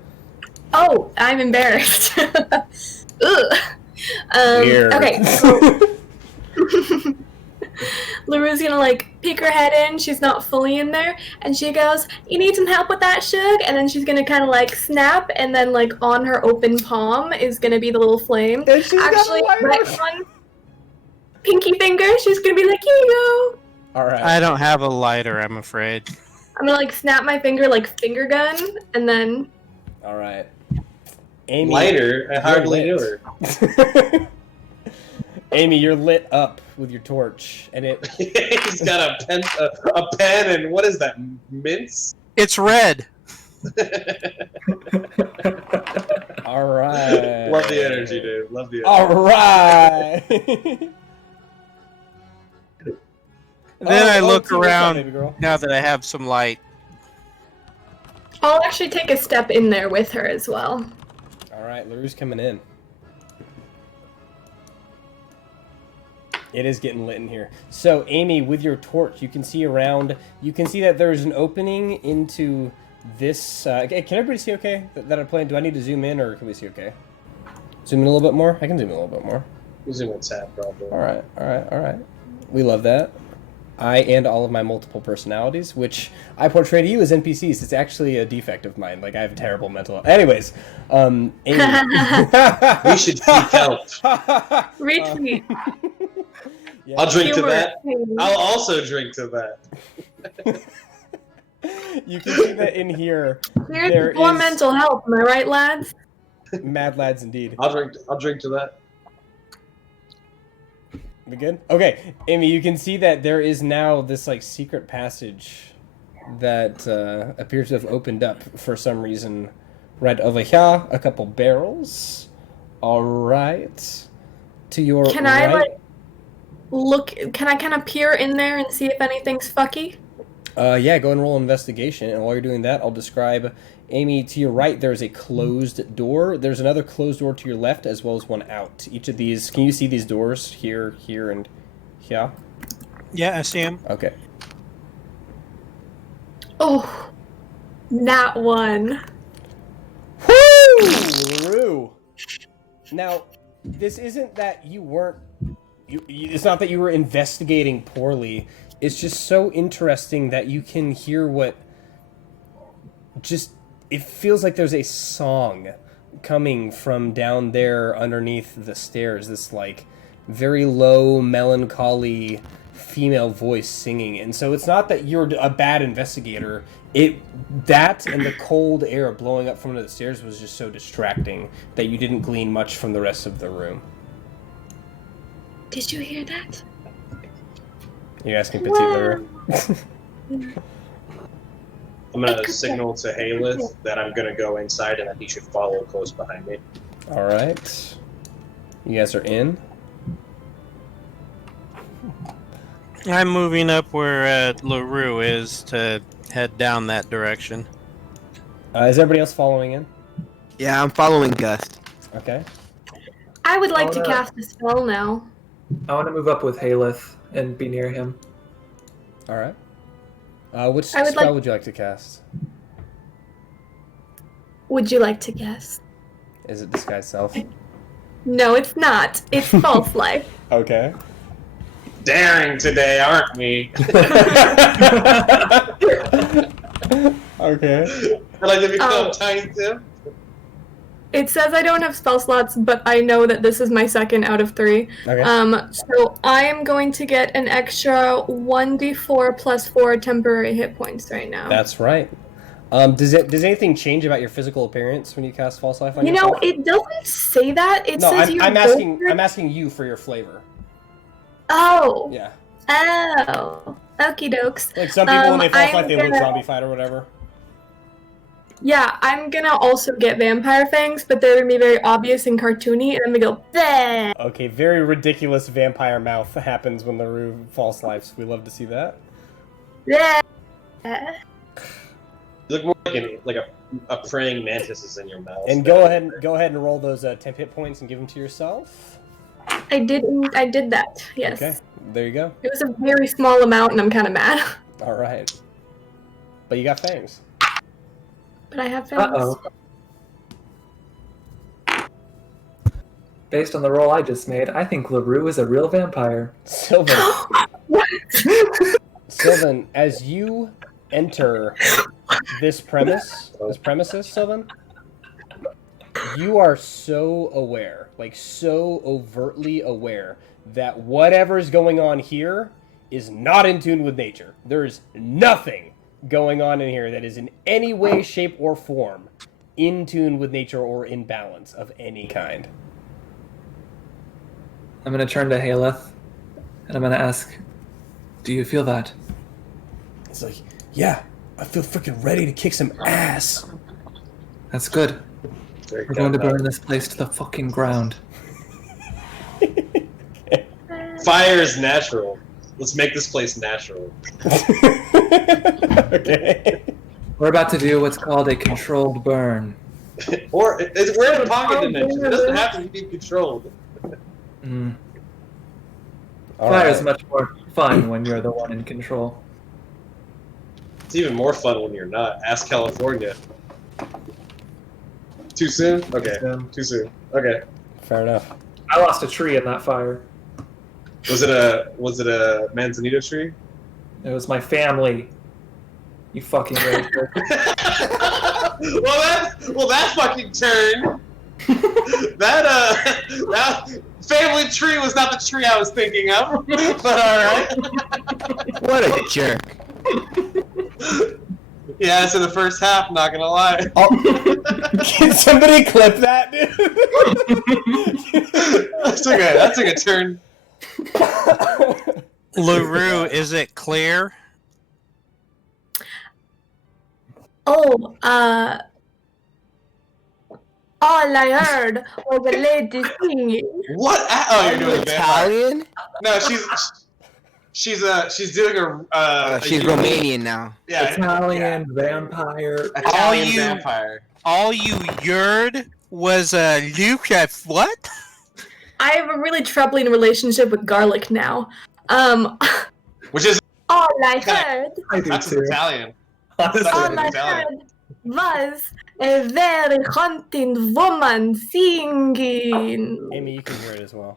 Oh, I'm embarrassed. Ugh. Weird. Okay. So Laru's gonna like peek her head in. She's not fully in there, and she goes, "You need some help with that, Shug?" And then she's gonna kind of like snap, and then like on her open palm is gonna be the little flame. Actually, right on pinky finger, she's gonna be like, "Here you go." All right. I don't have a lighter, I'm afraid. I'm gonna like snap my finger like finger gun, and then. All right. Amy, lighter. I hardly knew her. Amy, you're lit up with your torch, and it. He's got a pen, and what is that? Mints? It's red. All right. Love the energy, dude. Love the energy. All right. Then I look what's up, around baby girl? now that I have some light. I'll actually take a step in there with her as well. All right, Laru's coming in. It is getting lit in here. So, Amy, with your torch, you can see around. You can see that there's an opening into this. Can everybody see okay that I'm playing? Do I need to zoom in, or can we see okay? Zoom in a little bit more? I can zoom in a little bit more. Zoom in tab, probably. All right, all right, all right. We love that. I and all of my multiple personalities, which I portray to you as NPCs. It's actually a defect of mine. Like, I have terrible mental health. Anyways, Amy. We should seek help. Retweet. Yeah. I'll drink to Humor. that. I'll also drink to that. You can see that in here. There Here's more is- mental health, am I right, lads? Mad lads indeed. I'll drink to that. We good? Okay, Amy, you can see that there is now this like secret passage that appears to have opened up for some reason. Right over here, a couple barrels. All right. To your Can right. I like look? Can I kind of peer in there and see if anything's fucky? Yeah, go and roll investigation. And while you're doing that, I'll describe. Amy, to your right, there's a closed door. There's another closed door to your left, as well as one out. Each of these, can you see these doors? Here, here, and here? Yeah, I see him. Okay. Oh, that one. Woo! Luru! Now, this isn't that you weren't... it's not that you were investigating poorly. It's just so interesting that you can hear what... Just... It feels like there's a song coming from down there underneath the stairs. This, like, very low, melancholy female voice singing. And so it's not that you're a bad investigator. That and the cold air blowing up from under the stairs was just so distracting that you didn't glean much from the rest of the room. Did you hear that? You're asking Petite Lure? I'm gonna signal to Haleth that I'm gonna go inside and that he should follow close behind me. All right. You guys are in. I'm moving up where LaRue is to head down that direction. Is everybody else following in? Yeah, I'm following Gust. Okay. I would like Oh, to no. cast a spell now. I want to move up with Haleth and be near him. All right. Which I would spell like- would you like to cast? Would you like to guess? Is it Disguise Self? No, it's not. It's false life. Okay. Daring today, aren't we? Okay. I'd like to become Oh. Tiny Tim. It says I don't have spell slots, but I know that this is my second out of 3. Okay. So I am going to get an extra 1d4 plus 4 temporary hit points right now. That's right. Does anything change about your physical appearance when you cast False Life on You know, yourself? it doesn't say that. It No, says you. I'm asking you for your flavor. Oh. Yeah. Oh. Okie dokes. Like some people when they False I'm Life, they look gonna- zombie fight or whatever. Yeah, I'm gonna also get vampire fangs, but they're gonna be very obvious and cartoony, and I'm gonna go. Bleh. Okay, very ridiculous vampire mouth happens when LaRue False Lives. We love to see that. Bleh. You look more like a praying mantis is in your mouth. And go ahead and roll those temp hit points and give them to yourself. I did that. Yes. Okay, there you go. It was a very small amount, and I'm kind of mad. All right. But you got fangs. But I have fangs. Uh-oh. Based on the roll I just made, I think LaRue is a real vampire. Sylvan. Sylvan, as you enter this premises, Sylvan, you are so aware, like so overtly aware, that whatever's going on here is not in tune with nature. There is nothing going on in here that is in any way, shape, or form in tune with nature or in balance of any kind. I'm going to turn to Haleth, and I'm going to ask, do you feel that? It's like, yeah, I feel freaking ready to kick some ass. That's good. We're going to burn this place to the fucking ground. Fire is natural. Let's make this place natural. Okay. We're about to do what's called a controlled burn. We're in a pocket dimension. It doesn't have to be controlled. Fire is much more fun when you're the one in control. It's even more fun when you're not. Ask California. Too soon? Okay. Too soon. Okay. Fair enough. I lost a tree in that fire. Was it a manzanita tree? It was my family. You fucking racist. well, that fucking turn. that family tree was not the tree I was thinking of. But all right. What a jerk. Yeah, it's in the first half. Not gonna lie. Oh. Can somebody clip that, dude? That took a turn. LaRue, is it clear? Oh, all I heard was a lady singing. What? Oh, you're doing Italian? No, she's doing a. She's Romanian now. Yeah, Italian vampire. Italian vampire. All you heard was a Luca. What? I have a really troubling relationship with garlic now. Which is all I heard. That's Italian. All I heard was a very haunting woman singing. Amy, you can hear it as well.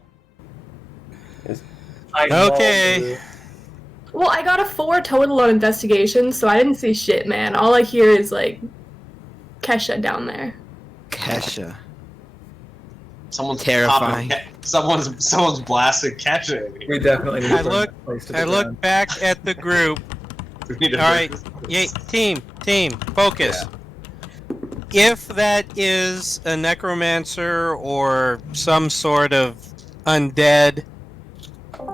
Okay. Well, I got a 4 total on investigation, so I didn't see shit, man. All I hear is like Kesha down there. Kesha. Someone's terrifying. Someone's blasted Kesha. We definitely need I look back at the group. All right, team, focus. Yeah. If that is a necromancer or some sort of undead,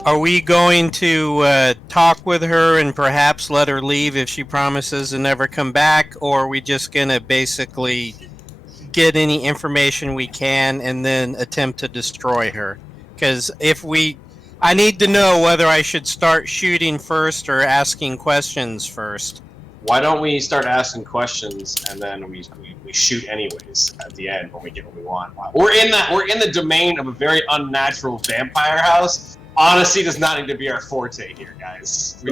are we going to talk with her and perhaps let her leave if she promises to never come back, or are we just going to basically get any information we can and then attempt to destroy her? Because I need to know whether I should start shooting first or asking questions first. Why don't we start asking questions and then we shoot anyways at the end when we get what we want? We're in the domain of a very unnatural vampire house. Honesty does not need to be our forte here, guys.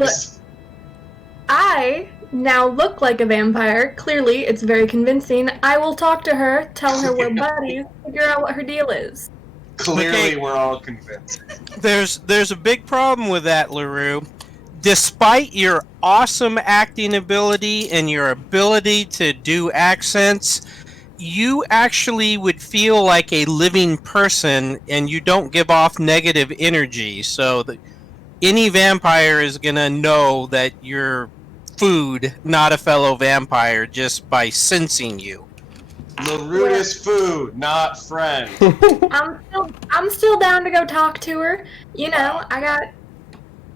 I now look like a vampire. Clearly, it's very convincing. I will talk to her, tell her we're buddies, figure out what her deal is. Clearly, we're all convinced. There's a big problem with that, LaRue. Despite your awesome acting ability and your ability to do accents, you actually would feel like a living person and you don't give off negative energy. So any vampire is going to know that you're food, not a fellow vampire, just by sensing you. LaRue is food, not friend. I'm still down to go talk to her. You know, I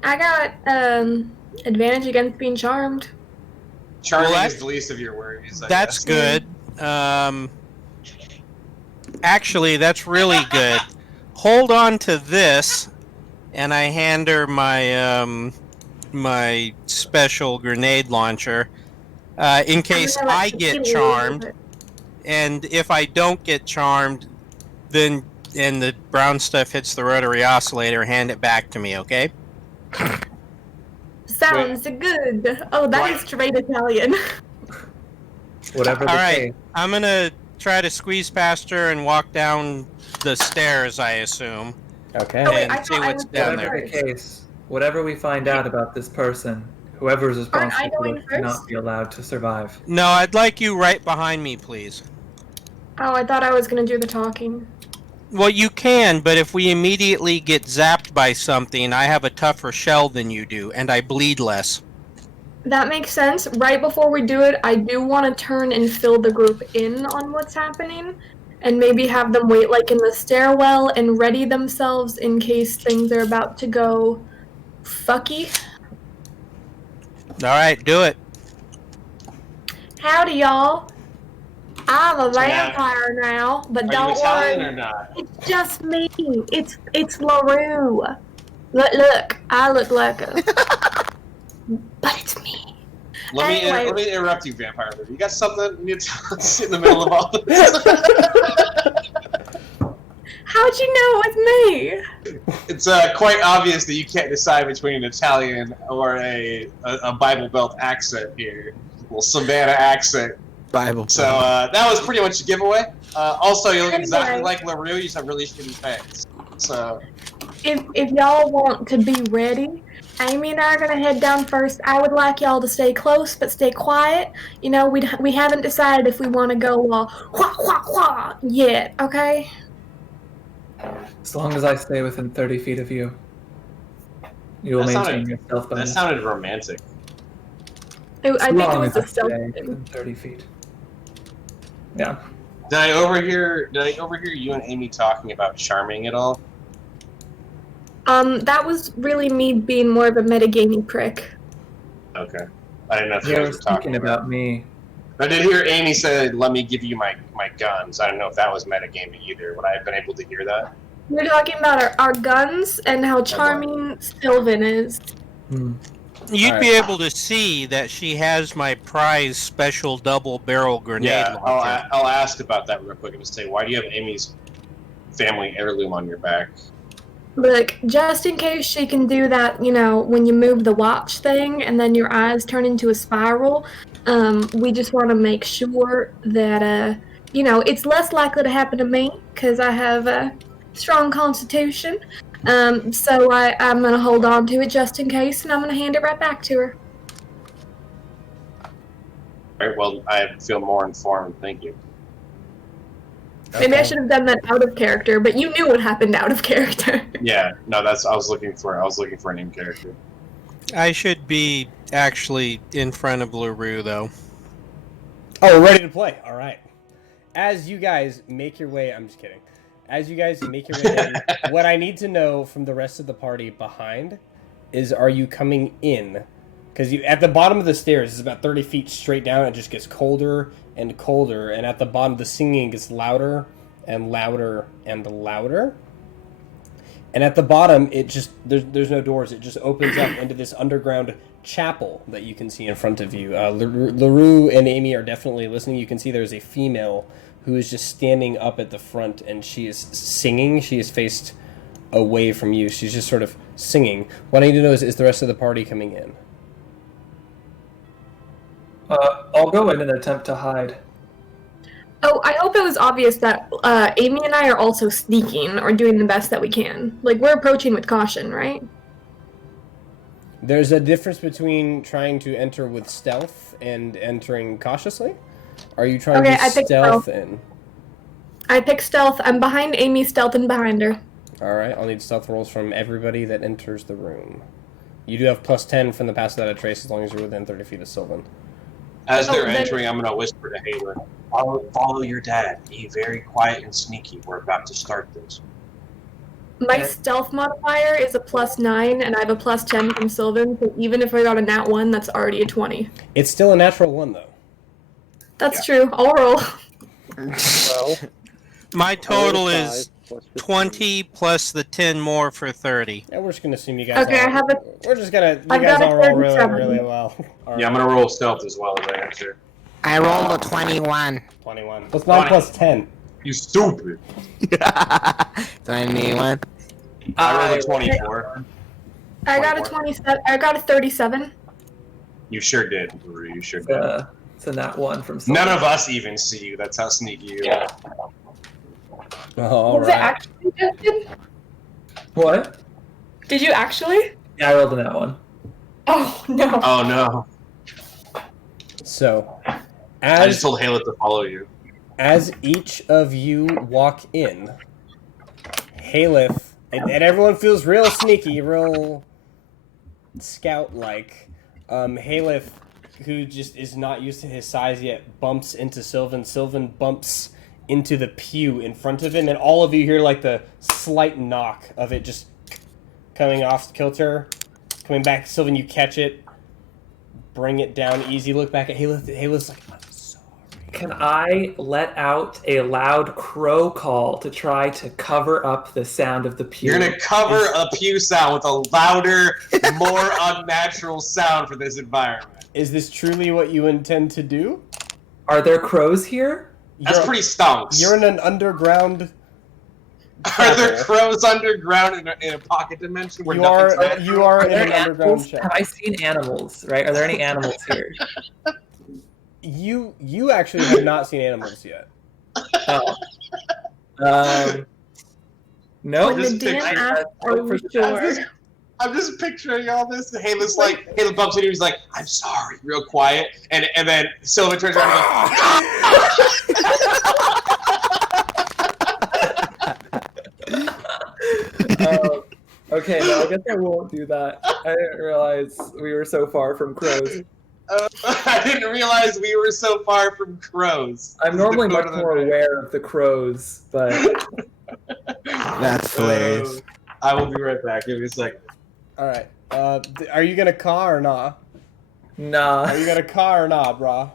got advantage against being charmed. Charming is the least of your worries. That's good. Actually, that's really good. Hold on to this, and I hand her my my special grenade launcher in case I get charmed. And if I don't get charmed, then and the brown stuff hits the rotary oscillator, hand it back to me, okay? Sounds good. Oh, that is straight Italian. Whatever the Alright, case. I'm gonna try to squeeze past her and walk down the stairs, I assume. Okay. Oh, wait, And I see thought I what's was down going there. Whatever the first. case, whatever we find out about this person, whoever is Aren't I responsible for going it cannot first? be allowed to survive. No, I'd like you right behind me, please. Oh, I thought I was gonna do the talking. Well, you can, but if we immediately get zapped by something, I have a tougher shell than you do, and I bleed less. That makes sense. Right before we do it, I do want to turn and fill the group in on what's happening, and maybe have them wait like in the stairwell and ready themselves in case things are about to go fucky. Alright, do it. Howdy, y'all. I'm a vampire now, but Are you don't Italian worry. or not? It's just me. It's LaRue. Look, I look like a... but it's me. Let me interrupt you, Vampire Lady. You got something you need to tell us in the middle of all this? How'd you know it's me? It's quite obvious that you can't decide between an Italian or a Bible Belt accent here. A little Savannah accent. Bible. So that was pretty much a giveaway. Also, you look exactly like LaRue. You just have really shitty fangs. So If y'all want to be ready, Amy and I are gonna head down first. I would like y'all to stay close, but stay quiet. You know, we haven't decided if we want to go wah wah wah yet. Okay. As long as I stay within 30 feet of you, you will maintain your stealth that bonus. sounded romantic. I think it was a a stealth stay thing. within 30 feet. Yeah. Did I overhear you and Amy talking about charming at all? That was really me being more of a metagaming prick. Okay. I didn't know if you They guys were were talking speaking about me. I did hear Amy say, "Let me give you my guns." I don't know if that was metagaming either. Would I have been able to hear that? We're talking about our guns and how charming Sylvan is. You'd be able to see that she has my prize special double barrel grenade Yeah, launcher. I'll ask about that real quick and just say, why do you have Amy's family heirloom on your back? Look, just in case she can do that, you know, when you move the watch thing and then your eyes turn into a spiral, we just want to make sure that, you know, it's less likely to happen to me because I have a strong constitution. So I'm going to hold on to it just in case, and I'm going to hand it right back to her. All right, well, I feel more informed. Thank you. Maybe I should have done that out of character, but you knew what happened out of character. Yeah, no, I was looking for a name character. I should be actually in front of LaRue, though. Oh, we're ready to play. All right. As you guys make your way, I'm just kidding. As you guys make your way in, what I need to know from the rest of the party behind is, are you coming in? Because at the bottom of the stairs is about 30 feet straight down. It just gets colder and colder, and at the bottom the singing gets louder and louder and louder. And at the bottom, it just there's no doors. It just opens up into this underground chapel that you can see in front of you. LaRue and Amy are definitely listening. You can see there's a female who is just standing up at the front, and she is singing. She is faced away from you. She's just sort of singing. What I need to know is the rest of the party coming in? I'll go in and attempt to hide. Oh, I hope it was obvious that Amy and I are also sneaking or doing the best that we can. Like, we're approaching with caution, right? There's a difference between trying to enter with stealth and entering cautiously. Are you trying to stealth in? I pick stealth. I'm behind Amy, stealth, and behind her. All right, I'll need stealth rolls from everybody that enters the room. You do have plus 10 from the pass without a trace as long as you're within 30 feet of Sylvan. As they're entering, I'm going to whisper to Hayward, follow your dad. Be very quiet and sneaky. We're about to start this. My stealth modifier is a +9, and I have a +10 from Sylvan, so even if I got a nat 1, that's already a 20. It's still a natural 1, though. That's true. I'll roll. Well, My total is 5 + 20 plus the 10 more for 30. Yeah, we're just going to assume you guys Okay, I have a... We're just going to... You I've guys got a all roll really, 37. really well. All right. Yeah, I'm going to roll stealth as well as I answer. I rolled a 21. 21. Plus 9 plus 10. You stupid. 21. I rolled a 24. I got a 27. I got a 37. You sure did, Luru. You sure did. So that one from None of us even see you. That's how sneaky you are. Oh, all Was it actually tested? What? Did you actually? Yeah, I rolled in that one. Oh no. Oh no. So, I just told Haleth to follow you. As each of you walk in, Haleth, and everyone feels real sneaky, real scout-like. Haleth, who just is not used to his size yet, bumps into Sylvan. Sylvan bumps into the pew in front of him, and all of you hear like the slight knock of it just coming off kilter, coming back. Sylvan, you catch it, bring it down easy. Look back at Haleth. Haleth's like, I'm sorry. Can I let out a loud crow call to try to cover up the sound of the pew? You're gonna cover a pew sound with a louder, more unnatural sound for this environment. Is this truly what you intend to do? Are there crows here? That's pretty stonks. You're in an underground. Are there crows underground in a pocket dimension where You nothing's are in there an underground animals? shack. Have I seen animals? Right? Are there any animals here? You actually have not seen animals yet. Oh. No. When the DM asks, are we sure? I'm just picturing all this. And Haleth's like, Haleth bumps into him. He's like, I'm sorry, real quiet. And then Sylvan turns around and goes, okay, no, I guess I won't do that. I didn't realize we were so far from crows. I didn't realize we were so far from crows. I'm normally much more aware of the crows, but... That's hilarious. I will be right back. Give me a second. All right. Are you gonna caw or nah? Nah. Are you gonna caw or nah, brah?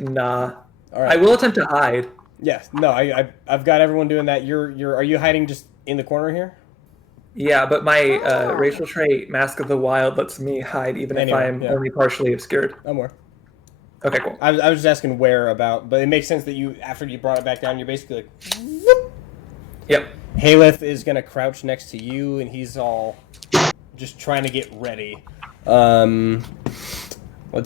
Nah. All right. I will attempt to hide. Yes. No. I've got everyone doing that. Are you hiding just in the corner here? Yeah, but my racial trait, Mask of the Wild, lets me hide even if I'm only partially obscured. No more. Okay, cool. I was just asking where about, but it makes sense that you, after you brought it back down, you're basically like, whoop. Yep. Haleth is gonna crouch next to you, and he's all just trying to get ready. Let's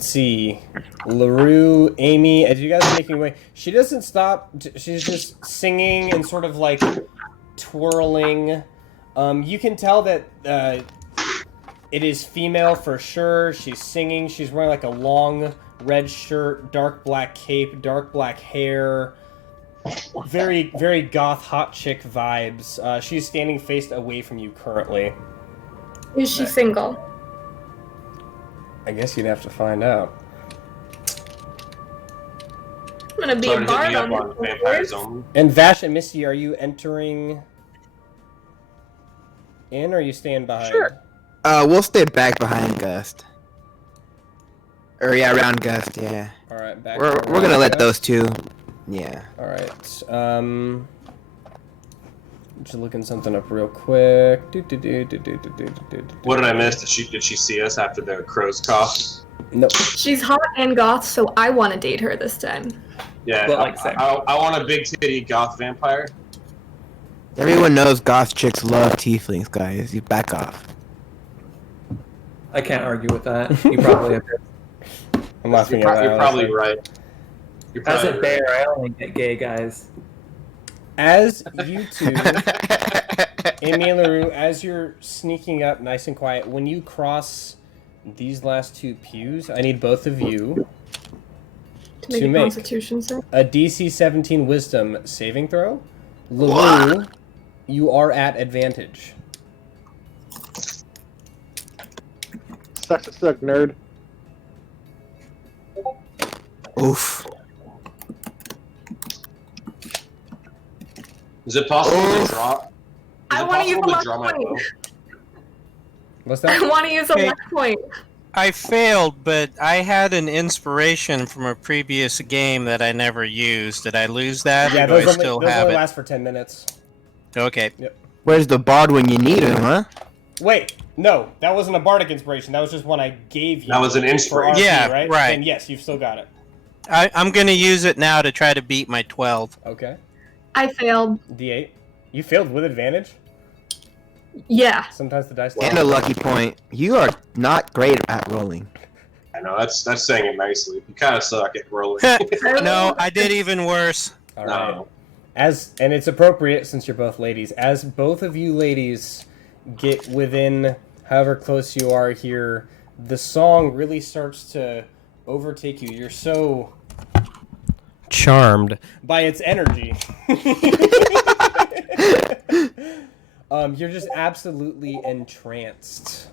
see. LaRue, Amy, as you guys are making way, she doesn't stop. She's just singing and sort of like twirling. You can tell that it is female for sure. She's singing. She's wearing like a long red shirt, dark black cape, dark black hair. Very, very goth, hot chick vibes. She's standing faced away from you currently. Is she single? I guess you'd have to find out. I'm gonna be a bard on Vampires Only. And Vash and Misty, are you entering in, or are you staying behind? Sure. We'll stay back behind Gust. Or yeah, around Gust. Yeah. All right, back. We're gonna let those two. Yeah. All right. Just looking something up real quick. What did I miss? Did she see us after the crow's cough? Nope. She's hot and goth, so I want to date her this time. Yeah, Well, like I want a big titty goth vampire. Everyone knows goth chicks love tieflings, guys. You back off. I can't argue with that. You probably have to. I'm laughing at that. You're probably right. You're As probably a bear, I only get gay guys. As you two, Amy and LaRue, as you're sneaking up nice and quiet, when you cross these last two pews, I need both of you to make Constitution save. a DC 17 Wisdom saving throw. LaRue, you are at advantage. Suck, nerd. Oof. Is it possible to draw? I want to use a luck my bow? point. What's I that? want to use a Hey. luck point. I failed, but I had an inspiration from a previous game that I never used. Did I lose that, Yeah, or do I those still only have it? last for 10 minutes. Okay. Where's the bard when you need him, huh? Wait, no, that wasn't a bardic inspiration. That was just one I gave you. That was an for inspiration. RP, Yeah, right? right. And yes, you've still got it. I'm going to use it now to try to beat my 12. Okay. I failed. D8. You failed with advantage? Yeah. Sometimes the dice... And a lucky point. You are not great at rolling. I know, that's saying it nicely. You kind of suck at rolling. No, I did even worse. All right. No. And it's appropriate since you're both ladies. As both of you ladies get within however close you are here, the song really starts to overtake you. You're so charmed by its energy. You're just absolutely entranced.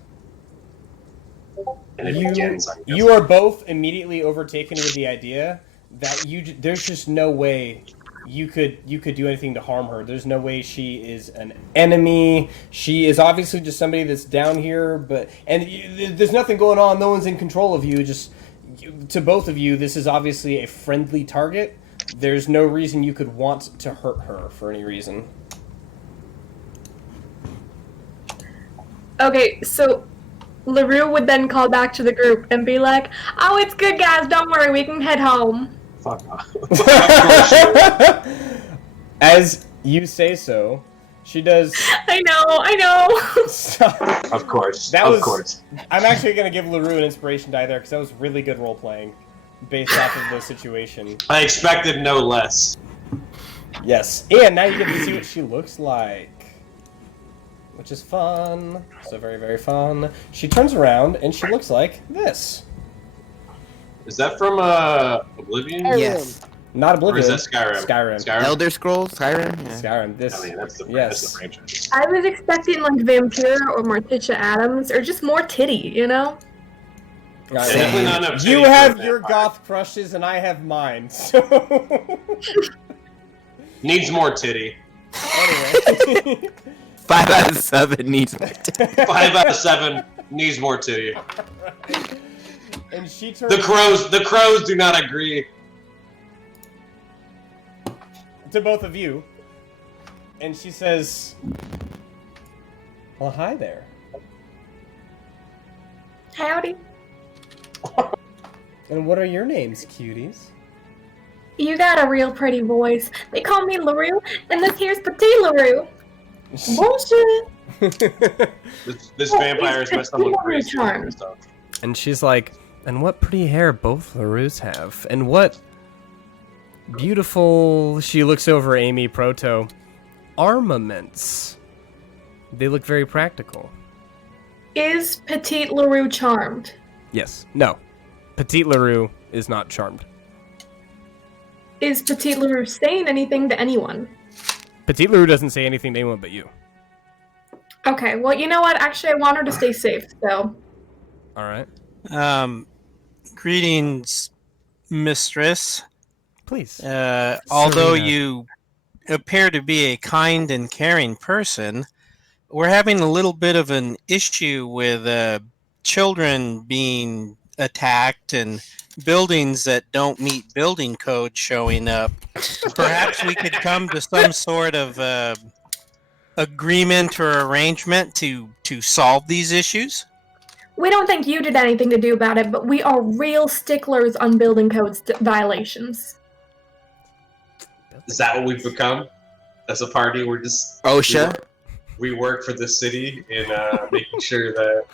And it begins, I'm You are both immediately overtaken with the idea that there's just no way you could do anything to harm her. There's no way she is an enemy. She is obviously just somebody that's down here, there's nothing going on. No one's in control of you. Just to both of you, this is obviously a friendly target. There's no reason you could want to hurt her for any reason. Okay, so LaRue would then call back to the group and be like, "Oh, it's good, guys. Don't worry. We can head home." Fuck off. As you say so, she does... I know. Of course. Of course. I'm actually going to give LaRue an inspiration die there, because that was really good role-playing, based off of the situation. I expected no less. Yes, and now you get to see what she looks like. Which is fun. So very, very fun. She turns around, and she looks like this. Is that from Oblivion? Yes. Not Oblivion. Or is that Skyrim? Skyrim. Elder Scrolls, Skyrim. Yeah. Skyrim. This. I mean, that's the Yes. franchise. I was expecting like Vampira or Morticia Adams, or just more titty, you know? Definitely not enough titty You for a have your vampire. goth crushes, and I have mine. So Needs more titty. anyway. 5 out of 7 needs more. 5 out of 7 needs more titty. And she turns The crows do not agree. to both of you, and she says, "Well, hi there." Howdy. And what are your names, cuties? You got a real pretty voice. They call me LaRue, and this here's Petite LaRue. Bullshit. This vampire is messed up with Very crazy charmed. stuff. And she's like, "And what pretty hair both LaRues have. And what beautiful," she looks over Amy Proto, "armaments. They look very practical." Is Petite LaRue charmed? Yes. No. Petite LaRue is not charmed. Is Petite LaRue saying anything to anyone? Petite LaRue doesn't say anything to anyone but you. Okay, well, you know what? Actually, I want her to stay safe, so... Alright. Greetings, mistress. Please. Although Serena. you appear to be a kind and caring person, we're having a little bit of an issue with children being attacked and buildings that don't meet building code showing up. Perhaps we could come to some sort of agreement or arrangement to solve these issues. We don't think you did anything to do about it, but we are real sticklers on building codes violations. Is that what we've become? As a party, we're just OSHA. We work for the city in making sure that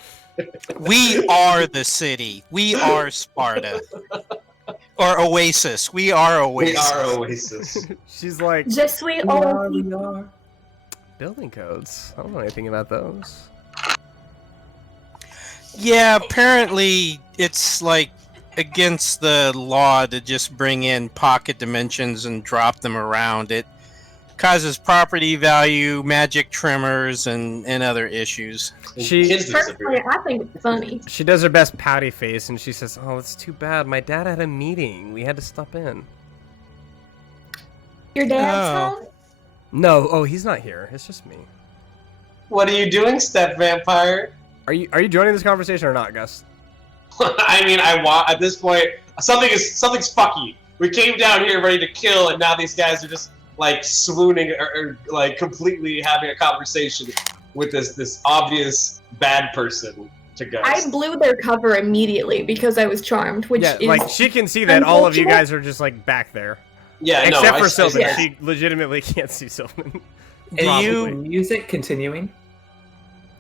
We are the city. We are Sparta. Or Oasis. We are Oasis. we are Oasis. She's like, Je suis Oasis. building codes? I don't know anything about those. Yeah, apparently it's like against the law to just bring in pocket dimensions and drop them around. It causes property value, magic tremors, and other issues. She- Kids Personally, disappear. I think it's funny. She does her best pouty face, and she says, "Oh, it's too bad. My dad had a meeting. We had to stop in." Your dad's Oh. home? No, oh, he's not here. It's just me. What are you doing, step vampire? Are you joining this conversation or not, Gus? I mean, I want at this point something's fucky. We came down here ready to kill, and now these guys are just like swooning or like completely having a conversation with this obvious bad person to go. I blew their cover immediately because I was charmed, which Yeah, is... like she can see that all of you guys are just like back there. Yeah, Except for I Sylvan. yeah. She legitimately can't see Sylvan. Is you- the music continuing?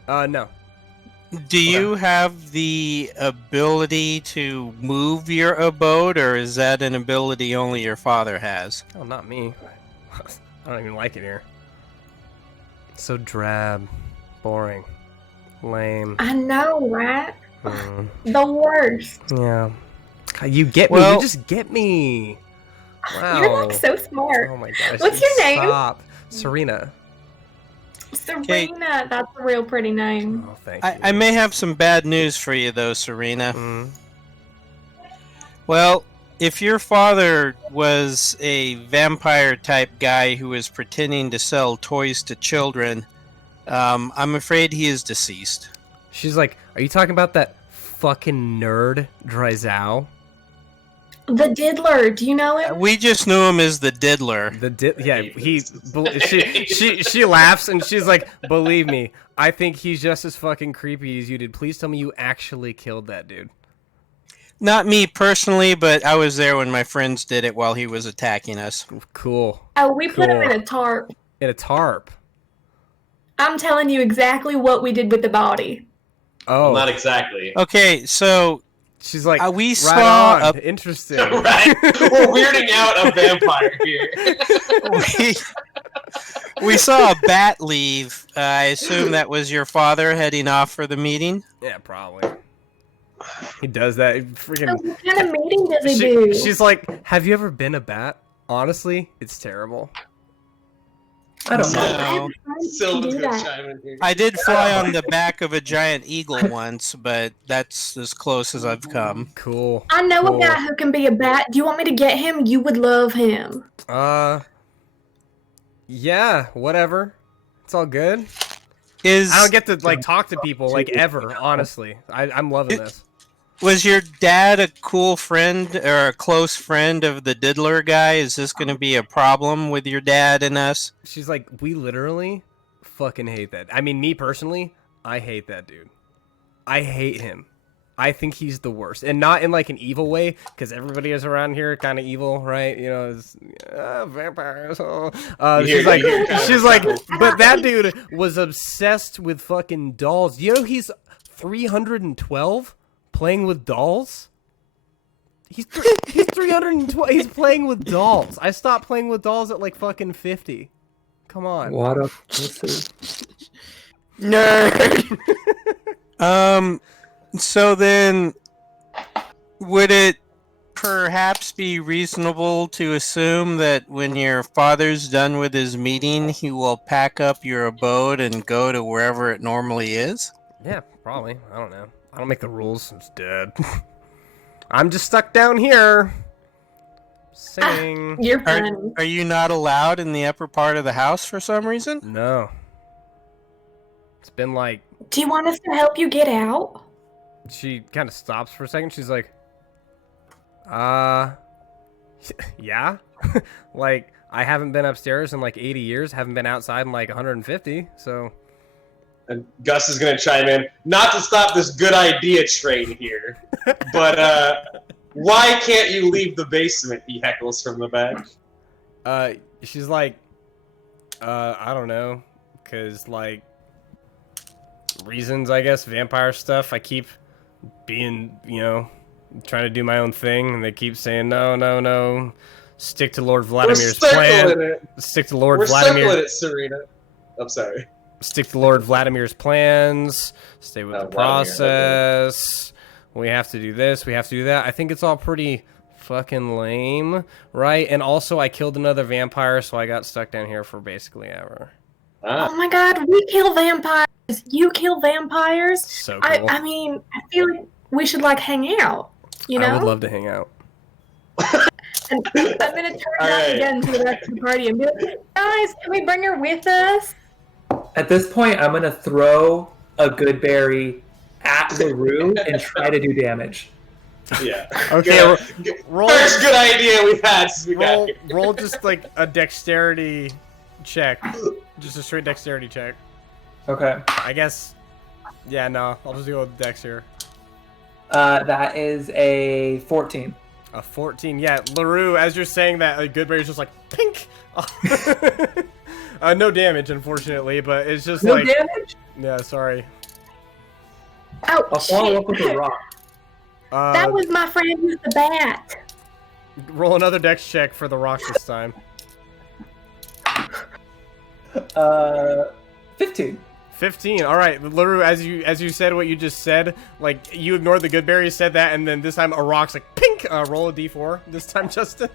No. Do you have the ability to move your abode, or is that an ability only your father has? Oh, not me. I don't even like it here. So drab. Boring. Lame. I know, right? Mm, The worst. yeah. God, you get me. Well- You just get me. Wow. You're like so smart. Oh my gosh. What's your name? Stop. Serena. Serena, that's a real pretty name. Oh, thank you. I may have some bad news for you, though, Serena. Mm. Well, if your father was a vampire-type guy who was pretending to sell toys to children, I'm afraid he is deceased. She's like, are you talking about that fucking nerd, Dryzow? The Diddler, do you know him? We just knew him as the Diddler. She laughs and she's like, believe me, I think he's just as fucking creepy as you did. Please tell me you actually killed that dude. Not me personally, but I was there when my friends did it while he was attacking us. Cool. Oh, we put him Cool. in a tarp. In a tarp. I'm telling you exactly what we did with the body. Oh. Not exactly. Okay, so She's like, we right saw on. Interesting. Right? We're weirding out a vampire here. we saw a bat leave. I assume that was your father heading off for the meeting. Yeah, probably. He does that. He freaking. What kind of meeting does he do? She's like, have you ever been a bat? Honestly, it's terrible. I don't know. No. Sylvan's do gonna that. chime in here. I did fly on the back of a giant eagle once, but that's as close as I've come. Cool. I know Cool. a guy who can be a bat. Do you want me to get him? You would love him. Yeah, whatever. It's all good. I don't get to like talk to people like ever. Honestly, I'm loving this. Was your dad a cool friend or a close friend of the Diddler guy? Is this going to be a problem with your dad and us? She's like, we literally fucking hate that. I mean, me personally, I hate that dude. I hate him. I think he's the worst, and not in like an evil way, because everybody is around here kind of evil, right? You know, it's, vampires. Oh. She's like, but that dude was obsessed with fucking dolls. You know, he's 312 playing with dolls. He's 312. He's playing with dolls. I stopped playing with dolls at like fucking 50. Come on. What a pussy. Nerd. So then, would it perhaps be reasonable to assume that when your father's done with his meeting, he will pack up your abode and go to wherever it normally is? Yeah, probably. I don't know. I don't make the rules. It's dead. I'm just stuck down here. Singing. You're fun. Are you not allowed in the upper part of the house for some reason? No. It's been like... Do you want us to help you get out? She kind of stops for a second. She's like, yeah? Like, I haven't been upstairs in like 80 years. Haven't been outside in like 150, so... And Gus is gonna chime in, not to stop this good idea train here, but why can't you leave the basement? He heckles from the back. She's like, I don't know, cause like reasons, I guess, vampire stuff. I keep being, trying to do my own thing, and they keep saying no. Stick to Lord Vladimir's plan. Stick to Lord Vladimir. We're circling it, Serena. I'm sorry. Stick to Lord Vladimir's plans. Stay with the process. We have to do this. We have to do that. I think it's all pretty fucking lame, right? And also, I killed another vampire, so I got stuck down here for basically ever. Oh my god, we kill vampires. You kill vampires. So cool. I mean, I feel like we should like hang out. You know? I would love to hang out. And I'm gonna turn back again to the rest of the party and be like, guys, can we bring her with us? At this point, I'm going to throw a good berry at LaRue and try to do damage. Yeah. Okay, roll. First good idea we've had since we got here. Roll just like a dexterity check. Just a straight dexterity check. Okay. I guess. Yeah, no. I'll just go with dex here. That is a 14. A 14. Yeah, LaRue, as you're saying that, Goodberry's just like, pink! No damage, unfortunately, but it's just No like... damage? Yeah, sorry. Oh, I'll follow shit. up with a rock. That was my friend with the bat. Roll another dex check for the rock this time. 15. 15. All right, LaRue, as you said what you just said, like you ignored the Goodberry, said that, and then this time a rock's like pink. Roll a d4 this time, Justin.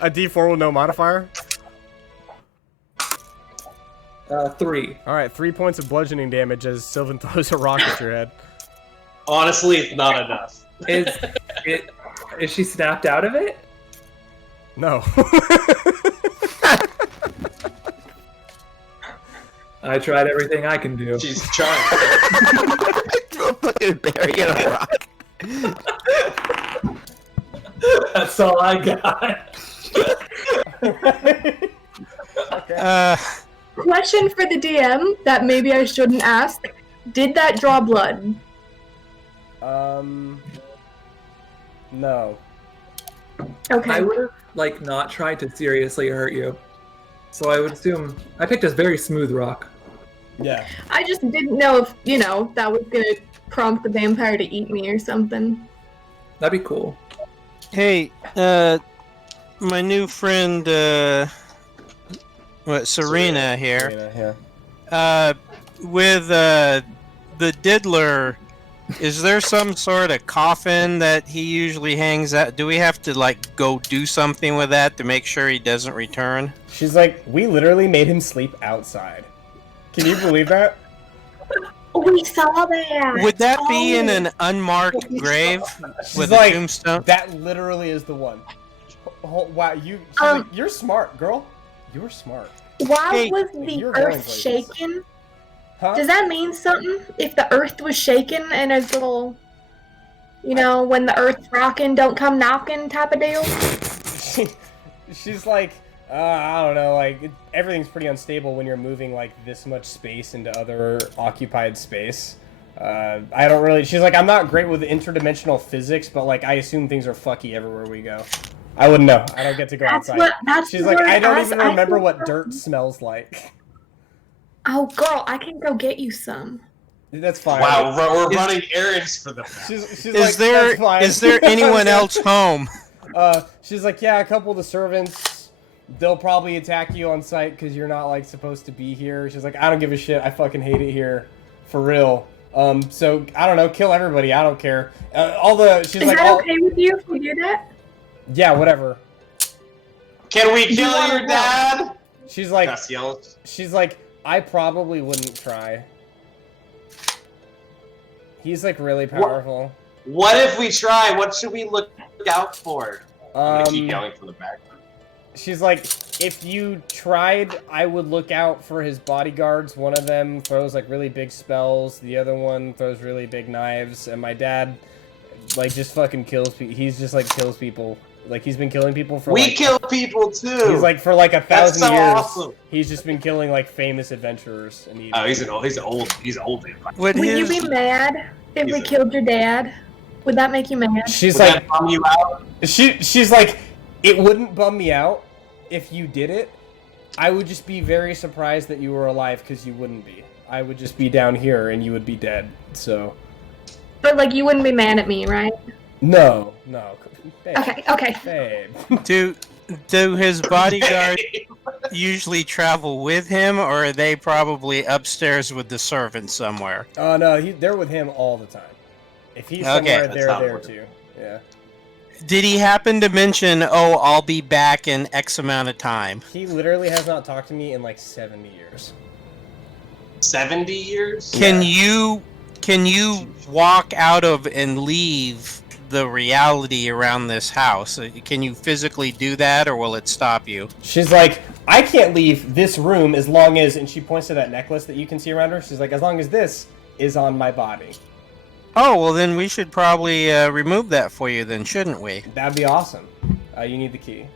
A d4 with no modifier. 3. All right, 3 points of bludgeoning damage as Sylvan throws a rock at your head. Honestly, it's not enough. Is she snapped out of it? No. I tried everything I can do. She's trying. Throw a fucking berry in a rock. That's all I got. Okay. Question for the DM that maybe I shouldn't ask. Did that draw blood? No. Okay. I would have not tried to seriously hurt you. So I would assume I picked a very smooth rock. Yeah. I just didn't know if, that was gonna prompt the vampire to eat me or something. That'd be cool. Hey, my new friend, Serena here. Serena, yeah. With the diddler, is there some sort of coffin that he usually hangs out? Do we have to go do something with that to make sure he doesn't return? She's like, we literally made him sleep outside. Can you believe that? We saw that. Would that be in an unmarked grave with a tombstone? That literally is the one. Wow, you're smart, girl. You're smart. Why was the you're going earth places. shaken? Huh? Does that mean something? If the earth was shaken and it's a little, when the earth's rocking, don't come knocking type of deal? She's like, I don't know, everything's pretty unstable when you're moving this much space into other occupied space. I don't really, she's like, I'm not great with interdimensional physics, but I assume things are fucky everywhere we go. I wouldn't know. I don't get to go outside. She's like, I don't even remember what dirt smells like. Oh, girl, I can go get you some. That's fine. Wow, we're running errands for them. She's Is there anyone else home? She's like, yeah, a couple of the servants, they'll probably attack you on sight because you're not supposed to be here. She's like, I don't give a shit. I fucking hate it here, for real. So I don't know, kill everybody. I don't care. She's Is like, that okay with you if we do that? Yeah, whatever. Can we kill your dad? She's like, Gus yells. she's like, I probably wouldn't try. He's really powerful. What if we try? What should we look out for? I'm gonna keep yelling from the back. She's like, if you tried, I would look out for his bodyguards. One of them throws really big spells. The other one throws really big knives. And my dad, just fucking kills people. He's just kills people. He's been killing people for We kill people too. He's for 1,000 so years. Awesome. He's just been killing famous adventurers. And he's old vampire. Would you be mad if we killed your dad? Would that make you mad? She's Would that bum you out? She's like, it wouldn't bum me out if you did it. I would just be very surprised that you were alive because you wouldn't be. I would just be down here and you would be dead. So. But you wouldn't be mad at me, right? No. Babe, Okay. Babe. Do his bodyguards usually travel with him, or are they probably upstairs with the servants somewhere? Oh no, they're with him all the time. If he's somewhere, they're there too. Yeah. Did he happen to mention, "Oh, I'll be back in X amount of time"? He literally has not talked to me in 70 years. 70 years? Can you walk out of and leave the reality around this house? Can you physically do that, or will it stop you? She's like, I can't leave this room as long as, and she points to that necklace that you can see around her. She's like, as long as this is on my body. Oh, well then we should probably remove that for you then, shouldn't we? That'd be awesome. You need the key.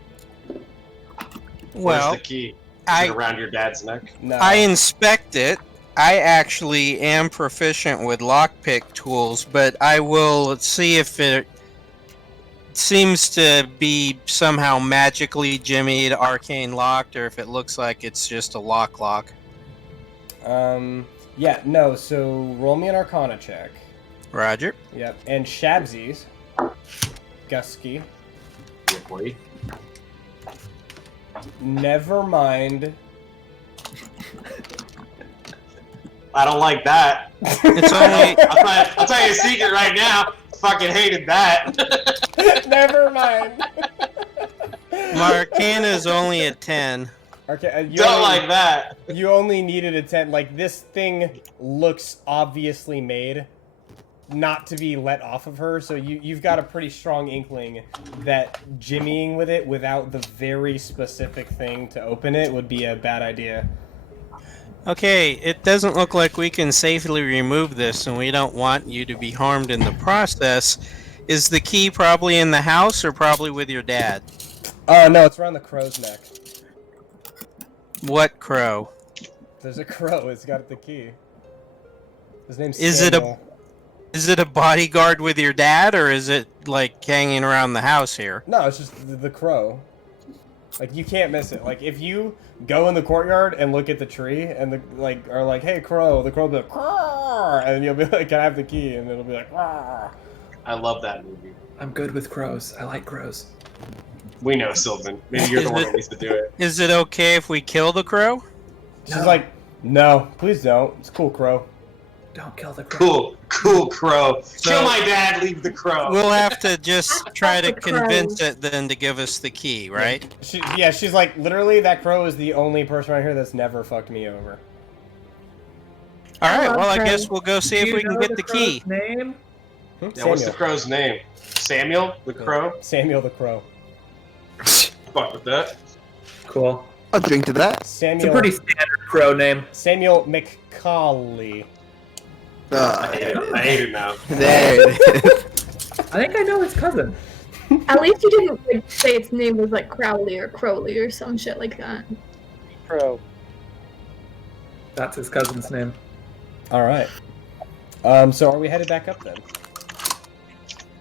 Well, where's the key? Is it around your dad's neck? No. I inspect it. I actually am proficient with lockpick tools, but I will see if seems to be somehow magically jimmied, arcane locked, or if it looks like it's just a lock. Yeah, no, so roll me an Arcana check. Roger. Yep, and Shabsies. Gusky. Yeah, boy. Never mind. I don't like that. It's only I'll tell you a secret right now. Fucking hated that. Never mind. my Arcana is only a 10. Okay, Don't like that. You only needed a 10. Like, this thing looks obviously made not to be let off of her, so you've got a pretty strong inkling that jimmying with it without the very specific thing to open it would be a bad idea. Okay, it doesn't look like we can safely remove this, and we don't want you to be harmed in the process. Is the key probably in the house or probably with your dad? Oh, no, it's around the crow's neck. What crow? There's a crow. It's got the key. His name's Is Samuel. Is it a bodyguard with your dad, or is it, like, hanging around the house here? No, it's just the crow. Like, you can't miss it. Like, if you go in the courtyard and look at the tree and, are like, hey, crow, the crow will be like, "Crrr," and you'll be like, can I have the key? And it'll be like, "Crrr." I love that movie. I'm good with crows. I like crows. We know, Sylvan. Maybe you're the one that needs to do it. Is it okay if we kill the crow? She's like, no, please don't. It's cool, crow. Don't kill the crow. Cool crow. So- Kill my dad, leave the crow. We'll have to just try to the crow. convince it then to give us the key, right? She's like, literally, that crow is the only person right here that's never fucked me over. Alright, love well, I crows. guess we'll go see if we can get the key. Name? Yeah, what's the crow's name? Samuel the crow? Samuel the crow. Fuck with that. Cool. I'll drink to that. It's Samuel. a pretty standard crow name. Samuel McCauley. I hate it now. There it is. I think I know his cousin. At least you didn't like, say its name was like Crowley or Crowley or some shit like that. Crow. That's his cousin's name. All right. So are we headed back up then?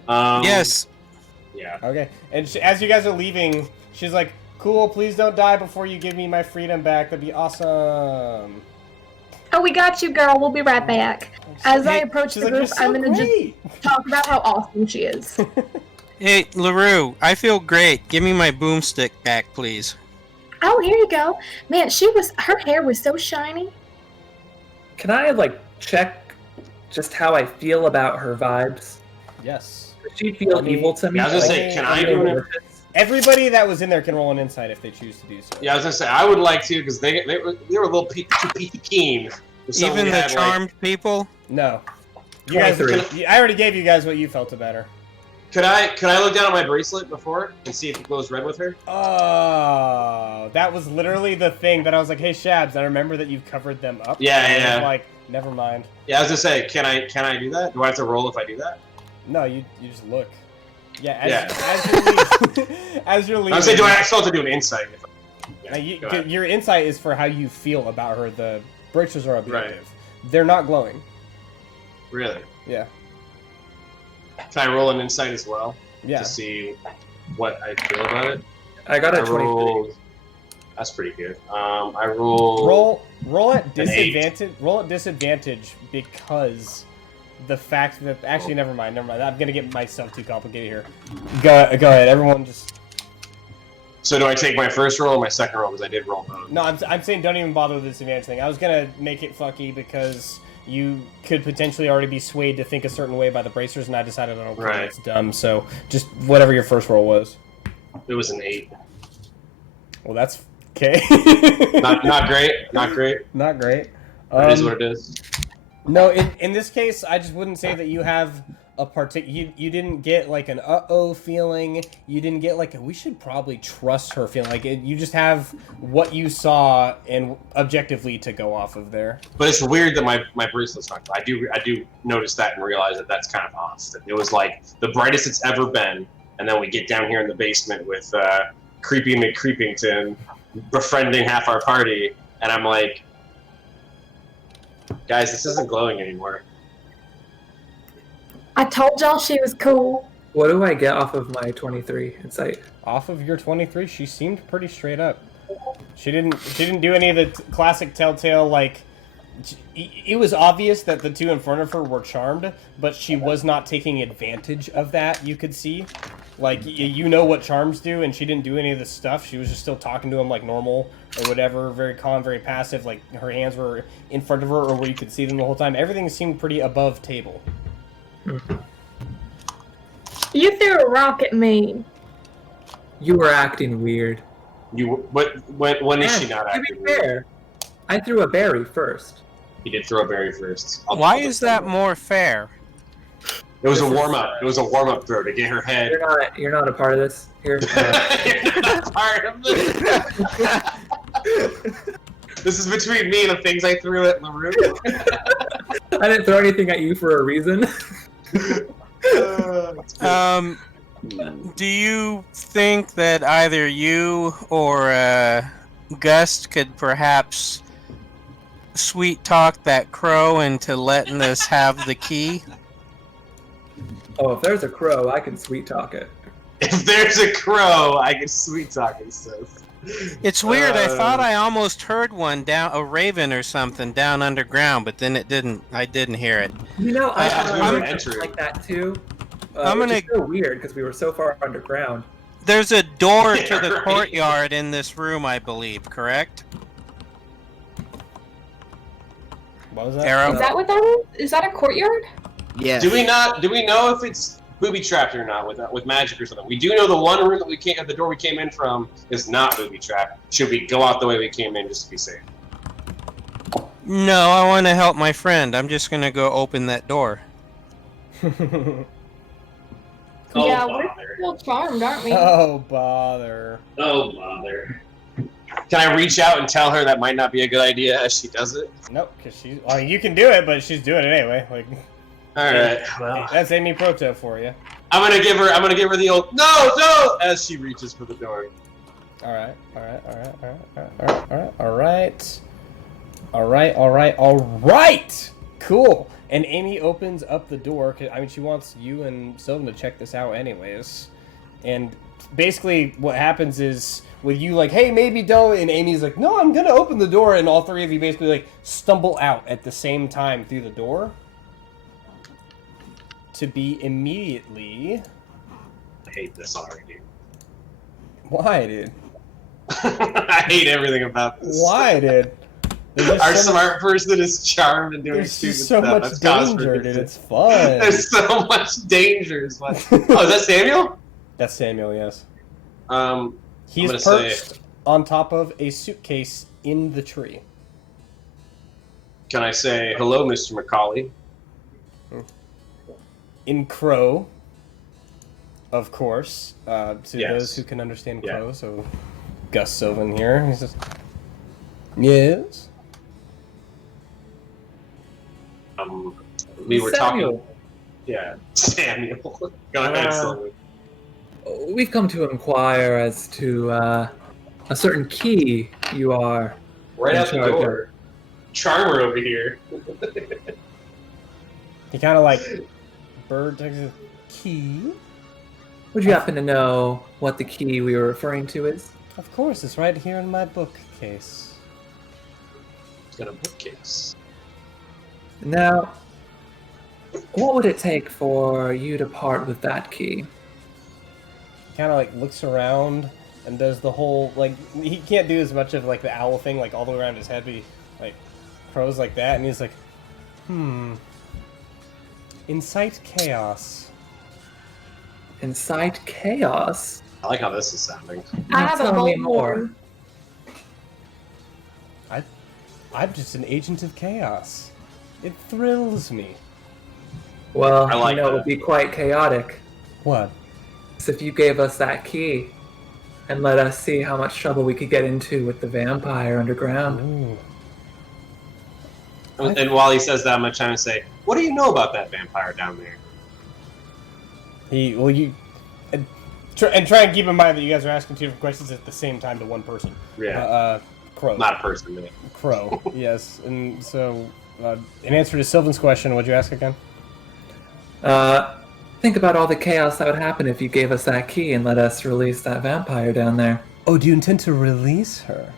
Yes. Yeah. Okay. And as you guys are leaving, she's like, "Cool, please don't die before you give me my freedom back. That'd be awesome." Oh, we got you, girl. We'll be right back. As I approach She's the like, "You're group, so I'm gonna great." just talk about how awesome she is. Hey, LaRue, I feel great. Give me my boomstick back, please. Oh, here you go. Man, her hair was so shiny. Can I, like, check just how I feel about her vibes? Yes. Does she feel I mean, evil to me? Yeah, I was gonna say, can I do it? Everybody that was in there can roll an insight if they choose to do so. Yeah, I was gonna say I would like to because they were a little too peaky keen. Even the charmed people? No. You guys, 23. I already gave you guys what you felt about her. Could I look down at my bracelet before and see if it glows red with her? Oh, that was literally the thing that I was like, "Hey, Shabs, I remember that you've covered them up." Yeah, And I yeah. was like, never mind. Yeah, I was gonna say, can I do that? Do I have to roll if I do that? No, you just look. Yeah, as you're leaving. I'm saying, do I still have to do an insight? Now, Go ahead. your insight is for how you feel about her. The bracelets are objective. They're not glowing. Really? Yeah. Can I roll an insight as well? Yeah. To see what I feel about it? I got a I 23. rolled. That's pretty good. I rolled. Roll at An 8. disadvantage. Roll at disadvantage because the fact that actually never mind. I'm gonna get myself too complicated here. Go ahead, everyone. Just So do I take my first roll or my second roll? Because I did roll both. no. I'm saying don't even bother with the disadvantage thing. I was gonna make it fucky because you could potentially already be swayed to think a certain way by the bracers, and I decided I don't care. Right. It's dumb. So just whatever your first roll was. It was an 8. Well, that's okay. Not great. Not great. Not great. But it is what it is. No, in this case, I just wouldn't say that you have a you didn't get like an uh-oh feeling. You didn't get like a we should probably trust her feeling. Like you just have what you saw and objectively to go off of there. But it's weird that my bracelet's not. I do notice that and realize that that's kind of off. It was like the brightest it's ever been, and then we get down here in the basement with Creepy McCreepington befriending half our party, and I'm like, guys, this isn't glowing anymore. I told y'all she was cool. What do I get off of my 23 insight? Off of your 23, she seemed pretty straight up. She didn't do any of the classic telltale, like, it was obvious that the two in front of her were charmed, but she was not taking advantage of that, you could see. Like, you know what charms do, and she didn't do any of this stuff. She was just still talking to him like normal, or whatever, very calm, very passive, like her hands were in front of her, or where you could see them the whole time. Everything seemed pretty above table. You threw a rock at me. You were acting weird. When is she not acting? To be fair, I threw a berry first. He did throw a berry first. Why is that more fair? It was a warm up. It was a warm up throw to get her head. You're not a part of this here. You're not part of this. This is between me and the things I threw at LaRue. I didn't throw anything at you for a reason. Do you think that either you or Gust could perhaps sweet talk that crow into letting us have the key? Oh, if there's a crow, I can sweet talk it. If there's a crow, I can sweet talk it, says. It's weird. I thought I almost heard one down, a raven or something down underground, but then it didn't. I didn't hear it. You know, I'm like that too. I'm gonna. Which is so weird because we were so far underground. There's a door to the courtyard in this room, I believe. Correct? What was that? Arrow? Is that what that is? Is that a courtyard? Yes. Do we know if it's booby trapped or not with magic or something? We do know the one room that the door we came in from is not booby trapped. Should we go out the way we came in just to be safe? No, I want to help my friend. I'm just gonna go open that door. Yeah, bother. we're still charmed, aren't we? Oh, bother. Oh, bother. Can I reach out and tell her that might not be a good idea as she does it? Nope, because she's... I mean, you can do it, but she's doing it anyway. Like, Alright, well... That's Amy Proto for you. I'm gonna give her the old no as she reaches for the door. Alright. Cool. And Amy opens up the door, cause, I mean, she wants you and Sylvan to check this out anyways. And basically what happens is, with you like, hey, maybe don't, and Amy's like, no, I'm gonna open the door, and all three of you basically like stumble out at the same time through the door. To be immediately... I hate this already. Why, dude? I hate everything about this. Why, dude? Our smart person is charmed and doing There's stupid just so stuff. much That's danger, dude. It's fun. There's so much danger. Oh, is that Samuel? That's Samuel, yes. He's perched on top of a suitcase in the tree. Can I say hello, Mr. Macaulay? In Crow, of course, to Yes. those who can understand Crow, so Gus Sylvan here. He says, yes? We were Samuel. talking... Yeah, Samuel. Go ahead, Sylvan. We've come to inquire as to a certain key you are Right in out the charge of. door. Charmer over here. He kind of like bird takes a key. Would you happen to know what the key we were referring to is? Of course, it's right here in my bookcase. It's got a bookcase. Now, what would it take for you to part with that key? Kind of like looks around and does the whole like he can't do as much of like the owl thing like all the way around his head, but he like crows like that, and he's like, incite chaos. Incite chaos? I like how this is sounding. I have a Tell me bolt more. horn. I'm just an agent of chaos. It thrills me. Well, I like it that. would be quite chaotic What? if you gave us that key and let us see how much trouble we could get into with the vampire underground. Ooh. And while he says that, I'm trying to say, what do you know about that vampire down there? And try and keep in mind that you guys are asking two different questions at the same time to one person. Yeah. Crow. Not a person, really. Crow. Yes, and so in answer to Sylvan's question, what'd you ask again? Think about all the chaos that would happen if you gave us that key and let us release that vampire down there. Oh, do you intend to release her?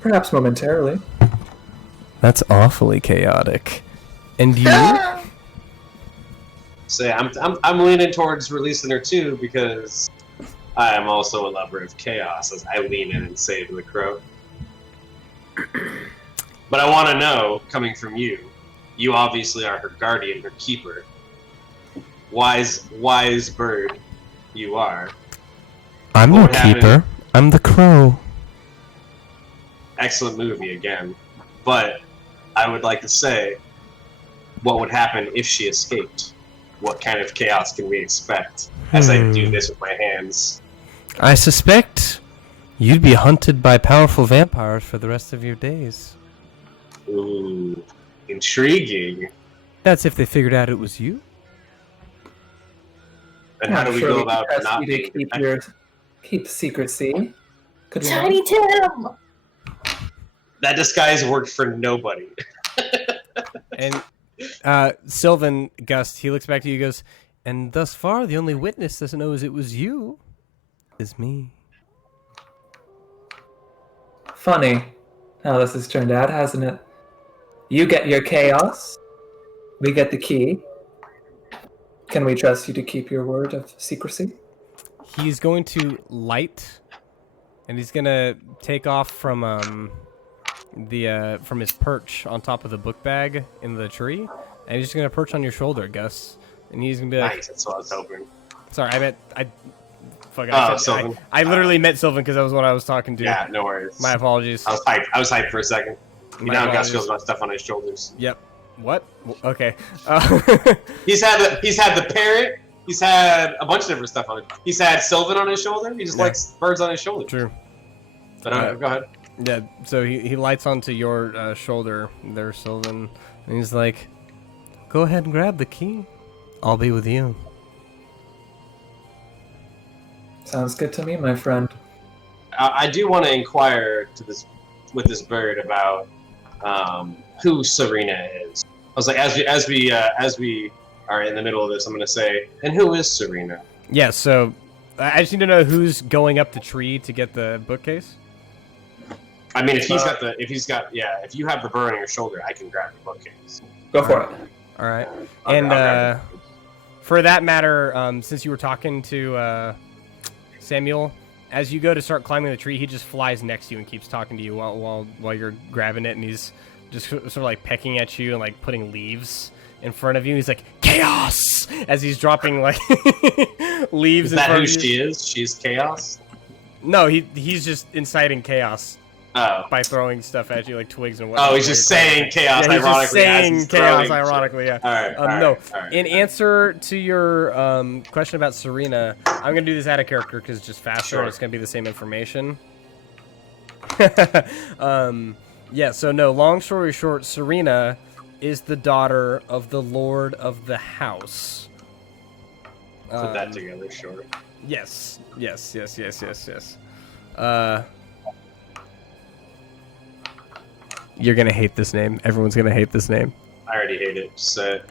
Perhaps momentarily. That's awfully chaotic. And you? So I'm leaning towards releasing her too because I am also a lover of chaos. As I lean in and say to the crow. But I want to know, coming from you, you obviously are her guardian, her keeper. Wise bird, you are. I'm What the would happen- keeper. I'm the crow. Excellent movie again, but I would like to say, what would happen if she escaped? What kind of chaos can we expect as I do this with my hands? I suspect you'd be hunted by powerful vampires for the rest of your days. Ooh, intriguing. That's if they figured out it was you. And how do we go about trust not you being to keep secrecy? Could we not? Tiny Tim! That disguise worked for nobody. And Sylvan Gust, he looks back to you and goes, and thus far the only witness that knows it was you is me. Funny how this has turned out, hasn't it? You get your chaos. We get the key. Can we trust you to keep your word of secrecy? He's going to light, and he's gonna take off from from his perch on top of the book bag in the tree, and he's just gonna perch on your shoulder, Gus. And he's gonna be like, Nice, that's what I was hoping. "Sorry, Sylvan. I literally meant Sylvan because that was what I was talking to." Yeah, no worries. My apologies. I was hyped for a second. You My know how Gus apologies. feels about stuff on his shoulders. Yep. What? Okay. He's had the parrot. He's had a bunch of different stuff on it. He's had Sylvan on his shoulder. He just likes birds on his shoulder. True. But go ahead. Yeah, so he lights onto your shoulder there, Sylvan, and he's like, go ahead and grab the key. I'll be with you. Sounds good to me, my friend. I do want to inquire with this bird about who Serena is. I was like, as we are in the middle of this, I'm going to say, and who is Serena? Yeah, so I just need to know who's going up the tree to get the bookcase. I mean, if you have the bird on your shoulder, I can grab the bookcase. Go for it. All right. I'll And grab for that matter, since you were talking to Samuel, as you go to start climbing the tree, he just flies next to you and keeps talking to you while you're grabbing it, and he's just sort of like pecking at you and like putting leaves in front of you. He's like, chaos! As he's dropping like leaves in front of you. Is that who she is? She's chaos? No, he's just inciting chaos. Oh. By throwing stuff at you like twigs and whatnot. Oh, he's just saying chaos yeah, he's ironically. Just saying as he's chaos throwing ironically, yeah. All right. In answer to your question about Serena, I'm going to do this out of character because it's just faster. Sure. And it's going to be the same information. Yeah, so no, long story short, Serena is the daughter of the Lord of the House. Put that together, sure. Yes. You're gonna hate this name. Everyone's gonna hate this name. I already hate it. Just say it.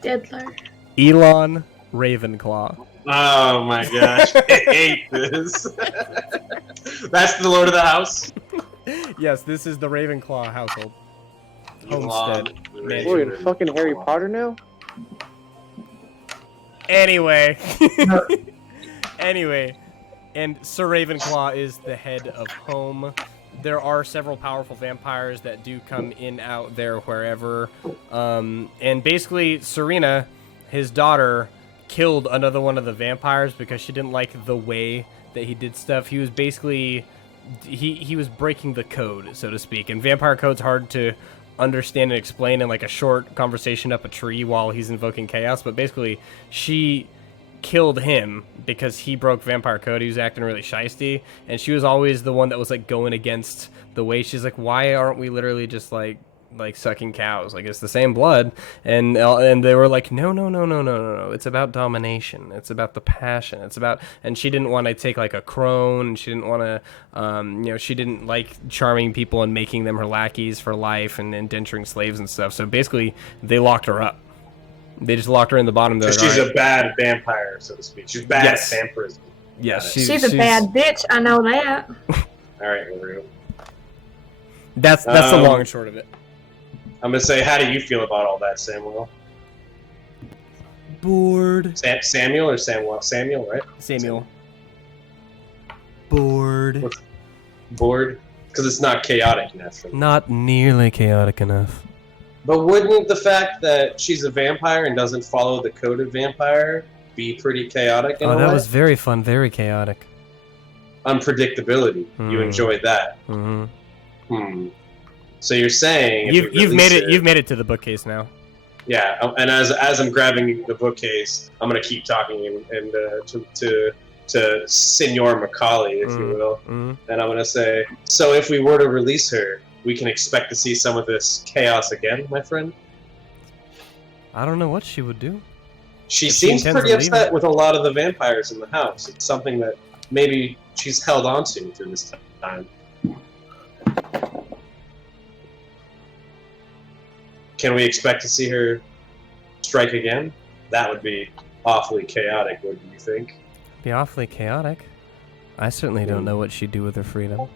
Diddler. Elon Ravenclaw. Oh my gosh, I hate this. That's the Lord of the House. Yes, this is the Ravenclaw household. Homestead. Elon Wait, fucking Harry Potter now? Anyway. Anyway. And Sir Ravenclaw is the head of home. There are several powerful vampires that do come in, out, there, wherever. And basically, Serena, his daughter, killed another one of the vampires because she didn't like the way that he did stuff. He was basically... He was breaking the code, so to speak. And vampire code's hard to understand and explain in like a short conversation up a tree while he's invoking chaos. But basically, she killed him because he broke vampire code. He was acting really shisty, and she was always the one that was like going against the way. She's like, why aren't we literally just like like sucking cows. Like it's the same blood, and they were like, no. It's about domination. It's about the passion. It's about, and she didn't want to take like a crone. She didn't want to, she didn't like charming people and making them her lackeys for life and indenturing slaves and stuff. So basically, they locked her up. They just locked her in the bottom. So she's a bad vampire, so to speak. She's bad at vampirism. Yes, she's a bad bitch. I know that. All right, Mario. That's the long and short of it. I'm gonna say, how do you feel about all that, Samuel? Bored. Samuel or Samuel? Samuel, right? Samuel. Bored. Bored? Because it's not chaotic enough. Not nearly chaotic enough. But wouldn't the fact that she's a vampire and doesn't follow the code of vampire be pretty chaotic in a way? That was very fun, very chaotic. Unpredictability. You enjoyed that. So you're saying you've made it to the bookcase now. Yeah, and as I'm grabbing the bookcase, I'm gonna keep talking and to Senor Macaulay, if you will, and I'm gonna say, so if we were to release her, we can expect to see some of this chaos again, my friend? I don't know what she would do. She seems pretty upset with a lot of the vampires in the house. It's something that maybe she's held on to through this time. Can we expect to see her strike again? That would be awfully chaotic, wouldn't you think? Be awfully chaotic. I certainly don't know what she'd do with her freedom.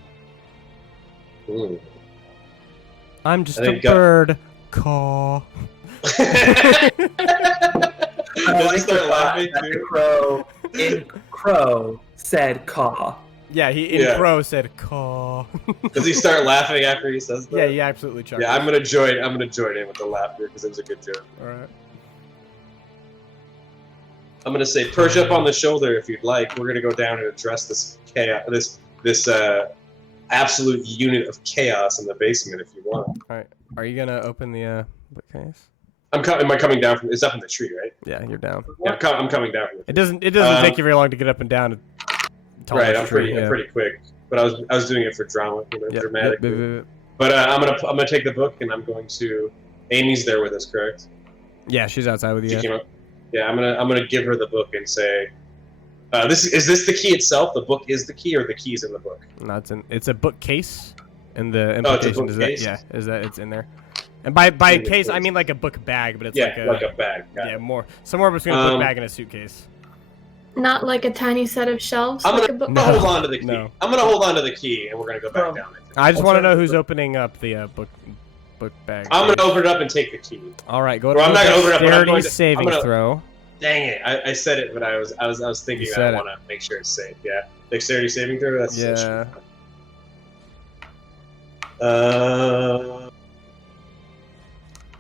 I'm just a bird. Caw. Does he start laughing too? In Crow said caw. Yeah, in Crow said caw. Does he start laughing after he says that? Yeah, he absolutely chuckles. Yeah, I'm gonna join in with the laughter because it was a good joke. All right. I'm gonna say, perch up on the shoulder if you'd like. We're gonna go down and address this chaos, this absolute unit of chaos in the basement if you want. All right. Are you gonna open the bookcase? Am I coming down from? It's up in the tree, right? Yeah, you're down. Yeah, I'm coming down from the tree. It doesn't take you very long to get up and down. Right, I'm pretty quick. But I was doing it for drama, dramatic. But I'm gonna take the book and I'm going to. Amy's there with us, correct? Yeah, she's outside with you. She came up. Yeah, I'm gonna give her the book and say, is this the key itself? The book is the key, or the key's in the book? No, it's a bookcase, and the implication is that it's in there. And by case I mean like a book bag, but it's like a bag. Somewhere between a book bag and a suitcase. Not like a tiny set of shelves. I'm gonna hold on to the key. No. I'm gonna hold on to the key, and we're gonna go back down. I just want to know who's opening up the book bag. I'm gonna open it up and take the key. All right, go. I'm not gonna open it up. Dexterity saving throw. Dang it! I said it, but I was thinking that I want to make sure it's safe. Yeah, dexterity saving throw. That's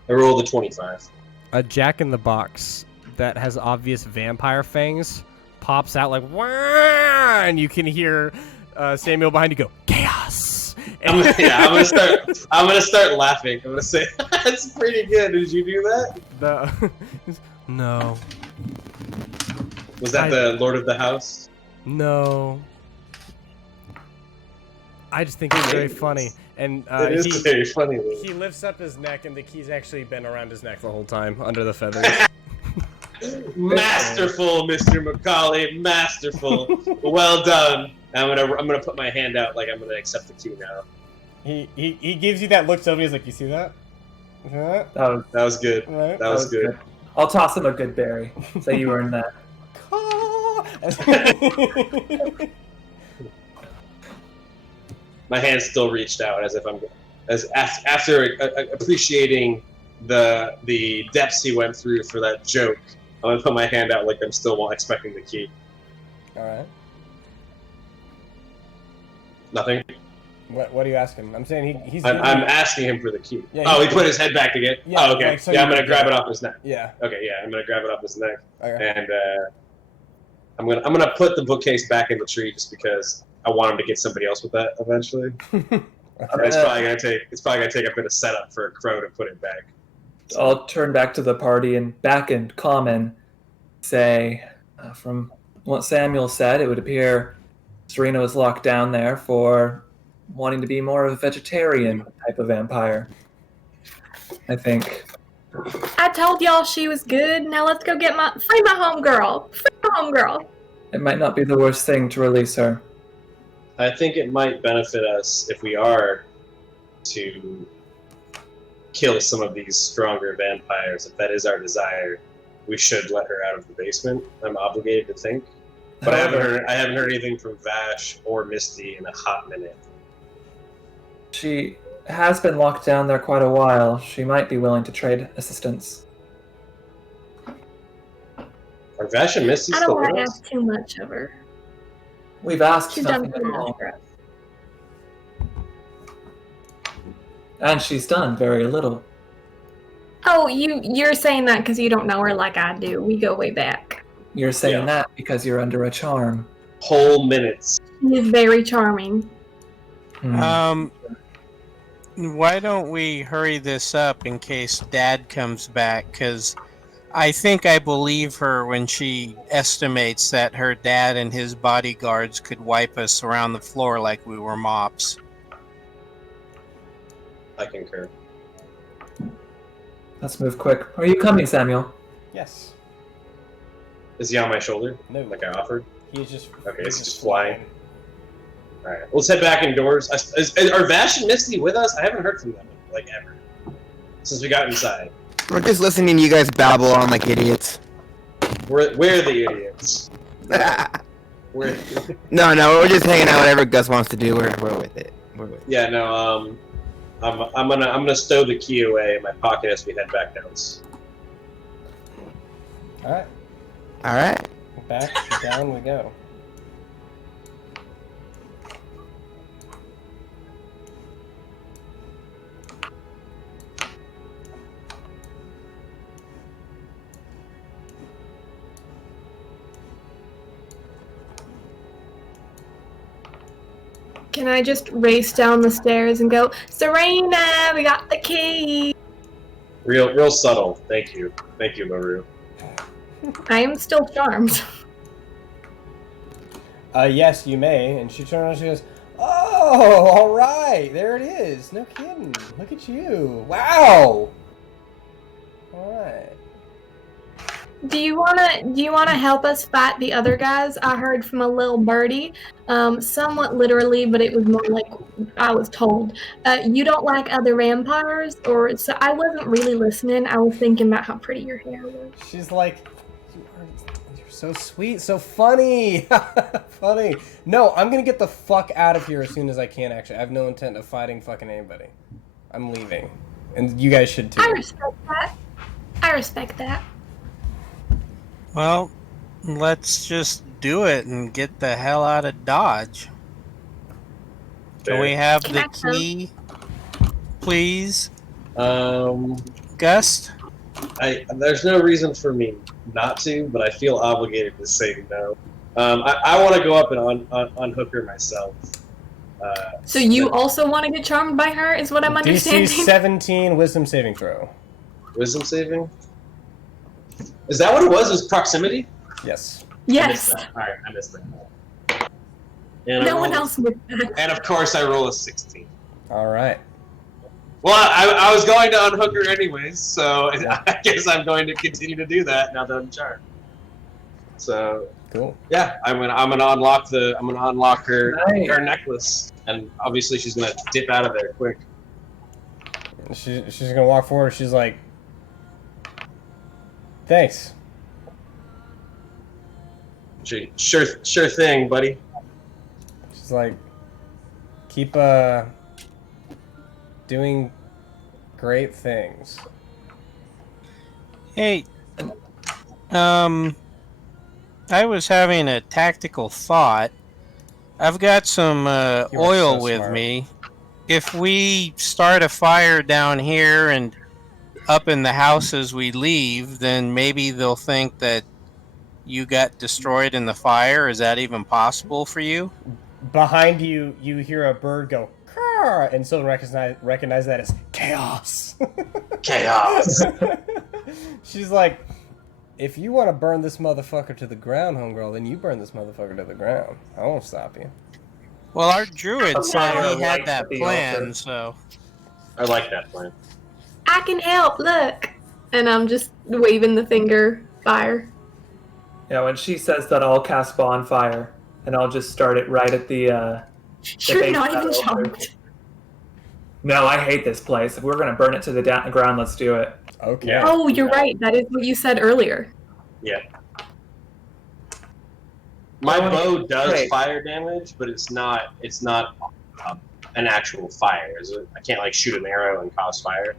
I rolled a 25. A Jack in the Box that has obvious vampire fangs pops out like wah, and you can hear Samuel behind you go chaos. And I'm gonna start laughing. I'm gonna say that's pretty good. Did you do that? No. Was that the Lord of the House? No. I just think it's very funny. And it is very funny. He lifts up his neck, and the key's actually been around his neck the whole time, under the feathers. Masterful, Mr. Macaulay. Masterful. Well done. I'm gonna put my hand out like I'm gonna accept the key now. He gives you that look, Sylvia. He's like, you see that? That was good. Right? That was good. I'll toss him a good berry. Say you earned that. My hand still reached out as if after appreciating the depths he went through for that joke. I'm gonna put my hand out like I'm still expecting the key. All right. Nothing. What are you asking? I'm saying he's. I'm asking him for the key. Yeah, he put his head back again. Yeah, oh, okay. Like, so I'm gonna grab it off his neck. Yeah. Okay. Yeah, I'm gonna grab it off his neck. Okay. And I'm gonna put the bookcase back in the tree just because I want him to get somebody else with that eventually. It's probably gonna take a bit of setup for a crow to put it back. I'll turn back to the party and back in common say, from what Samuel said, it would appear Serena was locked down there for wanting to be more of a vegetarian type of vampire. I think. I told y'all she was good. Now let's go get free my homegirl. Free my homegirl. It might not be the worst thing to release her. I think it might benefit us if we are to kill some of these stronger vampires. If that is our desire, we should let her out of the basement. I'm obligated to think. But I haven't heard anything from Vash or Misty in a hot minute. She has been locked down there quite a while. She might be willing to trade assistance. Are Vash and Misty I don't still want with to us? ask too much of her. We've asked She's done nothing too at much all. for us. And she's done very little. Oh, you're saying that because you don't know her like I do. We go way back. You're saying Yeah. that because you're under a charm. Whole minutes. She is very charming. Why don't we hurry this up in case Dad comes back? Because I think I believe her when she estimates that her dad and his bodyguards could wipe us around the floor like we were mops. I concur. Let's move quick. Are you coming, Samuel? Yes. Is he on my shoulder? No. Like I offered? He's just. Okay, he's it's just flying. flying. Alright, let's head back indoors. Are Vash and Misty with us? I haven't heard from them, like, ever. Since we got inside. We're just listening to you guys babble on like idiots. We're the idiots. We're... No, we're just hanging out. Whatever Gus wants to do, we're with it. We're with it. Yeah, no, I'm gonna stow the key away in my pocket as we head back down. Alright, All right. back down we go. Can I just race down the stairs and go, Serena, we got the key. Real subtle. Thank you, LaRue. I am still charmed. Yes, you may. And she turns around and she goes, oh, all right, there it is. No kidding. Look at you. Wow. All right. Do you wanna help us fight the other guys? I heard from a little birdie, somewhat literally, but it was more like I was told. You don't like other vampires, or so I wasn't really listening. I was thinking about how pretty your hair was. She's like, you're so sweet, so funny. Funny. No, I'm gonna get the fuck out of here as soon as I can, actually. I have no intent of fighting fucking anybody. I'm leaving. And you guys should too. I respect that. Well, let's just do it and get the hell out of Dodge. Can we have Can the I come? key, please, Um, Gust? there's no reason for me not to, but I feel obligated to say no. I want to go up and unhook her myself. So you also want to get charmed by her, is what I'm understanding? DC 17 wisdom saving throw. Wisdom saving? Is that what it was? It was proximity? Yes. Yes. Alright, I missed that. And No one else would. And of course I roll a 16. All right. Well, I was going to unhook her anyways, so I guess I'm going to continue to do that now that I'm charmed. So Cool. yeah, I'm gonna unlock her Nice. her necklace, and obviously she's gonna dip out of there quick. She's gonna walk forward. She's like, thanks. Sure thing, buddy. She's like, keep doing great things. Hey, I was having a tactical thought. I've got some oil so with smart. me. If we start a fire down here and up in the house as we leave, then maybe they'll think that you got destroyed in the fire. Is that even possible for you? Behind you, you hear a bird go, "Caw," and so recognize that as chaos. Chaos. She's like, if you want to burn this motherfucker to the ground, homegirl, then you burn this motherfucker to the ground. I won't stop you. Well, our druid said Yeah, he had like that the plan, offer. so... I like that plan. I can help, look. And I'm just waving the finger fire. Yeah, when she says that, I'll cast bonfire, and I'll just start it right at the You're base not of that even altar. jumped. No, I hate this place. If we're gonna burn it to the ground, let's do it. Okay. Yeah. Oh, you're right. That is what you said earlier. Yeah. My bow does Great. fire damage, but it's not an actual fire, is it? I can't like shoot an arrow and cause fire.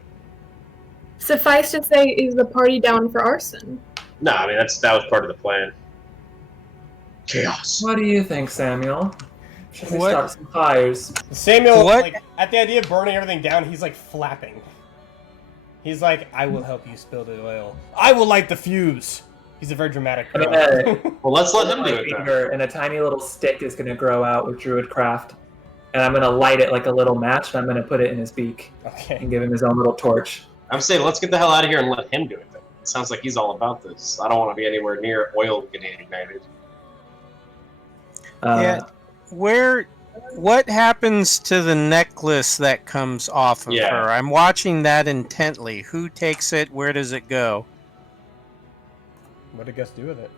Suffice to say, is the party down for arson? No, I mean that was part of the plan. Chaos. What do you think, Samuel? Should we What? start some fires? Samuel, What? like, at the idea of burning everything down, he's like flapping. He's like, I will help you spill the oil. I will light the fuse. He's a very dramatic I'm guy. gonna Well, let's let him my do it then. finger, and a tiny little stick is gonna grow out with Druidcraft, and I'm gonna light it like a little match, and I'm gonna put it in his beak Okay. and give him his own little torch. I'm saying let's get the hell out of here and let him do it then. It sounds like he's all about this. I don't want to be anywhere near oil getting ignited. Yeah. What happens to the necklace that comes off of Yeah. her? I'm watching that intently. Who takes it? Where does it go? What did Gus do with it?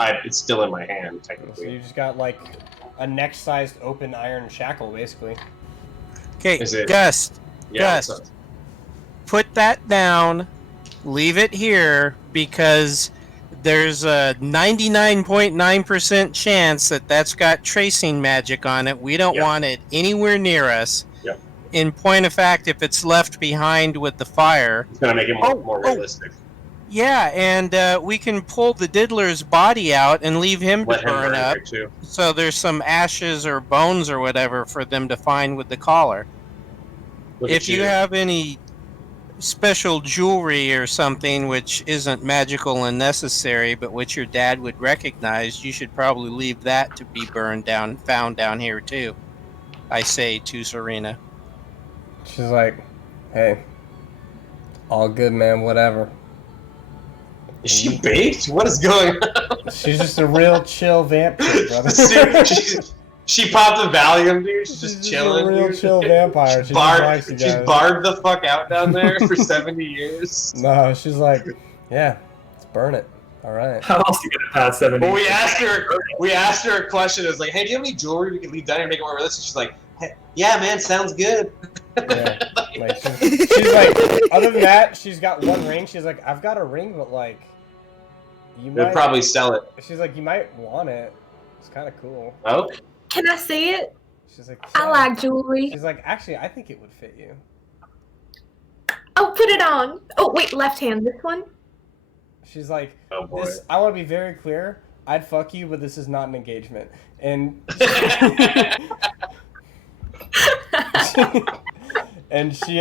It's still in my hand, So technically. you just got like a neck-sized open iron shackle, basically. Okay, Is it- Gus, Yeah. Gus. what's up? put that down. Leave it here because there's a 99.9% chance that that's got tracing magic on it. We don't Yep. want it anywhere near us. Yep. In point of fact, if it's left behind with the fire, It's gonna make it more realistic. yeah, and we can pull the diddler's body out and leave him Let to him burn burn up. there too. So there's some ashes or bones or whatever for them to find with the collar. Look If at you have any special jewelry or something which isn't magical and necessary, but which your dad would recognize, you should probably leave that to be found down here too. I say to Serena. She's like, hey, all good, man, whatever. Is she baked? What is going on? She's just a real chill vampire, brother. She popped a Valium, dude. She's just chilling. a real dude. chill vampire. She just likes you She's guys. barred the fuck out down there for 70 years. No, she's like, yeah, let's burn it. All right. How else are you gonna pass 70? Well, we asked her a question. It was like, hey, do you have any jewelry we can leave down here and make it more realistic? She's like, hey, yeah, man, sounds good. Yeah. Like she's like, other than that, she's got one ring. She's like, I've got a ring, but like, you They'd might probably sell it. She's like, you might want it. It's kind of cool. Oh? Can I see it? She's like, I yeah. like jewelry. She's like, actually, I think it would fit you. Oh, put it on. Oh, wait, left hand. This one? She's like, Oh, boy. this. I want to be very clear. I'd fuck you, but this is not an engagement. And and she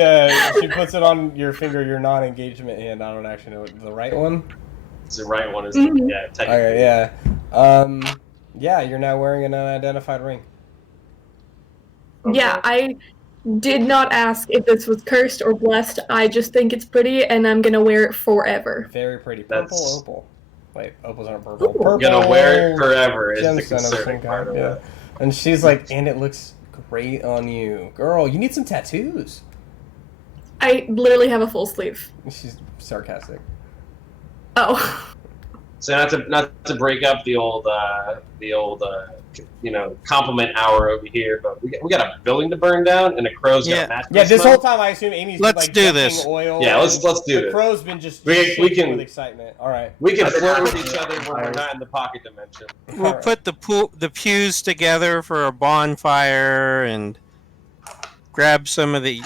puts it on your finger, your non-engagement hand. I don't actually know the right one. It's the right one. Is Mhm. Yeah, technically. Okay, yeah. Yeah, you're now wearing an unidentified ring. Yeah, I did not ask if this was cursed or blessed. I just think it's pretty, and I'm gonna wear it forever. Very pretty. Purple That's- opal. Wait, opals aren't purple. Ooh. Purple. You're gonna wear it forever is the gemstone of some concerning part kind, of yeah. it. And she's like, and it looks great on you. Girl, you need some tattoos. I literally have a full sleeve. She's sarcastic. Oh. So not to break up the old compliment hour over here, but we got a building to burn down and a crow's got a match. Yeah, this whole time I assume Amy's Let's been, like, do dumping this. oil. Yeah, let's do The this. crow's been just We shaking can- with excitement. All right. We can flirt with each other when we're Fires. not in the pocket dimension. We'll Alright. put the pews together for a bonfire and grab some of the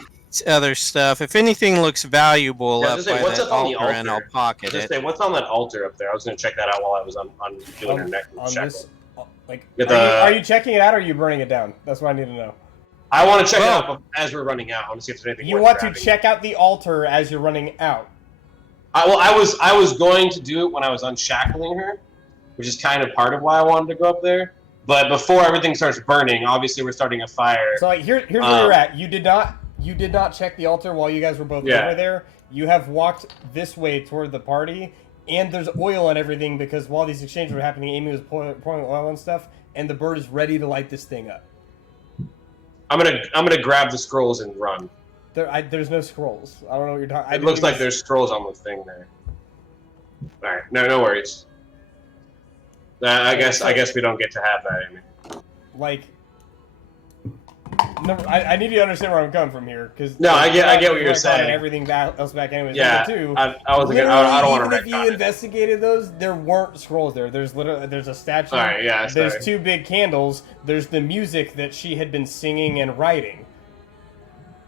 other stuff. If anything looks valuable Yeah, up just say, by what's that up on the altar, and I'll altar? pocket Just it. say, what's on that altar up there? I was gonna check that out while I was on doing her neck on shackle. this, like, Get are you checking it out or are you burning it down? That's what I need to know. I want to check Well- it out as we're running out. I want to see if there's anything. You worth want to grabbing. check out the altar as you're running out. I was going to do it when I was unshackling her, which is kind of part of why I wanted to go up there. But before everything starts burning, obviously we're starting a fire. So like here's where you're at. You did not check the altar while you guys were both Yeah. over there. You have walked this way toward the party, and there's oil and everything because while these exchanges were happening, Amy was pouring oil and stuff, and the bird is ready to light this thing up. I'm gonna grab the scrolls and run. There's no scrolls. I don't know what you're talking. It looks like there's scrolls on the thing there. All right, no worries. I guess we don't get to have that. I mean, like, no, I need you to understand where I'm coming from here, because I get what you're saying. Everything else back, anyways. Yeah, too. I don't want to. Even if you investigated those, there weren't scrolls there. There's a statue. All right, yeah. There's 2 big candles. There's the music that she had been singing and writing,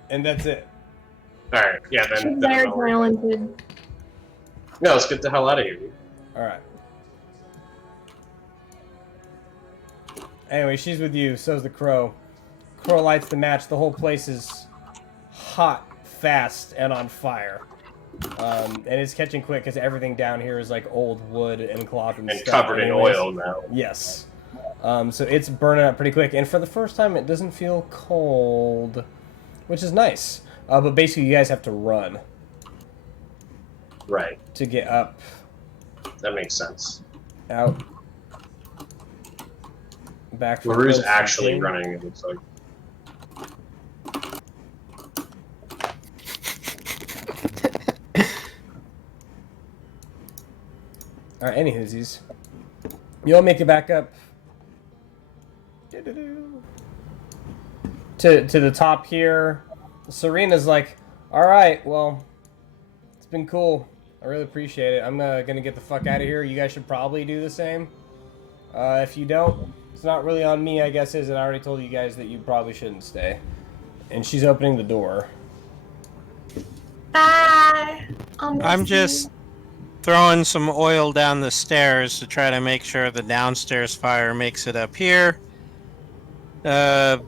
and that's it. All right, yeah. She's very talented. No, let's get the hell out of here, dude. All right. Anyway, she's with you. So's the crow. Crow lights the match. The whole place is hot, fast, and on fire. And it's catching quick because everything down here is like old wood and cloth and stuff. Covered in oil now. Yes. So it's burning up pretty quick. And for the first time, it doesn't feel cold, which is nice. But basically, you guys have to run. Right. To get up. That makes sense. Out. Back. LaRue's actually running, it looks like. Alright, any hoosies. You all make it back up to the top here. Serena's like, alright, well, it's been cool. I really appreciate it. I'm gonna get the fuck out of here. You guys should probably do the same. If you don't, it's not really on me, I guess, is it? I already told you guys that you probably shouldn't stay. And she's opening the door. Bye! I'm just throwing some oil down the stairs to try to make sure the downstairs fire makes it up here. And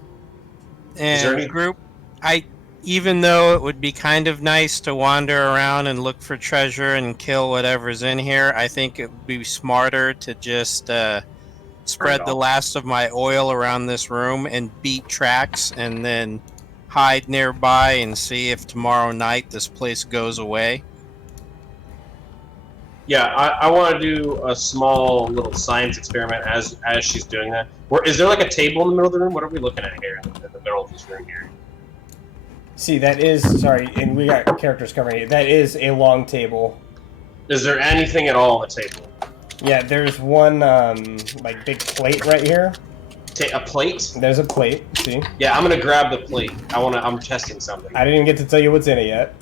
group, even though it would be kind of nice to wander around and look for treasure and kill whatever's in here, I think it would be smarter to just spread the last of my oil around this room and beat tracks and then hide nearby and see if tomorrow night this place goes away. Yeah, I want to do a small little science experiment as she's doing that. Is there like a table in the middle of the room? What are we looking at here in the middle of this room here? See, that is, sorry, and we got characters covering it. That is a long table. Is there anything at all on the table? Yeah, there's one, like, big plate right here. A plate? There's a plate, see? Yeah, I'm gonna grab the plate. I'm testing something. I didn't even get to tell you what's in it yet.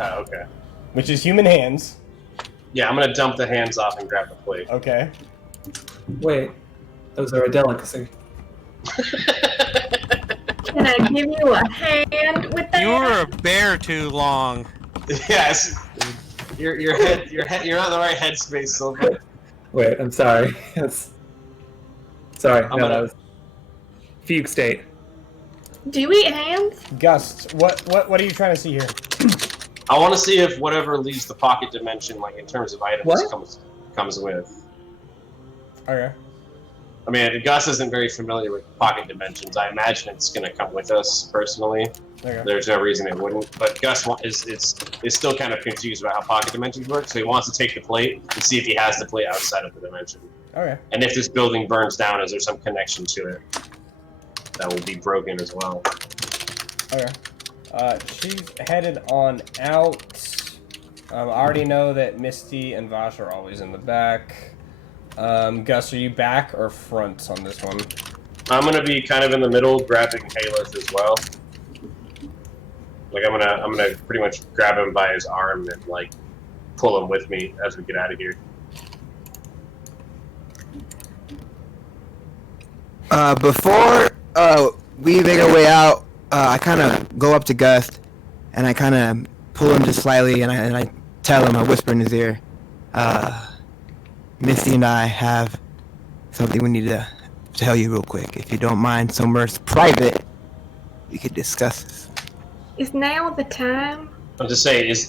Oh, okay. Which is human hands. Yeah, I'm gonna dump the hands off and grab the plate. Okay. Wait, those are a delicacy. Can I give you a hand with that? You were a bear too long. Yes. You're on the right headspace, Silver. Wait, I'm sorry. Sorry. That was fugue state. Do you eat hands? Gust, what are you trying to see here? I want to see if whatever leaves the pocket dimension, like in terms of items, comes with. Okay. I mean, Gus isn't very familiar with pocket dimensions. I imagine it's going to come with us personally. Okay. There's no reason it wouldn't. But Gus is still kind of confused about how pocket dimensions work, so he wants to take the plate and see if he has the plate outside of the dimension. Okay. And if this building burns down, is there some connection to it that will be broken as well? Okay. She's headed on out. I already know that Misty and Vosh are always in the back. Gus, are you back or front on this one? I'm gonna be kind of in the middle, grabbing Haleth as well. Like I'm gonna pretty much grab him by his arm and like pull him with me as we get out of here. Before we make our way out, I kind of go up to Gus and I kind of pull him just slightly and I tell him, I whisper in his ear, Misty and I have something we need to tell you real quick. If you don't mind, somewhere private, we could discuss this. Is now the time? I'm just saying, is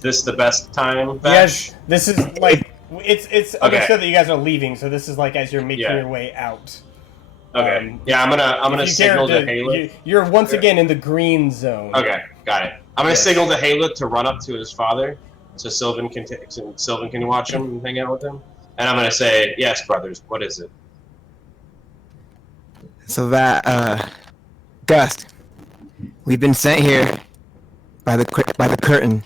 this the best time? Yes, this is like it's Okay. so that you guys are leaving. So this is like as you're making your way out. Okay. Yeah, I'm gonna signal to Haleth. You're once again in the green zone. Okay, got it. I'm gonna signal to Haleth to run up to his father, so Sylvan can watch him and hang out with him. And I'm gonna say, yes, brothers. What is it? So that, Gus, we've been sent here by the curtain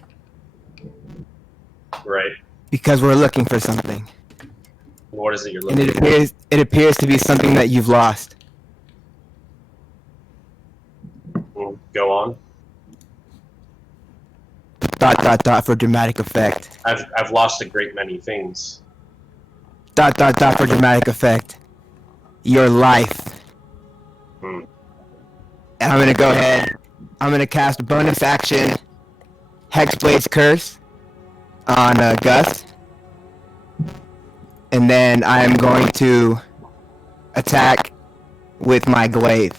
Right. because we're looking for something. What is it you're And looking for? it appears to be something that you've lost. Go on. ... for dramatic effect. I've lost a great many things. ... for dramatic effect. Your life. Hmm. And I'm gonna go ahead. I'm gonna cast bonus action Hexblade's Curse on Gus. And then I'm going to attack with my glaive.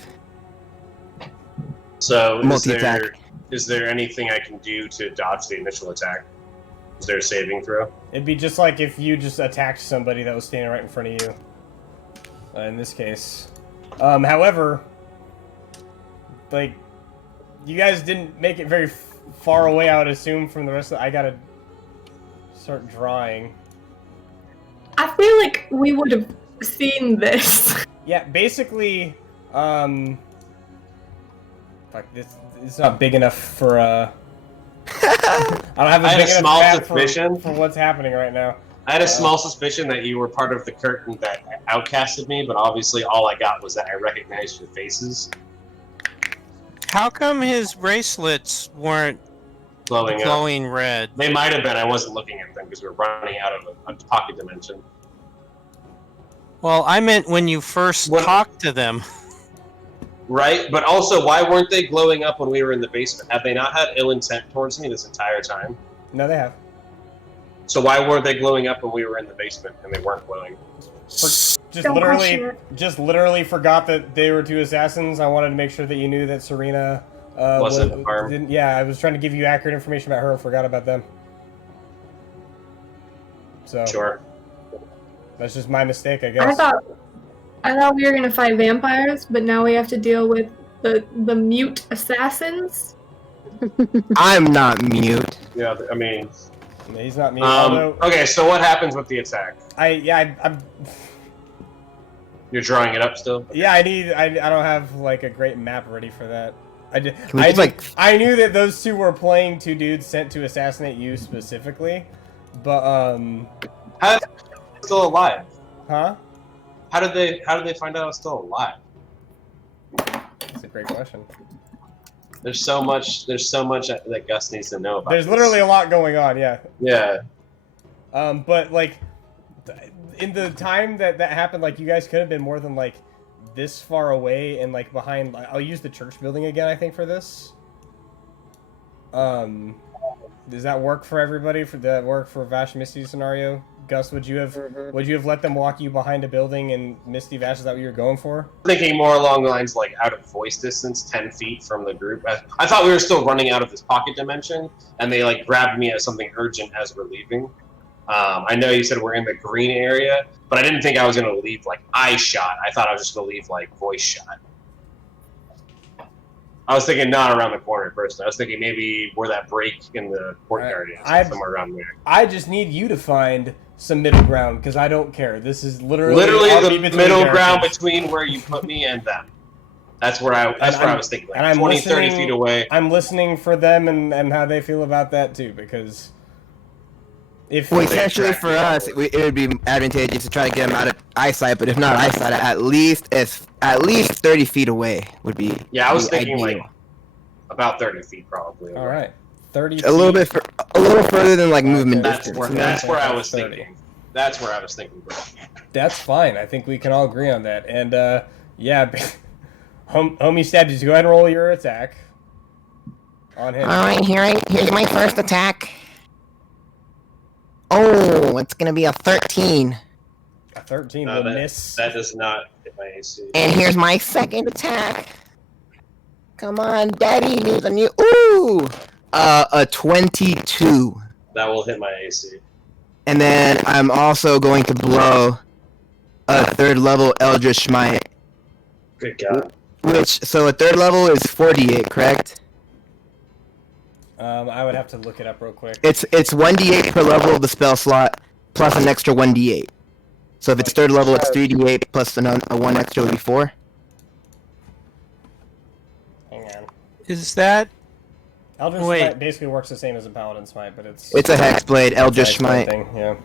So Multi-attack. is there anything I can do to dodge the initial attack? Is there a saving throw? It'd be just like if you just attacked somebody that was standing right in front of you. In this case. However, like, you guys didn't make it very far away, I would assume, from the rest of I gotta start drawing. I feel like we would have seen this. Yeah, basically, fuck, this it's not big enough for, I don't have a big enough map for what's happening right now. I had a small suspicion that you were part of the curtain that outcasted me, but obviously all I got was that I recognized your faces. How come his bracelets weren't glowing red? They might have been. I wasn't looking at them because we were running out of a pocket dimension. Well, I meant when you first talked to them. Right, but also, why weren't they glowing up when we were in the basement? Have they not had ill intent towards me this entire time? No, they have. So why weren't they glowing up when we were in the basement and they weren't glowing? Just literally forgot that they were two assassins. I wanted to make sure that you knew that Serena wasn't harmed. Yeah, I was trying to give you accurate information about her and forgot about them. So sure, that's just my mistake, I guess. I thought we were gonna fight vampires, but now we have to deal with the mute assassins. I'm not mute. Yeah, I mean, he's not mute. Okay, so what happens with the attack? I'm. You're drawing it up still? Yeah, I don't have like a great map ready for that. I knew that those two were playing two dudes sent to assassinate you specifically, but how are they still alive? Huh? How did they find out I was still alive? That's a great question. There's so much that Gus needs to know about. There's literally a lot going on, yeah. Yeah. But like, in the time that happened, like, you guys could have been more than like this far away and like behind. I'll use the church building again, I think, for this. Does that work for everybody? For that work for Vash Misty scenario? Gus, would you have let them walk you behind a building and Misty Vash? Is that what you were going for? Thinking more along the lines like out of voice distance, 10 feet from the group. I thought we were still running out of this pocket dimension, and they like grabbed me as something urgent as we're leaving. I know you said we're in the green area, but I didn't think I was going to leave like eye shot. I thought I was just going to leave like voice shot. I was thinking not around the corner personally. I was thinking maybe where that break in the courtyard is, somewhere around there. I just need you to find some middle ground because I don't care. This is literally the middle ground between where you put me and them. That's where I was thinking. Like, and 30 feet away. I'm listening for them and how they feel about that too, because essentially for us, it would be advantageous to try to get them out of eyesight, but if not eyesight, at least 30 feet away would be. Yeah, I was thinking ideal. Like about 30 feet probably. All right. 30 a little further than like movement distance. That's where I was thinking. That's where I was thinking, bro. That's fine. I think we can all agree on that. And yeah, homie Stab, just go ahead and roll your attack on him. All right, here's my first attack. Oh, it's gonna be a 13. A 13 will miss. That does not hit my AC. And here's my second attack. Come on, Daddy, here's a new. Ooh. A 22. That will hit my AC. And then I'm also going to blow a 3rd level Eldritch Smite. Good God. So a 3rd level is 48, correct? I would have to look it up real quick. It's 1d8 per level of the spell slot, plus an extra 1d8. So if it's 3rd level, it's 3d8 plus a 1 extra would be 4. Hang on. Is that Eldritch Smite basically works the same as a Paladin Smite, but it's a Hexblade, Eldritch Smite. Thing, yeah.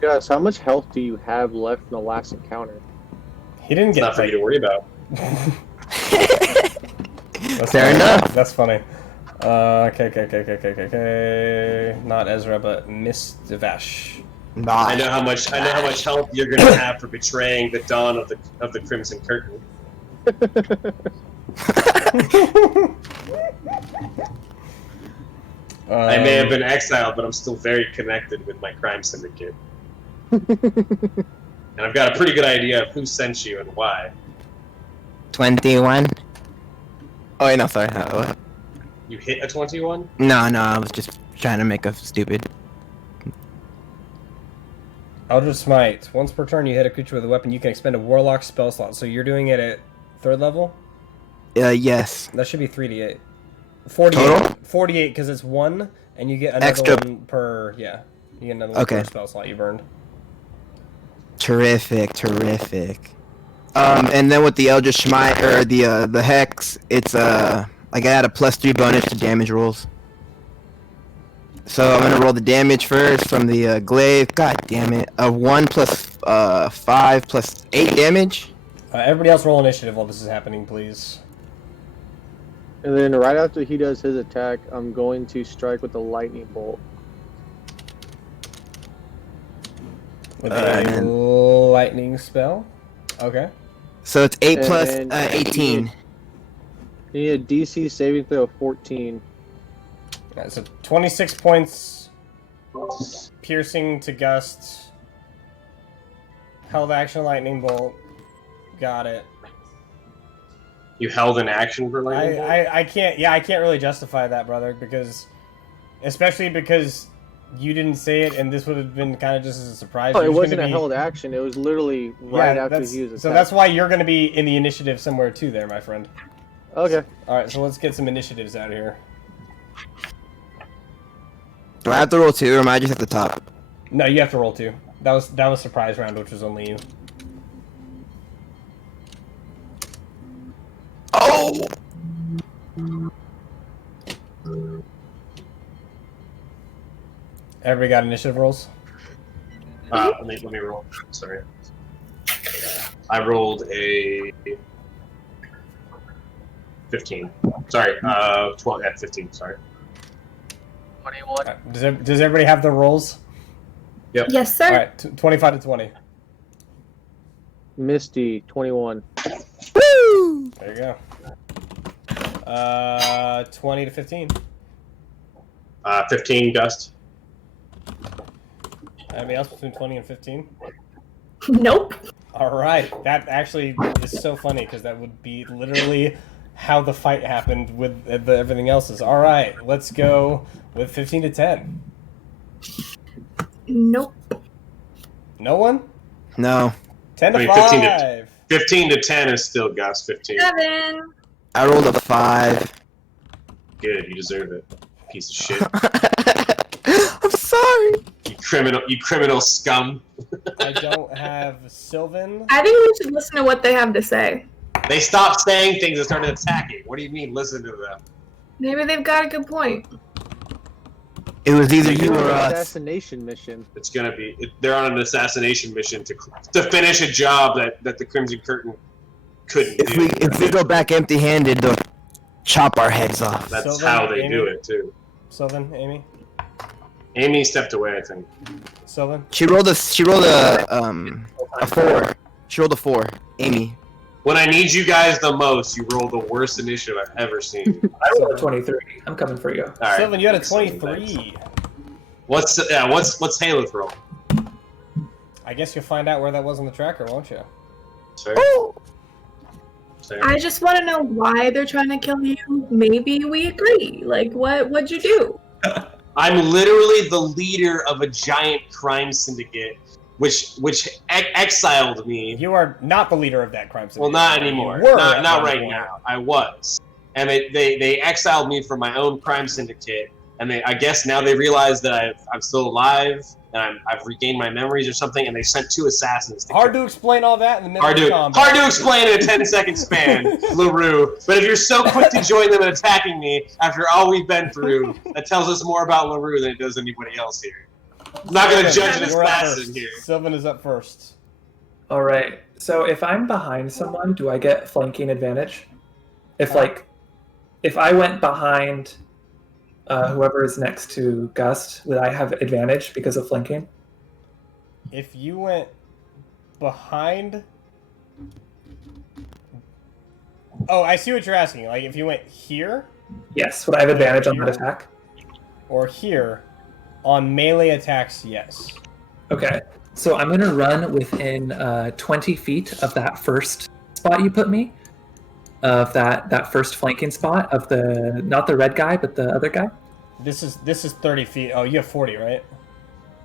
Guys, how much health do you have left in the last encounter? He didn't get Not for you to worry about. Fair enough. That's funny. Okay. Not Ezra, but Miss Devash. I know how much help you're gonna have for betraying the dawn of the Crimson Curtain. I may have been exiled, but I'm still very connected with my crime syndicate. And I've got a pretty good idea of who sent you and why. 21. Oh, wait, no, sorry. What? You hit a 21? No, I was just trying to make a stupid. Eldritch Smite. Once per turn, you hit a creature with a weapon, you can expend a Warlock spell slot. So you're doing it at 3rd level? Yes. That should be 3d8. 48. Total? 48, because it's 1, and you get another Extra. one per... Yeah. You get another one per spell slot you burned. Terrific. And then with the Eldritch Smite, or the Hex, it's like I add a +3 bonus to damage rolls. So I'm gonna roll the damage first from the glaive. God damn it! 1 plus 5 plus 8 damage. Everybody else roll initiative while this is happening, please. And then right after he does his attack, I'm going to strike with the lightning bolt. With a lightning spell. Okay. So it's 8 plus 18. You need a DC saving throw of 14. Right, so 26 points. Piercing to gust. Held action lightning bolt. Got it. You held an action for lightning bolt? I can't really justify that, brother, especially because you didn't say it, and this would have been kind of just as a surprise. Oh, it wasn't a held action. It was literally right after he used it. So that's why you're going to be in the initiative somewhere too there, my friend. Okay. Alright, so let's get some initiatives out here. Do I have to roll 2, or am I just at the top? No, you have to roll 2. That was surprise round, which was only you. Oh! Everybody got initiative rolls? Let me roll. Sorry. I rolled a 15. Sorry, 12 at 15, sorry. 21. Does everybody have their rolls? Yep. Yes, sir. Alright, 25 to 20. Misty, 21. Woo! There you go. 20 to 15. 15 gust. Anybody else between 20 and 15? Nope. Alright, that actually is so funny, because that would be literally how the fight happened with everything else. Alright, let's go with 15 to 10. Nope. No one? No. 10 to 5. 15 to 10 is still Gus. 15. 7. I rolled a 5. Good, you deserve it. Piece of shit. I'm sorry. You criminal scum. I don't have Sylvan. I think we should listen to what they have to say. They stopped saying things and started attacking. What do you mean, listen to them? Maybe they've got a good point. It was either you or us. Assassination mission. It's gonna be. They're on an assassination mission to finish a job that the Crimson Curtain couldn't do. If we go back empty-handed, they'll chop our heads off. That's Sylvan, how they Amy? do it too. Sylvan, Amy? Amy stepped away, I think. Sylvan? She rolled a 4. She rolled a 4. Amy. When I need you guys the most, you roll the worst initiative I've ever seen. I rolled a 23. I'm coming for you. All right. Sylvan, you had a 23. What's Haleth roll? I guess you'll find out where that was on the tracker, won't you? Sorry. Sorry. I just want to know why they're trying to kill you. Maybe we agree. Like, what'd you do? I'm literally the leader of a giant crime syndicate, which exiled me. You are not the leader of that crime syndicate. Well, not anymore. You were Not at one right point. now. I was, and they exiled me from my own crime syndicate. And I guess now they realize that I'm still alive, and I've regained my memories or something, and they sent 2 assassins. Hard to explain all that in the middle of combat. Hard to explain in a 10-second span, LaRue. But if you're so quick to join them and attacking me after all we've been through, that tells us more about LaRue than it does anybody else here. I'm not going to judge an assassin here. Sylvan is up first. All right. So if I'm behind someone, do I get flanking advantage? If I went behind whoever is next to Gust, would I have advantage because of flanking? If you went behind... Oh, I see what you're asking. Like, if you went here... Yes. Would I have advantage on that attack? Or here. On melee attacks, yes. Okay. So I'm going to run within 20 feet of that first spot you put me. Of that first flanking spot of the... Not the red guy, but the other guy. This is 30 feet. Oh, you have 40, right?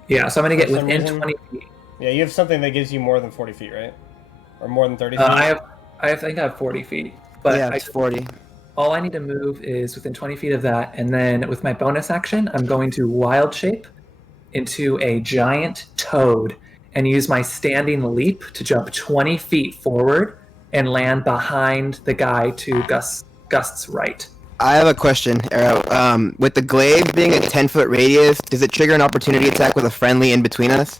Yeah, so I'm going to get within 20 feet. Yeah, you have something that gives you more than 40 feet, right? Or more than 30 feet? I think I have 40 feet. But yeah, it's 40. All I need to move is within 20 feet of that, and then with my bonus action, I'm going to wild shape into a giant toad and use my standing leap to jump 20 feet forward and land behind the guy to Gust's right. I have a question, Arrow. With the glaive being a 10-foot radius, does it trigger an opportunity attack with a friendly in between us?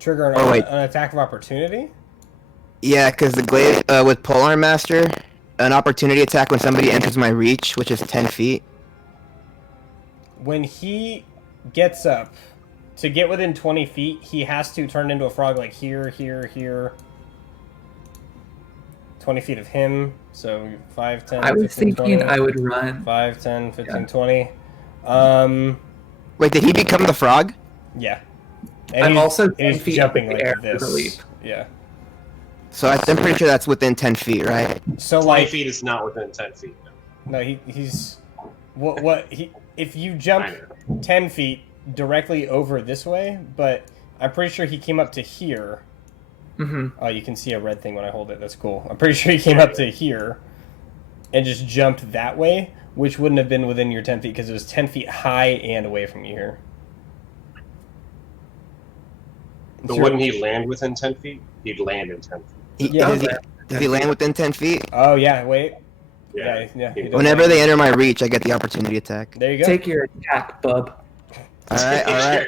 Trigger an attack of opportunity? Yeah, because the glaive with Polearm Master, an opportunity attack when somebody enters my reach, which is 10 feet. When he gets up, to get within 20 feet, he has to turn into a frog like here, here, here. 20 feet of him, so 5, 10, 15, 20. I was thinking I would run. 5, 10, 15, 20. Wait, did he become the frog? Yeah. And I'm also 10 he's feet jumping up in like the air this. for the leap. Yeah. So I'm pretty sure that's within 10 feet, right? So 20 feet is not within 10 feet. No, he's... If you jump 10 feet directly over this way, but I'm pretty sure he came up to here. Mm-hmm. Oh, you can see a red thing when I hold it. That's cool. I'm pretty sure he came up to here and just jumped that way, which wouldn't have been within your 10 feet because it was 10 feet high and away from you here. But wouldn't he land within 10 feet? He'd land in 10 feet. Does he land within 10 feet? Oh, yeah, wait. Yeah. Whenever they enter my reach, I get the opportunity attack. There you go. Take your attack, bub. Alright.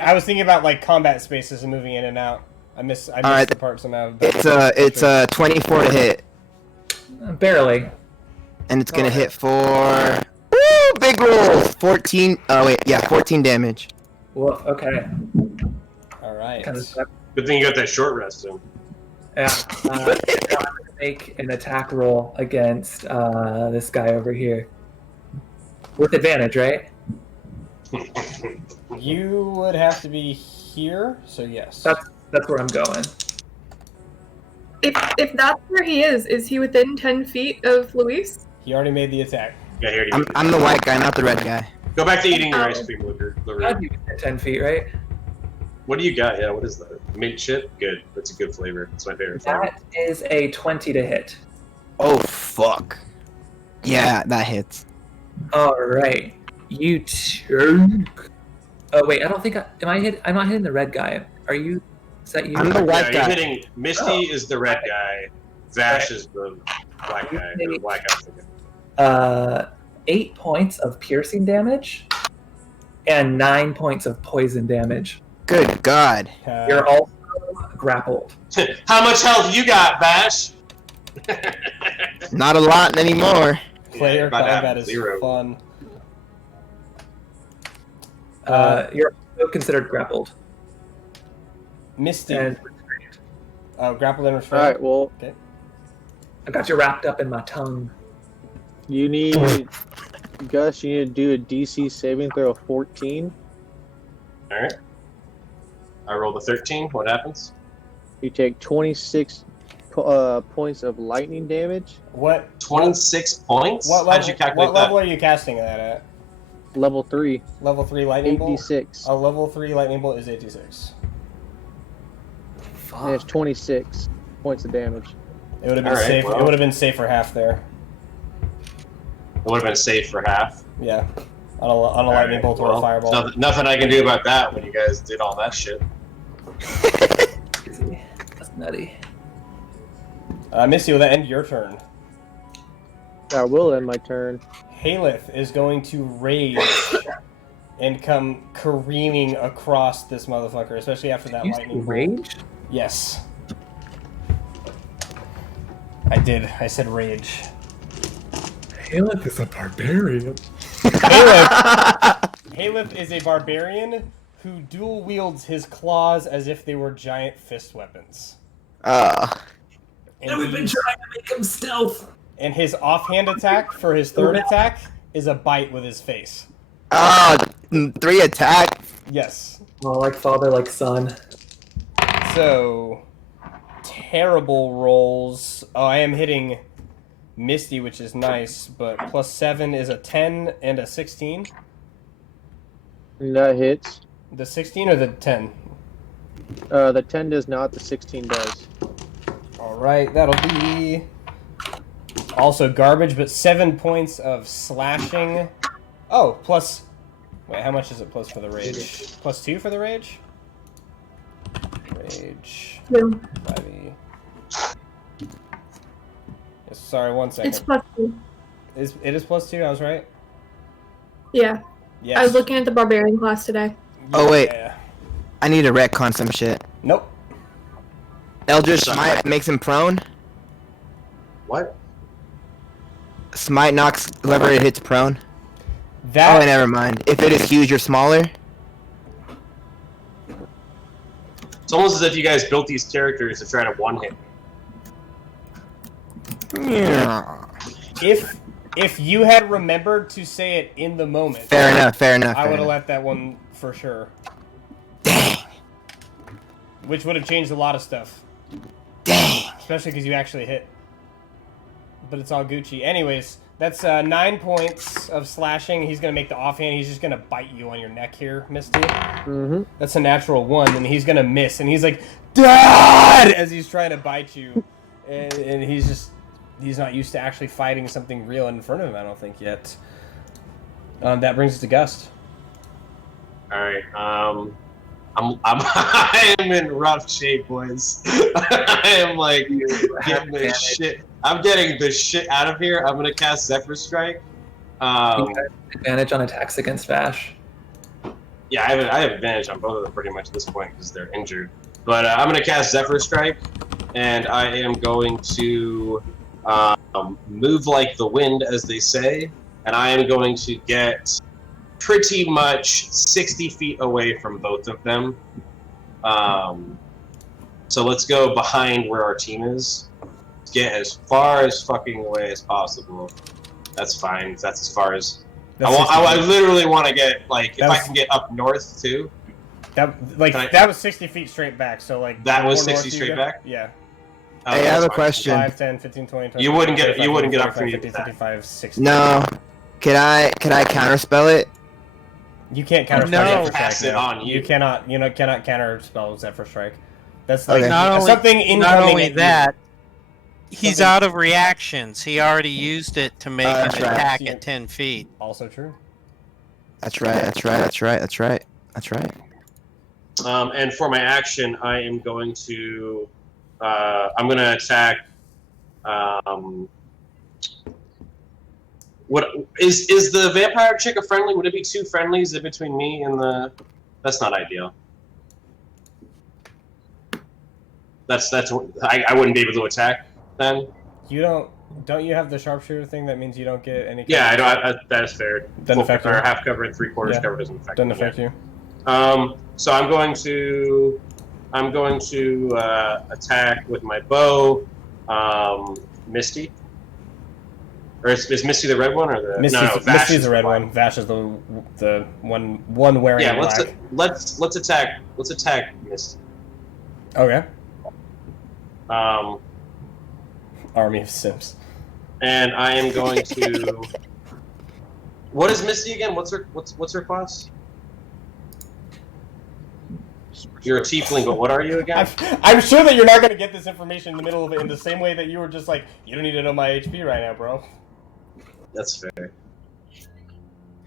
I was thinking about, like, combat spaces and moving in and out. I missed the part somehow. It's a 24 to hit. Barely. And it's gonna hit for... Woo! Big rolls! 14... Oh, wait. Yeah, 14 damage. Well, okay. Alright. Good thing you got that short rest in. Yeah. I'm going to make an attack roll against this guy over here. With advantage, right? You would have to be here, so yes. That's where I'm going. If that's where he is he within 10 feet of Luis? He already made the attack. Yeah, he already I'm the white guy, not the red guy. Go back to eating your ice cream, LaRue. I'd be within 10 feet, right? What do you got? Yeah, what is that? Mint chip? Good. That's a good flavor. That's my favorite flavor. That is a 20 to hit. Oh, fuck. Yeah, that hits. Alright. You turn. Oh, wait, I don't think I'm not hitting the red guy. Are you? Is that you? I'm the white guy. You're hitting... Misty is the red guy. Vash is the black guy. Or the black outfit. 8 points of piercing damage and 9 points of poison damage. Good God. You're also grappled. How much health you got, Vash? Not a lot anymore. Player combat is fun. You're also considered grappled. Misty. And grappled and restrained. Alright, well... Okay. I got you wrapped up in my tongue. You need... Gus, you need to do a DC saving throw of 14. Alright. I rolled a 13. What happens? You take 26 points of lightning damage. What? 26 points? How'd you calculate what level are you casting that at? Level 3. Level 3 lightning bolt? 8d6. A level 3 lightning bolt is 8d6. And it's 26 points of damage. It would have been safe. Well, it would have been safe for half there. It would have been safe for half. Yeah. on a lightning bolt or a fireball. Nothing I can do about that when you guys did all that shit. That's nutty. Misty, will that end your turn? That will end my turn. Haleth is going to rage and come careening across this motherfucker, especially after that lightning bolt. Rage? Yes. I did. I said rage. Haleth is a barbarian. Haleth is a barbarian who dual wields his claws as if they were giant fist weapons. And we've been trying to make him stealth. And his offhand attack for his third attack is a bite with his face. 3 attack? Yes. Oh, like father, like son. So, terrible rolls. Oh, I am hitting Misty, which is nice, but +7 is a 10 and a 16. That hits. The 16 or the 10? The 10 does not, the 16 does. Alright, that'll be also garbage, but 7 points of slashing. Oh, plus... Wait, how much is it plus for the rage? +2 for the rage? Rage... Yeah. 5e. Yes, sorry, 1 second. It's +2. It is +2, I was right? Yeah. Yes. I was looking at the barbarian class today. Oh, wait. Yeah. I need to retcon some shit. Nope. Eldritch Smite makes him prone. What? Smite knocks whoever it hits prone. That... Oh, never mind. If it is huge or smaller. It's almost as if you guys built these characters to try to one-hit. Yeah. If you had remembered to say it in the moment... Fair enough. I would have let that one for sure. Dang. Which would have changed a lot of stuff. Dang. Especially because you actually hit. But it's all Gucci. Anyways, that's 9 points of slashing. He's going to make the offhand. He's just going to bite you on your neck here, Misty. Mm-hmm. That's a natural 1, and he's going to miss. And he's like, Dad! As he's trying to bite you. And he's not used to actually fighting something real in front of him, I don't think, yet. That brings us to Gust. Alright, I am in rough shape, boys. I am like getting the shit. I'm getting the shit out of here. I'm gonna cast Zephyr Strike. You have advantage on attacks against Vash. Yeah, I have advantage on both of them pretty much at this point because they're injured. But I'm gonna cast Zephyr Strike, and I am going to move like the wind, as they say, and I am going to get pretty much 60 feet away from both of them. So let's go behind where our team is. Let's get as far as fucking away as possible. That's fine. That's as far as... I literally want to get, like, if I can get up north, too. That was 60 feet straight back, so, like... That was 60 straight back? Yeah. Hey, I have a question. 5, 10, 15, 20, 25, You wouldn't get 25, up from 50, 55, 60. No. Can I counterspell it? You can't counter No, Zephyr pass Strike. it on you. You cannot counter spell Zephyr Strike. That's like Okay. something incoming. Not only at you. that, he's out of reactions. He already used it to make an That's right. attack at 10 feet. Also true. That's right. And for my action, I am going to... I'm going to attack... What is the vampire chick a friendly? Would it be 2 friendlies in between me and the... That's not ideal. I wouldn't be able to attack then. You don't you have the sharpshooter thing that means you don't get any... Yeah, that is fair. Doesn't affect you. Or half cover and 3/4 cover doesn't affect Doesn't affect you. So I'm going to attack with my bow, Misty. Or is Misty the red one or the... Misty's the red one. Vash is the one wearing black. Let's attack Misty. Okay. Army of Sims. And I am going to... What is Misty again? What's her class? You're a tiefling, but what are you again? I'm sure that you're not going to get this information in the middle of it in the same way that you were just like, you don't need to know my HP right now, bro. That's fair.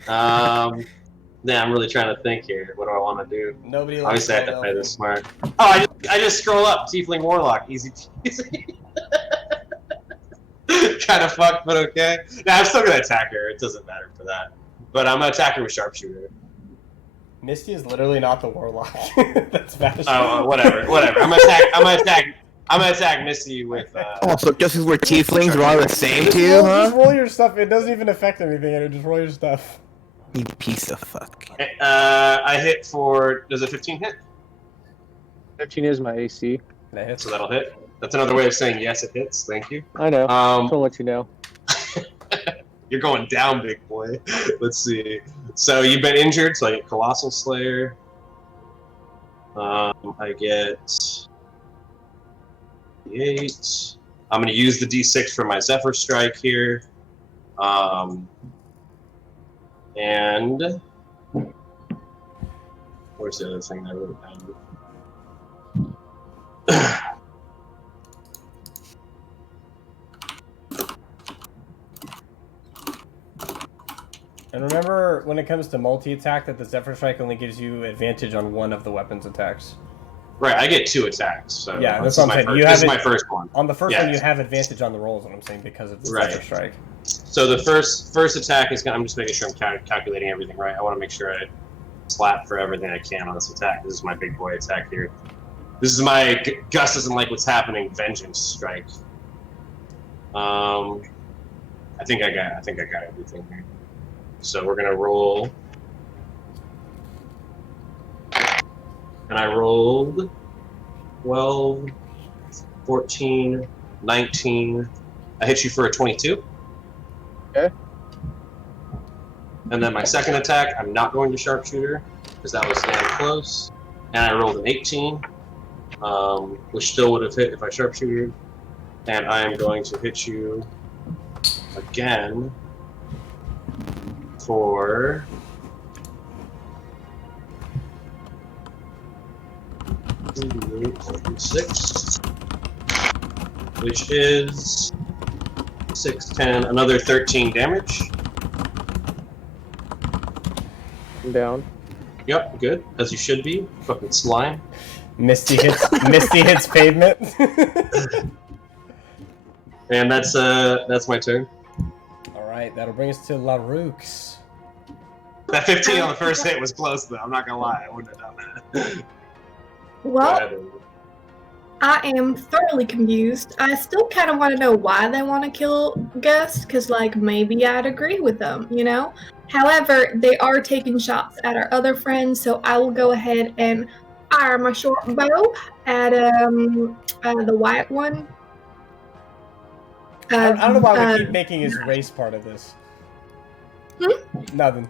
Yeah, I'm really trying to think here. What do I want to do? Nobody likes Obviously, I have to play this smart. Oh, I just scroll up. Tiefling Warlock. Easy cheesy. Kind of fucked, but okay. Nah, I'm still going to attack her. It doesn't matter for that. But I'm going to attack her with Sharpshooter. Misty is literally not the Warlock. That's bad. Oh, whatever. I'm gonna attack Misty with. Oh, so just because we're tieflings, we're all the same to you, huh? Just roll your stuff. It doesn't even affect anything. Just roll your stuff. You piece of fuck. I hit for. Does a 15 hit? 15 is my AC. That hits. So that'll hit. That's another way of saying yes, it hits. Thank you. I know. Just want to let you know. You're going down, big boy. Let's see. So you've been injured, so I get Colossal Slayer. I get 8. I'm going to use the D6 for my Zephyr Strike here. And where's the other thing I wrote down? And remember, when it comes to multi-attack, that the Zephyr Strike only gives you advantage on one of the weapon's attacks. Right, I get 2 attacks. So yeah, that's what I'm saying. This is my first one. On the first one, you have advantage on the rolls, what I'm saying, because of the Zephyr Strike. So the first attack is I'm just making sure I'm calculating everything right. I want to make sure I slap for everything I can on this attack. This is my big boy attack here. This is my Gus doesn't like what's happening. Vengeance Strike. I think I got everything here. So we're gonna roll, and I rolled 12, 14, 19. I hit you for a 22. Okay. And then my second attack, I'm not going to Sharpshooter because that was damn close. And I rolled an 18, which still would have hit if I Sharpshooter. And I am going to hit you again for 6, which is 6, 10, another 13 damage. I'm down. Yep, good, as you should be. Fucking slime. Misty hits pavement. And that's my turn. Alright, that'll bring us to Larux. That 15 on the first hit was close, though. I'm not gonna lie, I wouldn't have done that. Well, I am thoroughly confused. I still kind of want to know why they want to kill Gus, because, like, maybe I'd agree with them, you know? However, they are taking shots at our other friends, so I will go ahead and fire my short bow at the white one. I don't know why we keep making his race part of this. Nothing.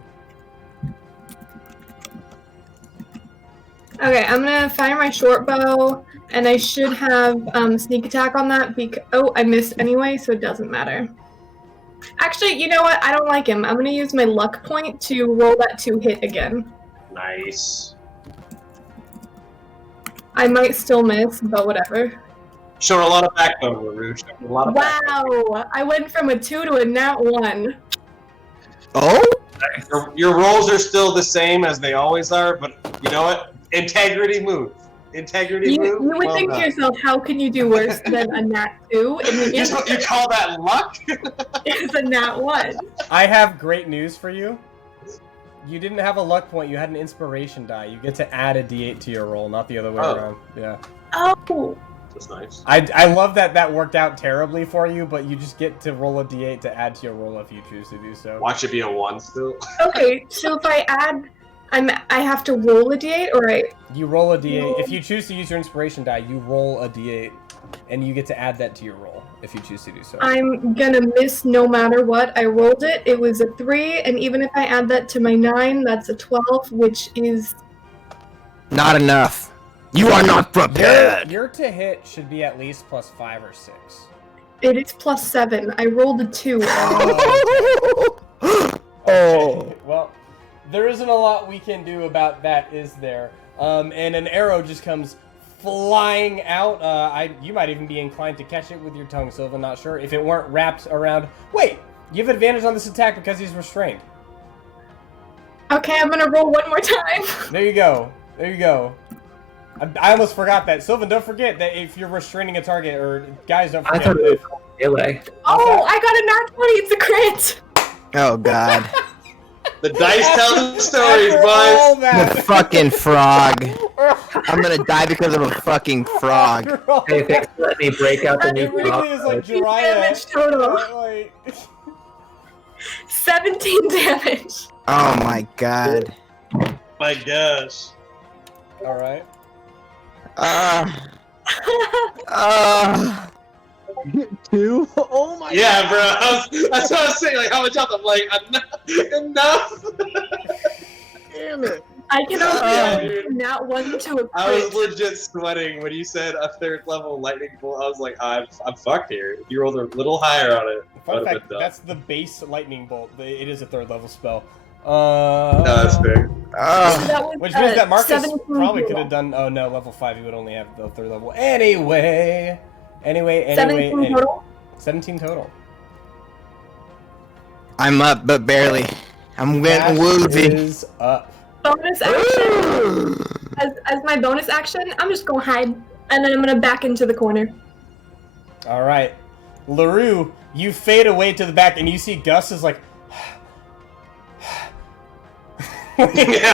Okay, I'm gonna fire my short bow, and I should have sneak attack on that oh, I missed anyway, so it doesn't matter. Actually, you know what? I don't like him. I'm gonna use my luck point to roll that 2 hit again. Nice. I might still miss, but whatever. Showing a lot of backbone, LaRouche. Wow! I went from a 2 to a nat 1. Oh? Your rolls are still the same as they always are, but you know what? Integrity move. You would think to yourself, how can you do worse than a nat 2? You call that luck? It's a nat 1. I have great news for you. You didn't have a luck point, you had an inspiration die. You get to add a d8 to your roll, not the other way around. Yeah. Oh! That's nice. I love that worked out terribly for you, but you just get to roll a d8 to add to your roll if you choose to do so. Watch it be a 1 still. Okay, so if I add... I have to roll a d8, or You roll a d8. If you choose to use your inspiration die, you roll a d8, and you get to add that to your roll if you choose to do so. I'm gonna miss no matter what. I rolled it. It was a 3, and even if I add that to my 9, that's a 12, which is... Not enough. You are not prepared. Your to hit should be at least plus 5 or 6. It is plus 7. I rolled a 2. Oh. Well, there isn't a lot we can do about that, is there? And an arrow just comes flying out. You might even be inclined to catch it with your tongue, Sylvan, not sure. If it weren't wrapped around... Wait! You have advantage on this attack because he's restrained. Okay, I'm gonna roll one more time. There you go. There you go. I almost forgot that. Sylvan, don't forget that if you're restraining a target, or guys, don't I forget thought it that. was melee. Oh, I got a nat 20. It's a crit. Oh god. The dice tell the stories, After all boys. that- The fucking frog. I'm gonna die because of a fucking frog. After all Hey, thanks that- for letting me break out the It new really frog. is like Damage Jiraiya. total. Like, 17 damage. Oh my god. My gosh. all right. Two? Oh my Yeah, bro. That's what I was saying. Like, how much health? I'm like, enough. damn it. I can Yeah, only dude. nat 1 to a I was crit. legit sweating when you said a 3rd level lightning bolt. I was like, I'm fucked here. If you rolled a little higher on it, I Fun would have fact, been done. that's the base lightning bolt. It is a 3rd level spell. No, that's fair. That was, Which means that Marcus 17 probably could total. have done. Oh no, level 5. He would only have the 3rd level. Anyway. 17 total. 17 total. I'm up, but barely. I'm That getting woozy. is up. Bonus action. As my bonus action, I'm just gonna hide, and then I'm gonna back into the corner. All right, LaRue, you fade away to the back, and you see Gus is like,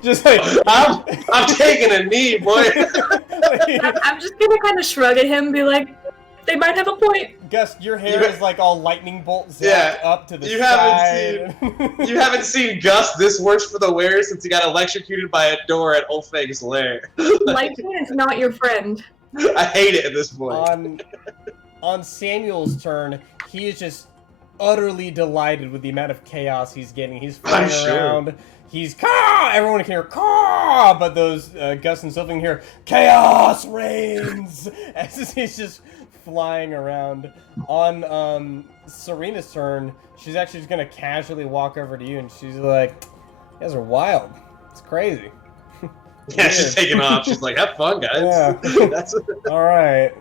just like I'm taking a knee, boy. I'm just gonna kind of shrug at him, and be like, "They might have a point." Gus, your hair is like all lightning bolt zapped Yeah, up to the you side. You haven't seen Gus this worse for the wear since he got electrocuted by a door at Ulfang's lair. Lightning is not your friend. I hate it at this point. On Samuel's turn, he is just utterly delighted with the amount of chaos he's getting. He's flying I'm sure. around. He's caw! Everyone can hear caw, but those Gus and Sylvan can hear chaos reigns as he's just flying around. On Serena's turn, she's actually just gonna casually walk over to you, and she's like, "You guys are wild. It's crazy." Yeah, she's taking off. She's like, "Have fun, guys." Yeah. That's All right.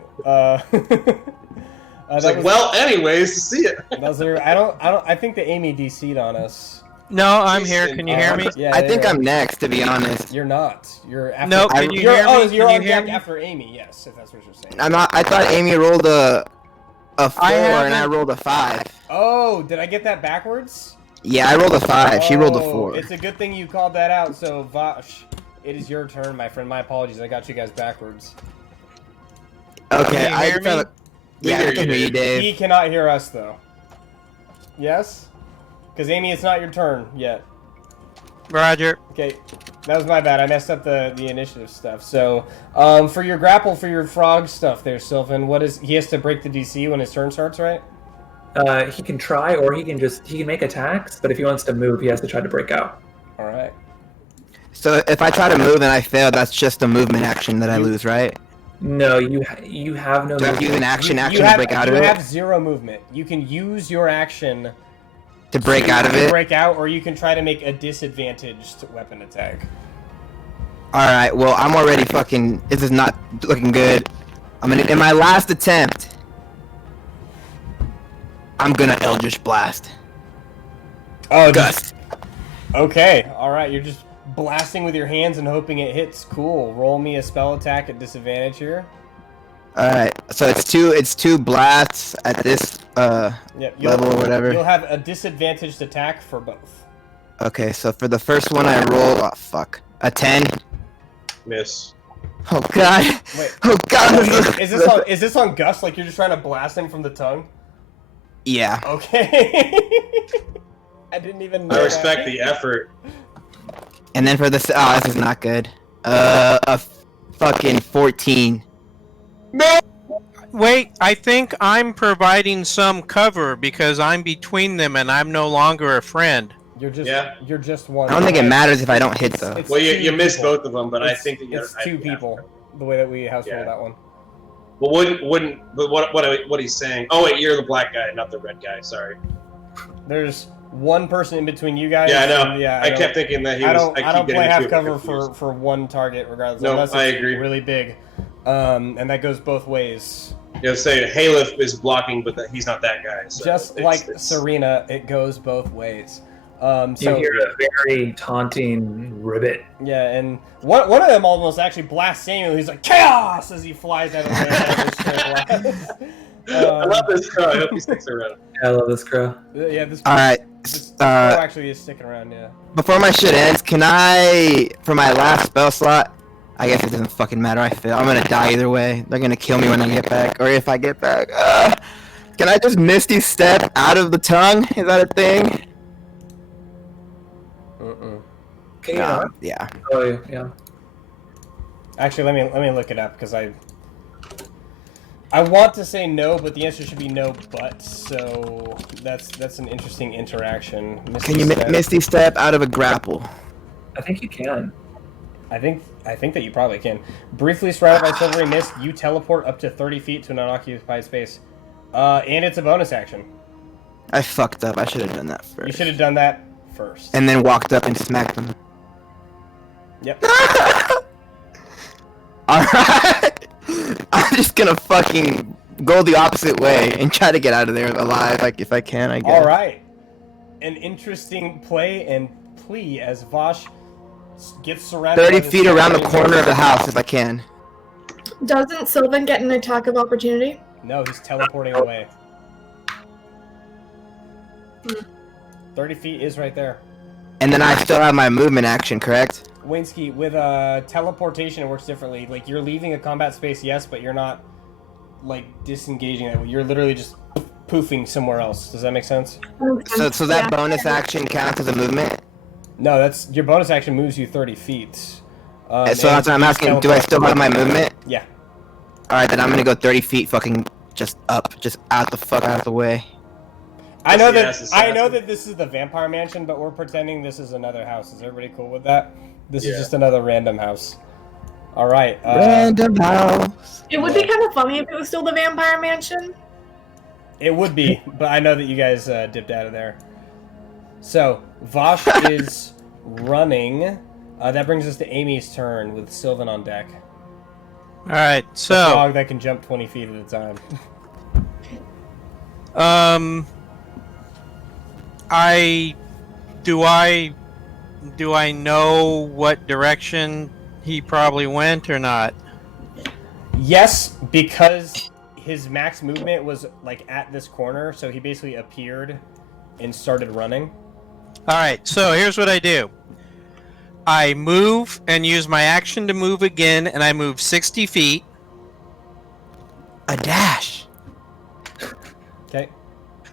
It's like, well, anyways, to see it. I think the Amy DC'd on us. No, I'm here. Can you hear me? Yeah, I think yeah. I'm next, to be honest. You're not. You're after. No, can you you're, hear oh, me? you're Can on you hear deck me? after Amy. Yes, if that's what you're saying. I'm not. I thought Amy rolled a 4 and I haven't- rolled a 5. Oh, did I get that backwards? Yeah, I rolled a 5. She rolled a Oh, 4. It's a good thing you called that out. So Vash, it is your turn, my friend. My apologies. I got you guys backwards. Okay, Can you I hear just have me? Yeah, I hear can you, hear you, Dave. He cannot hear us though. Yes? Because Amy, it's not your turn yet. Roger. Okay, that was my bad. I messed up the initiative stuff. So, for your grapple, for your frog stuff there, Sylvan, what is... He has to break the DC when his turn starts, right? He can try, or he can make attacks. But if he wants to move, he has to try to break out. Alright. So if I try to move and I fail, that's just a movement action that I lose, right? No, you have no. Do I have to use an movement. action You to break out of you it? have 0 movement. You can use your action To break out of to it? break out, or you can try to make a disadvantaged weapon attack. Alright, well, I'm already fucking... This is not looking good. I'm gonna... In my last attempt... I'm gonna Eldritch Blast. Oh, Gust. Okay, alright, you're just blasting with your hands and hoping it hits. Cool. Roll me a spell attack at disadvantage here. Alright, so it's two blasts at this Yep, level or whatever. You'll have a disadvantaged attack for both. Okay, so for the first one I roll... Oh, fuck. A 10. Miss. Oh, God. Wait. Oh, God. Is this on Gus? Like you're just trying to blast him from the tongue? Yeah. Okay. I didn't even know I respect that. the effort. And then for this... Oh, this is not good. A fucking 14. Wait, I think I'm providing some cover because I'm between them and I'm no longer a friend. You're just Yeah. you're just one. I don't think it matters if I don't hit, though. It's Well, you two missed people. both of them, but I It's- think that you it's 2 people. The way that we house roll Yeah. that one. Well, but what he's saying? Oh wait, you're the black guy, not the red guy. Sorry. There's one person in between you guys. Yeah, I know. and yeah, I kept thinking that he I was. don't. I keep don't getting play the two half of them cover confused. for one target, regardless. No, unless I it's agree. really big, and that goes both ways. You know, say Halef is blocking, but that he's not that guy. So Just it's- like it's- Serena, it goes both ways. So you hear a very taunting ribbit. Yeah, and one of them almost actually blasts Samuel. He's like, chaos! As he flies out of the way. I love this crow. I hope he sticks around. Yeah, I love this crow. Yeah, this crow actually is sticking around, yeah. Before my shit ends, can I, for my last spell slot, I guess it doesn't fucking matter, I fail. I'm gonna die either way. They're gonna kill me when I get back, or if I get back. Can I just Misty Step out of the tongue? Is that a thing? Can you not? Yeah. Oh, yeah. Actually, let me look it up, because I want to say no, but the answer should be no, but, so that's an interesting interaction. Can you Misty Step out of a grapple? I think you can. I think that you probably can. Briefly surrounded by silvery mist, you teleport up to 30 feet to an unoccupied space. And it's a bonus action. I fucked up. I should have done that first. You should have done that first. And then walked up and smacked them. Yep. Alright! I'm just gonna fucking go the opposite way and try to get out of there alive, like, if I can, I guess. Alright. An interesting play and plea as Vosh gets surrounded 30 by feet around the corner of the house if I can. Doesn't Sylvan get an attack of opportunity? No, he's teleporting away. 30 feet is right there. And then I still have my movement action, correct? Winsky, with teleportation, it works differently. Like, you're leaving a combat space, yes, but you're not, like, disengaging it. You're literally just poofing somewhere else. Does that make sense? So that bonus action counts as a movement? No, that's your bonus action moves you 30 feet. So that's what I'm asking. Do I still have my movement? Yeah. Alright, then I'm gonna go 30 feet fucking just up. Just out the fuck out of the way. I know that this is the vampire mansion, but we're pretending this is another house. Is everybody cool with that? This is just another random house. Alright. Random house. It would be kind of funny if it was still the vampire mansion. It would be, but I know that you guys dipped out of there. So, Vosh is running. That brings us to Amy's turn with Sylvan on deck. Alright, so... A dog that can jump 20 feet at a time. Do I know what direction he probably went or not? Yes, because his max movement was like at this corner, so he basically appeared and started running. Alright, so here's what I do. I move and use my action to move again, and I move 60 feet. A dash. Okay.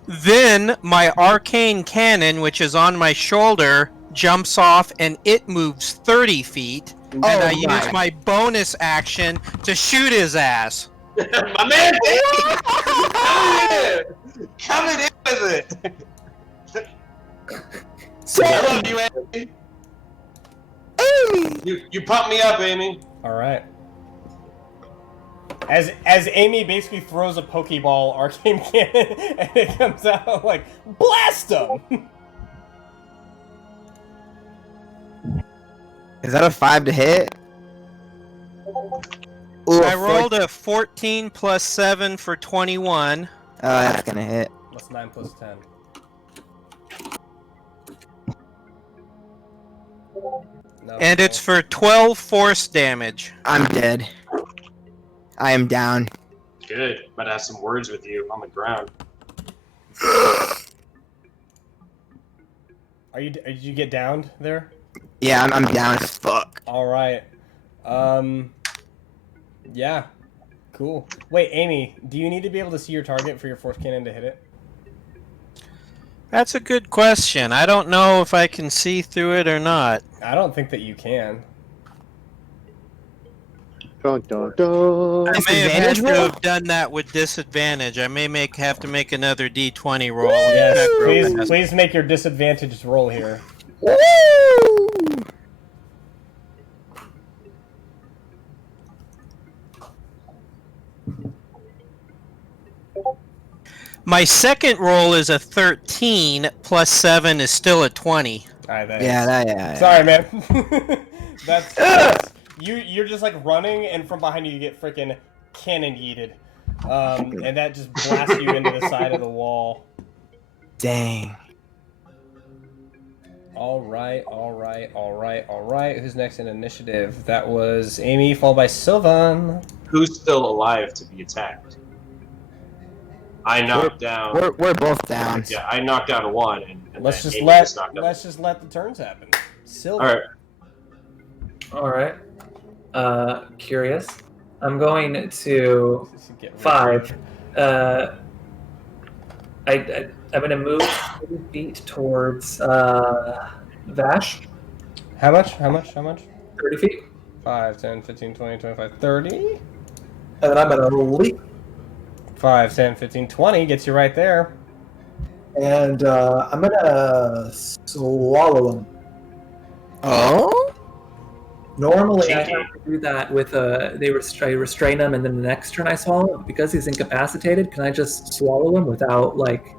Then my arcane cannon, which is on my shoulder, jumps off and it moves 30 feet. And I use my bonus action to shoot his ass. My man! Coming in with it! I love you, Amy. You pump me up, Amy. Alright. As Amy basically throws a Pokeball arcane cannon and it comes out like, blast him! Is that a 5 to hit? Ooh, I rolled a 14 plus 7 for 21. Oh, that's gonna hit. That's 9 plus 10. No, And it's for 12 force damage. I'm dead. I am down. Good. About to have some words with you on the ground. Did you get downed there? Yeah, I'm down as fuck. Alright. Yeah. Cool. Wait, Amy, do you need to be able to see your target for your force cannon to hit it? That's a good question. I don't know if I can see through it or not. I don't think that you can. Dun, dun, dun. I may have had Disadvantage to roll? have done that with disadvantage. I may have to make another D20 roll. Yes, please make your disadvantaged roll here. Woo! My second roll is a 13, plus 7 is still a 20. Alright, Yeah. Sorry, man. that's you're just like running, and from behind you get freaking cannon yeeted, and that just blasts you into the side of the wall. Dang. All right. Who's next in initiative? That was Amy, followed by Sylvan. Who's still alive to be attacked? I knocked down. We're both down. Yeah, I knocked down one, and Let's then just Amy let just knocked let's just let the turns happen. All Sylvan. right. Curious. I'm going to Get rid 5. I'm going to move 30 feet towards Vash. How much? 30 feet. 5, 10, 15, 20, 25, 30. And then I'm going to leap. 5, 10, 15, 20 gets you right there. And I'm going to swallow him. Oh? Normally, I Cheeky. have to do that with I restrain him, and then the next turn I swallow him. Because he's incapacitated, can I just swallow him without, like,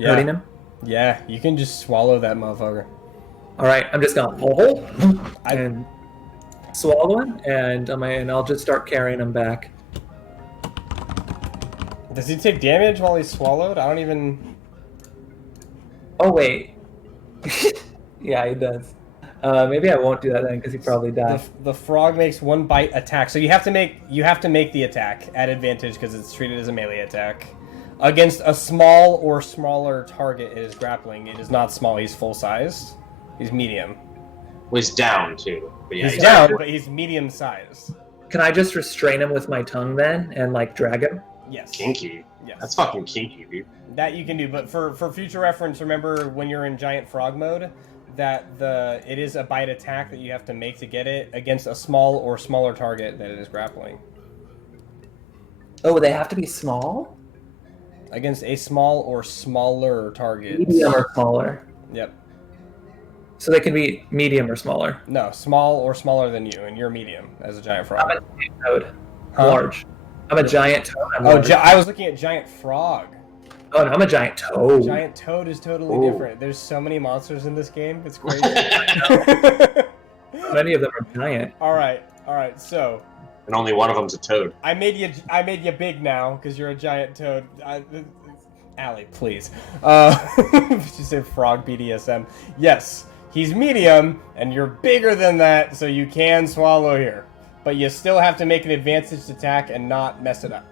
hurting him? Yeah, you can just swallow that motherfucker. All right, I'm just going and swallow him, and I'll just start carrying him back. Does he take damage while he's swallowed? I don't even... Oh, wait. Yeah, he does. Maybe I won't do that then, because he probably died. The frog makes 1 bite attack, so you have to make the attack at advantage because it's treated as a melee attack against a small or smaller target. It is grappling. It is not small. He's full sized. He's medium. Well, he's down too. But yeah, He's down, but he's medium sized. Can I just restrain him with my tongue then, and like drag him? Yes. kinky. Yes. That's fucking kinky, dude. That you can do, but for future reference, remember when you're in giant frog mode, that it is a bite attack that you have to make to get it against a small or smaller target that it is grappling. Oh, they have to be small? Against a small or smaller target. Medium or smaller. Yep. So they can be medium or smaller. No, small or smaller than you, and you're medium as a giant frog. I'm a giant toad. Huh? Large. I'm a giant toad. I'm Oh, large. I was looking at giant frog. Oh, no, I'm a giant toad. Giant toad is totally Ooh. different. There's so many monsters in this game. It's crazy. Many of them are giant. All right. So And only one of them's a toad. I made you big now because you're a giant toad. Allie, please. She said frog BDSM. Yes, he's medium, and you're bigger than that, so you can swallow here. But you still have to make an advantage attack and not mess it up.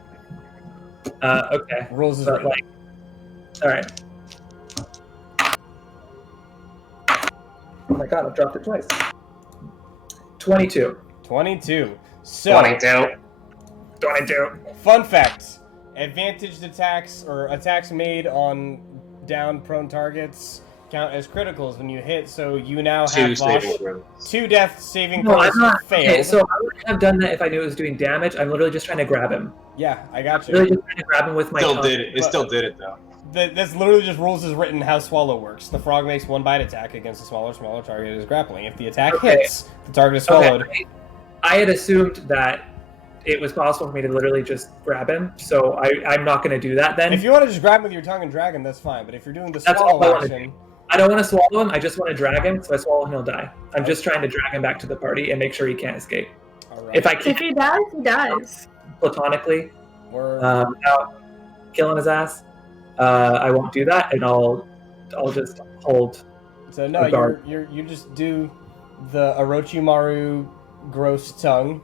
Okay. Rules is But, written. like, all right. Oh my god, I've dropped it twice. 22. 22. So, 22. fun fact. Advantaged attacks or attacks made on down prone targets count as criticals when you hit, so you now Two have saving Vosh, throws. 2 death saving No, throws I'm not. failed. Okay, so I wouldn't have done that if I knew it was doing damage. I'm literally just trying to grab him. Yeah, I got you. Literally just trying to grab him with my Still tongue. did it. It still did it though. That's literally just rules as written how swallow works. The frog makes 1 bite attack against a smaller target it is grappling. If the attack Okay. hits, the target is swallowed. Okay, I had assumed that it was possible for me to literally just grab him, so I'm not going to do that then. If you want to just grab him with your tongue and drag him, that's fine. But if you're doing the That's swallow all I wanna action, I don't want to swallow him, I just want to drag him, so I swallow him, he'll die. I'm just trying to drag him back to the party and make sure he can't escape. all right. If I If can, he dies, he dies. platonically, We're, without killing his ass, I won't do that, and I'll just hold. so no, guard. you just do the Orochimaru gross tongue,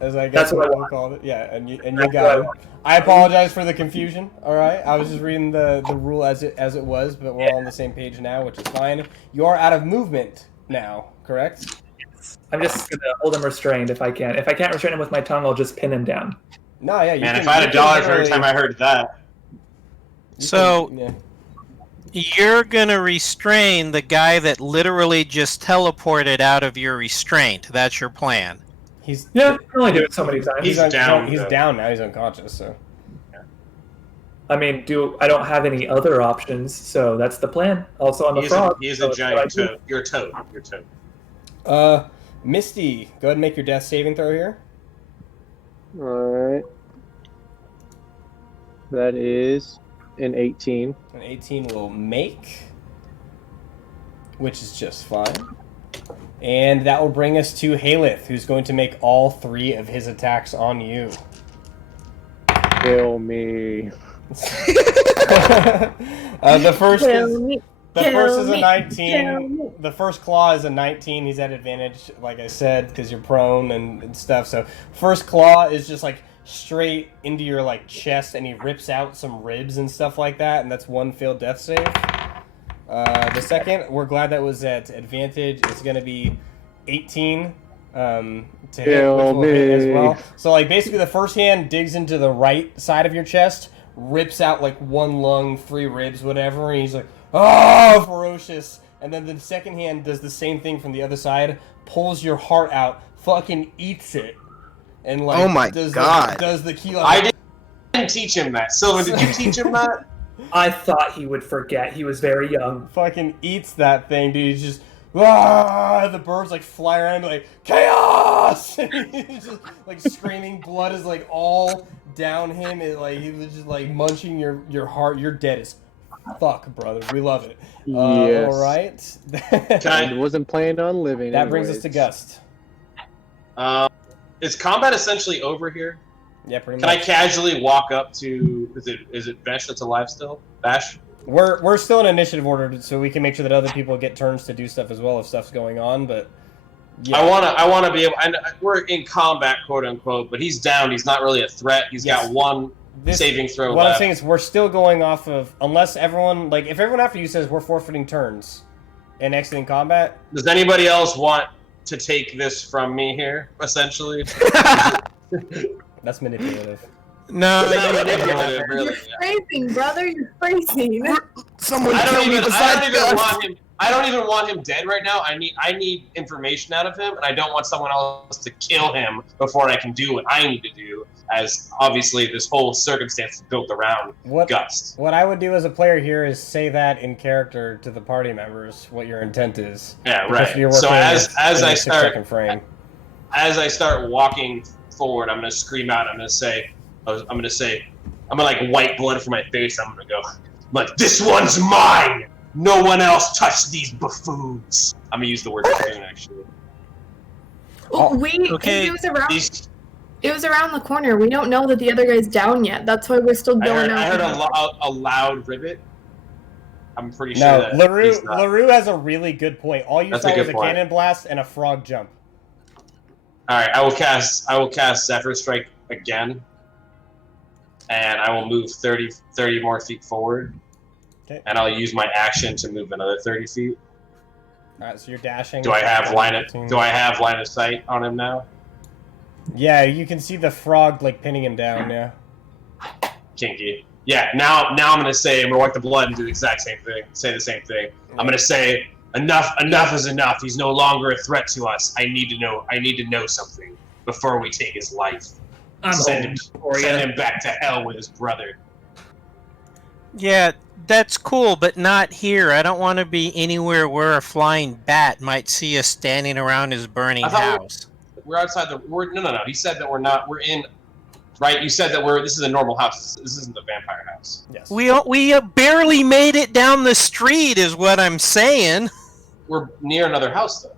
as I guess That's what I we'll call it. Yeah, and you That's got what I it. I apologize for the confusion. All right, I was just reading the rule as it was, but we're all on the same page now, which is fine. You are out of movement now, correct? I'm just gonna hold him restrained if I can. If I can't restrain him with my tongue, I'll just pin him down. No, yeah. You Man, can, if I had you a can dollar for every literally- time I heard that. you So- can- yeah. You're gonna restrain the guy that literally just teleported out of your restraint. That's your plan. He's Yeah, I can only do it so many times. He's down, He's though. down now. He's unconscious. So I mean, I don't have any other options, so that's the plan. Also, I'm a frog. He is so a it's what I giant do. toad. You're a toad. You're a toad. Misty, go ahead and make your death saving throw here. Alright. That is an 18. An 18 will make, which is just fine. And that will bring us to Haleth, who's going to make all 3 of his attacks on you. Kill me. The first Kill me. The first is a 19. The first claw is a 19. He's at advantage, like I said, because you're prone and stuff. So first claw is just like straight into your like chest, and he rips out some ribs and stuff like that, and that's one failed death save. The second, we're glad that was at advantage. It's going to be 18 to hit, which will hit as well. So like basically the first hand digs into the right side of your chest, rips out like one lung, 3 ribs, whatever, and he's like, oh, ferocious. And then the second hand does the same thing from the other side, pulls your heart out, fucking eats it, and like, oh my god, does the key. I didn't teach him that. Sylvan, did you teach him that? I thought he would forget. He was very young. Fucking eats that thing, dude. He's just, the birds like fly around like, chaos! He's just like screaming, blood is like all down him. It like he was just like munching your heart. You're dead as fuck, brother. We love it. Yes. All right. I wasn't planning on living. That brings us to Gust. Is combat essentially over here? Yeah, pretty Can much. I casually walk up to? Is it Bash that's alive still? Bash. We're still in initiative order, so we can make sure that other people get turns to do stuff as well if stuff's going on. But yeah. I wanna be able. We're in combat, quote unquote, but he's down. He's not really a threat. He's got one saving throw What left. I'm saying is we're still going off of, unless everyone, like, if everyone after you says we're forfeiting turns and exiting combat. Does anybody else want to take this from me here? Essentially. That's manipulative. No, You're phrasing, brother. You're phrasing. someone I kill don't me even beside Gus. want him. I don't even want him dead right now. I need information out of him, and I don't want someone else to kill him before I can do what I need to do. As obviously this whole circumstance is built around Gust. What I would do as a player here is say that in character to the party members what your intent is. Yeah, right. You're So as I start frame. As I start walking forward, I'm gonna scream out. I'm gonna like wipe blood from my face. I'm gonna go like, this one's mine. No one else touched these buffoons. I'm gonna use the word buffoon actually. okay. It was around the corner. We don't know that the other guy's down yet. That's why we're still going out. I heard a loud ribbet. I'm pretty sure that LaRue has a really good point. All you saw was a cannon blast and a frog jump. All right, I will cast Zephyr Strike again, and I will move 30 more feet forward. Okay. And I'll use my action to move another 30 feet. All right, so you're dashing. Do I have line of sight on him now? Yeah, you can see the frog like pinning him down. Yeah. Kinky. Yeah. Now I'm gonna wipe the blood and do the exact same thing. Say the same thing. I'm gonna say enough is enough. He's no longer a threat to us. I need to know something before we take his life. Send him back to hell with his brother. Yeah, that's cool, but not here. I don't want to be anywhere where a flying bat might see us standing around his burning house. We're outside the. No. He said that we're not. We're in. Right? You said that this is a normal house. This isn't the vampire house. Yes. We barely made it down the street, is what I'm saying. We're near another house, though.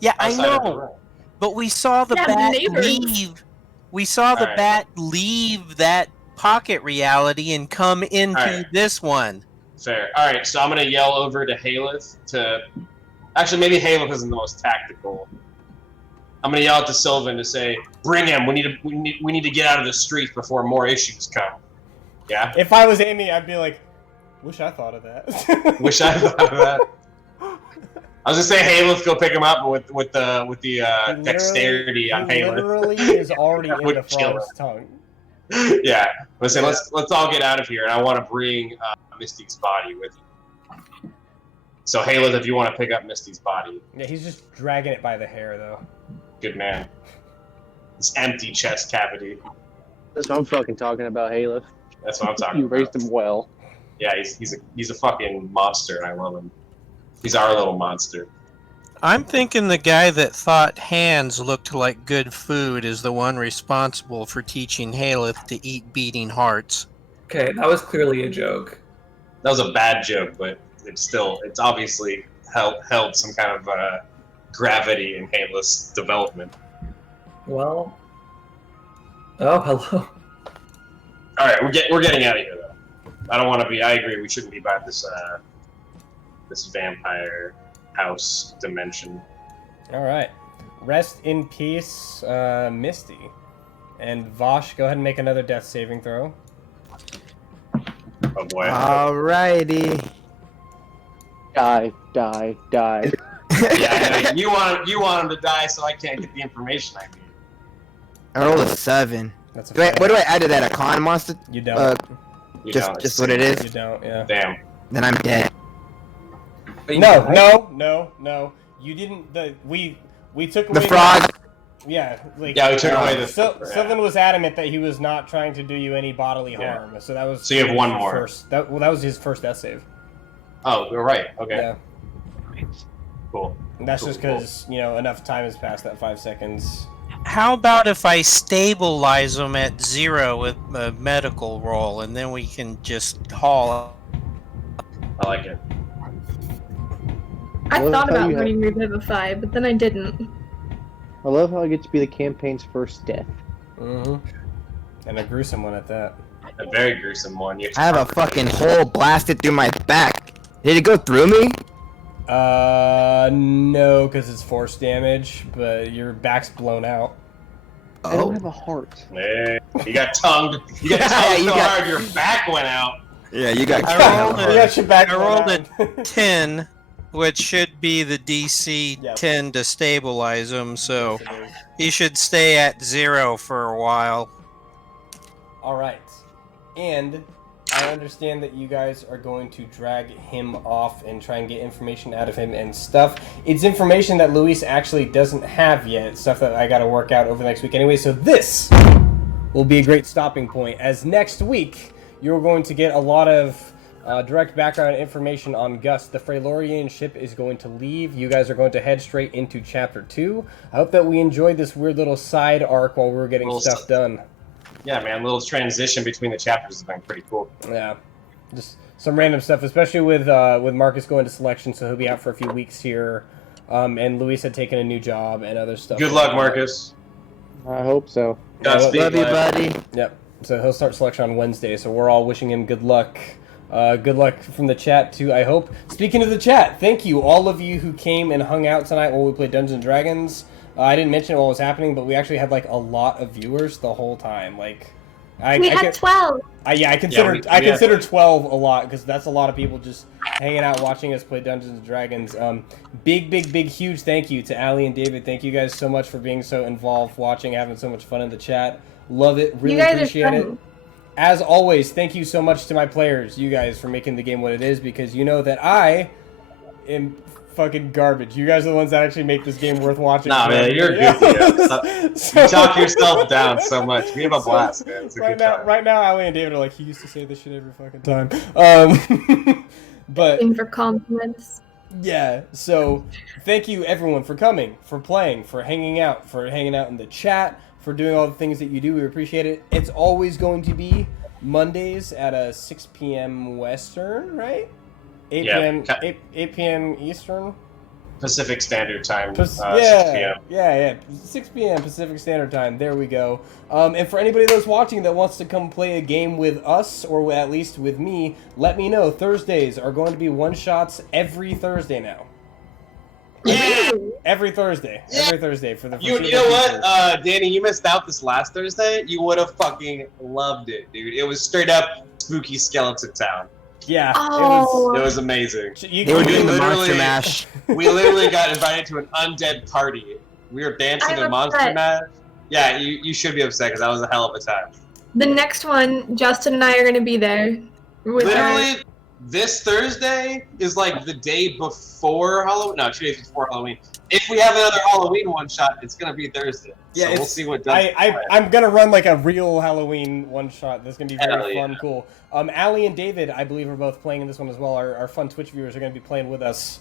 Yeah, I know. But we saw the bat leave. We saw the bat leave that pocket reality and come into this one. Fair. All right, so I'm gonna yell over to Haleth to. Actually, maybe Haleth isn't the most tactical. I'm gonna yell at to Sylvan to say, "Bring him. We need to get out of the streets before more issues come." Yeah. If I was Amy, I'd be like, "Wish I thought of that." Wish I thought of that. I was gonna say, "Hey, let's go pick him up," with the dexterity on Haleth. Literally is already in the frog's tongue. Yeah. Listen, let's all get out of here, and I want to bring Misty's body with you. So Haleth, if you want to pick up Misty's body. Yeah, he's just dragging it by the hair, though. Good man. This empty chest cavity. That's what I'm fucking talking about, Haleth. That's what I'm talking about. You raised him well. Yeah, he's a fucking monster, and I love him. He's our little monster. I'm thinking the guy that thought hands looked like good food is the one responsible for teaching Haleth to eat beating hearts. Okay, that was clearly a joke. That was a bad joke, but it's obviously held some kind of gravity in Haleth's development. Well, oh, hello. All right, we're getting out of here though. I don't want to be. I agree. We shouldn't be by this this vampire house dimension. All right. Rest in peace, Misty. And Vosh, go ahead and make another death saving throw. Oh boy. Alrighty. Die. Yeah, I know. You want him to die, so I can't get the information I need. I rolled a 7. That's a What do I add to that? A con monster? You don't. You Just don't. just what it is. You don't, yeah. Damn. Then I'm dead. No. You didn't. We took away The frog. Yeah, like Yeah, we took away the. Sylvan was adamant that he was not trying to do you any bodily harm, so that was. So you have one more. That was his first death save. Oh, you're right. Okay. Yeah. Cool. And that's just because enough time has passed that 5 seconds. How about if I stabilize them at 0 with a medical roll, and then we can just haul? I like it. I Well, thought that's how about you learning Revivify, but then I didn't. I love how I get to be the campaign's first death. Mm-hmm. And a gruesome one at that. A very gruesome one. I have a fucking hole blasted through my back. Did it go through me? No, because it's force damage, but your back's blown out. I don't have a heart. Hey, you got tongued. You got tongued so hard your back went out. Yeah, you got. I rolled a 10, which should be the DC Yep. 10 to stabilize him, so he should stay at 0 for a while. All right, and I understand that you guys are going to drag him off and try and get information out of him and stuff. It's information that Luis actually doesn't have yet. It's stuff that I got to work out over the next week anyway. So this will be a great stopping point, as next week you're going to get a lot of direct background information on Gus. The Freylorian ship is going to leave. You guys are going to head straight into Chapter 2. I hope that we enjoyed this weird little side arc while we were getting stuff done. Yeah, man, little transition between the chapters has been pretty cool. Yeah, just some random stuff, especially with Marcus going to selection, so he'll be out for a few weeks here. And Luis had taken a new job and other stuff. Good luck, Marcus. I hope so. Godspeed, Love you, buddy. Yep. So he'll start selection on Wednesday. So we're all wishing him good luck. Good luck from the chat too, I hope. Speaking of the chat, thank you all of you who came and hung out tonight while we played Dungeons and Dragons. I didn't mention what was happening, but we actually had like a lot of viewers the whole time. Like, We had 12. I consider 12 a lot because that's a lot of people just hanging out watching us play Dungeons and Dragons. Big huge thank you to Allie and David. Thank you guys so much for being so involved, watching, having so much fun in the chat. Love it. Really appreciate it. As always, thank you so much to my players, you guys, for making the game what it is, because you know that I am fucking garbage. You guys are the ones that actually make this game worth watching. Nah, man, you're goofy. You talk yourself down so much. We have a blast, man. It's a good time. Right now, Allie and David are like, he used to say this shit every fucking time. But For compliments. yeah, so thank you everyone for coming, for playing, for hanging out in the chat, for doing all the things that you do. We appreciate it. It's always going to be Mondays at 6 p.m. Western, right? 8 p.m. Eastern? Pacific Standard Time. 6 p.m. Yeah. 6 p.m. Pacific Standard Time. There we go. And for anybody that's watching that wants to come play a game with us, or at least with me, let me know. Thursdays are going to be one-shots every Thursday now. Yeah! Every Thursday. Yeah. Every Thursday for the You know what, Danny, you missed out this last Thursday. You would have fucking loved it, dude. It was straight up spooky Skeleton Town. Yeah, it was amazing. They were doing the Monster Mash. We literally got invited to an undead party. We were dancing to Monster Mash. Yeah, you should be upset because that was a hell of a time. The next one, Justin and I are going to be there. Literally, this Thursday is like the day before Halloween. No, 2 days before Halloween. If we have another Halloween one-shot, it's going to be Thursday. Yeah, so we'll see what does. I'm going to run like a real Halloween one-shot. That's going to be very Hell fun, cool. Allie and David, I believe, are both playing in this one as well. Our fun Twitch viewers are going to be playing with us.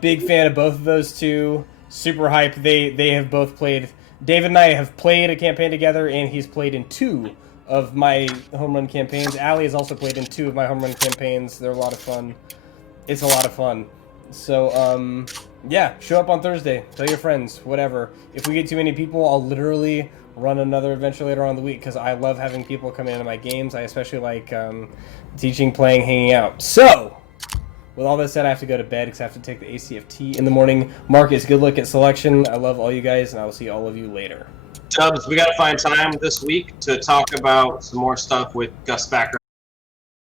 Big fan of both of those two. Super hype. They have both played. David and I have played a campaign together, and he's played in 2 of my home run campaigns. Allie has also played in 2 of my home run campaigns. They're a lot of fun. It's a lot of fun. So, yeah, show up on Thursday. Tell your friends, whatever. If we get too many people, I'll literally run another adventure later on in the week because I love having people come into my games. I especially like teaching, playing, hanging out. So, with all that said, I have to go to bed because I have to take the ACFT in the morning. Marcus, good luck at selection. I love all you guys, and I will see all of you later. Tubbs, we got to find time this week to talk about some more stuff with Gus back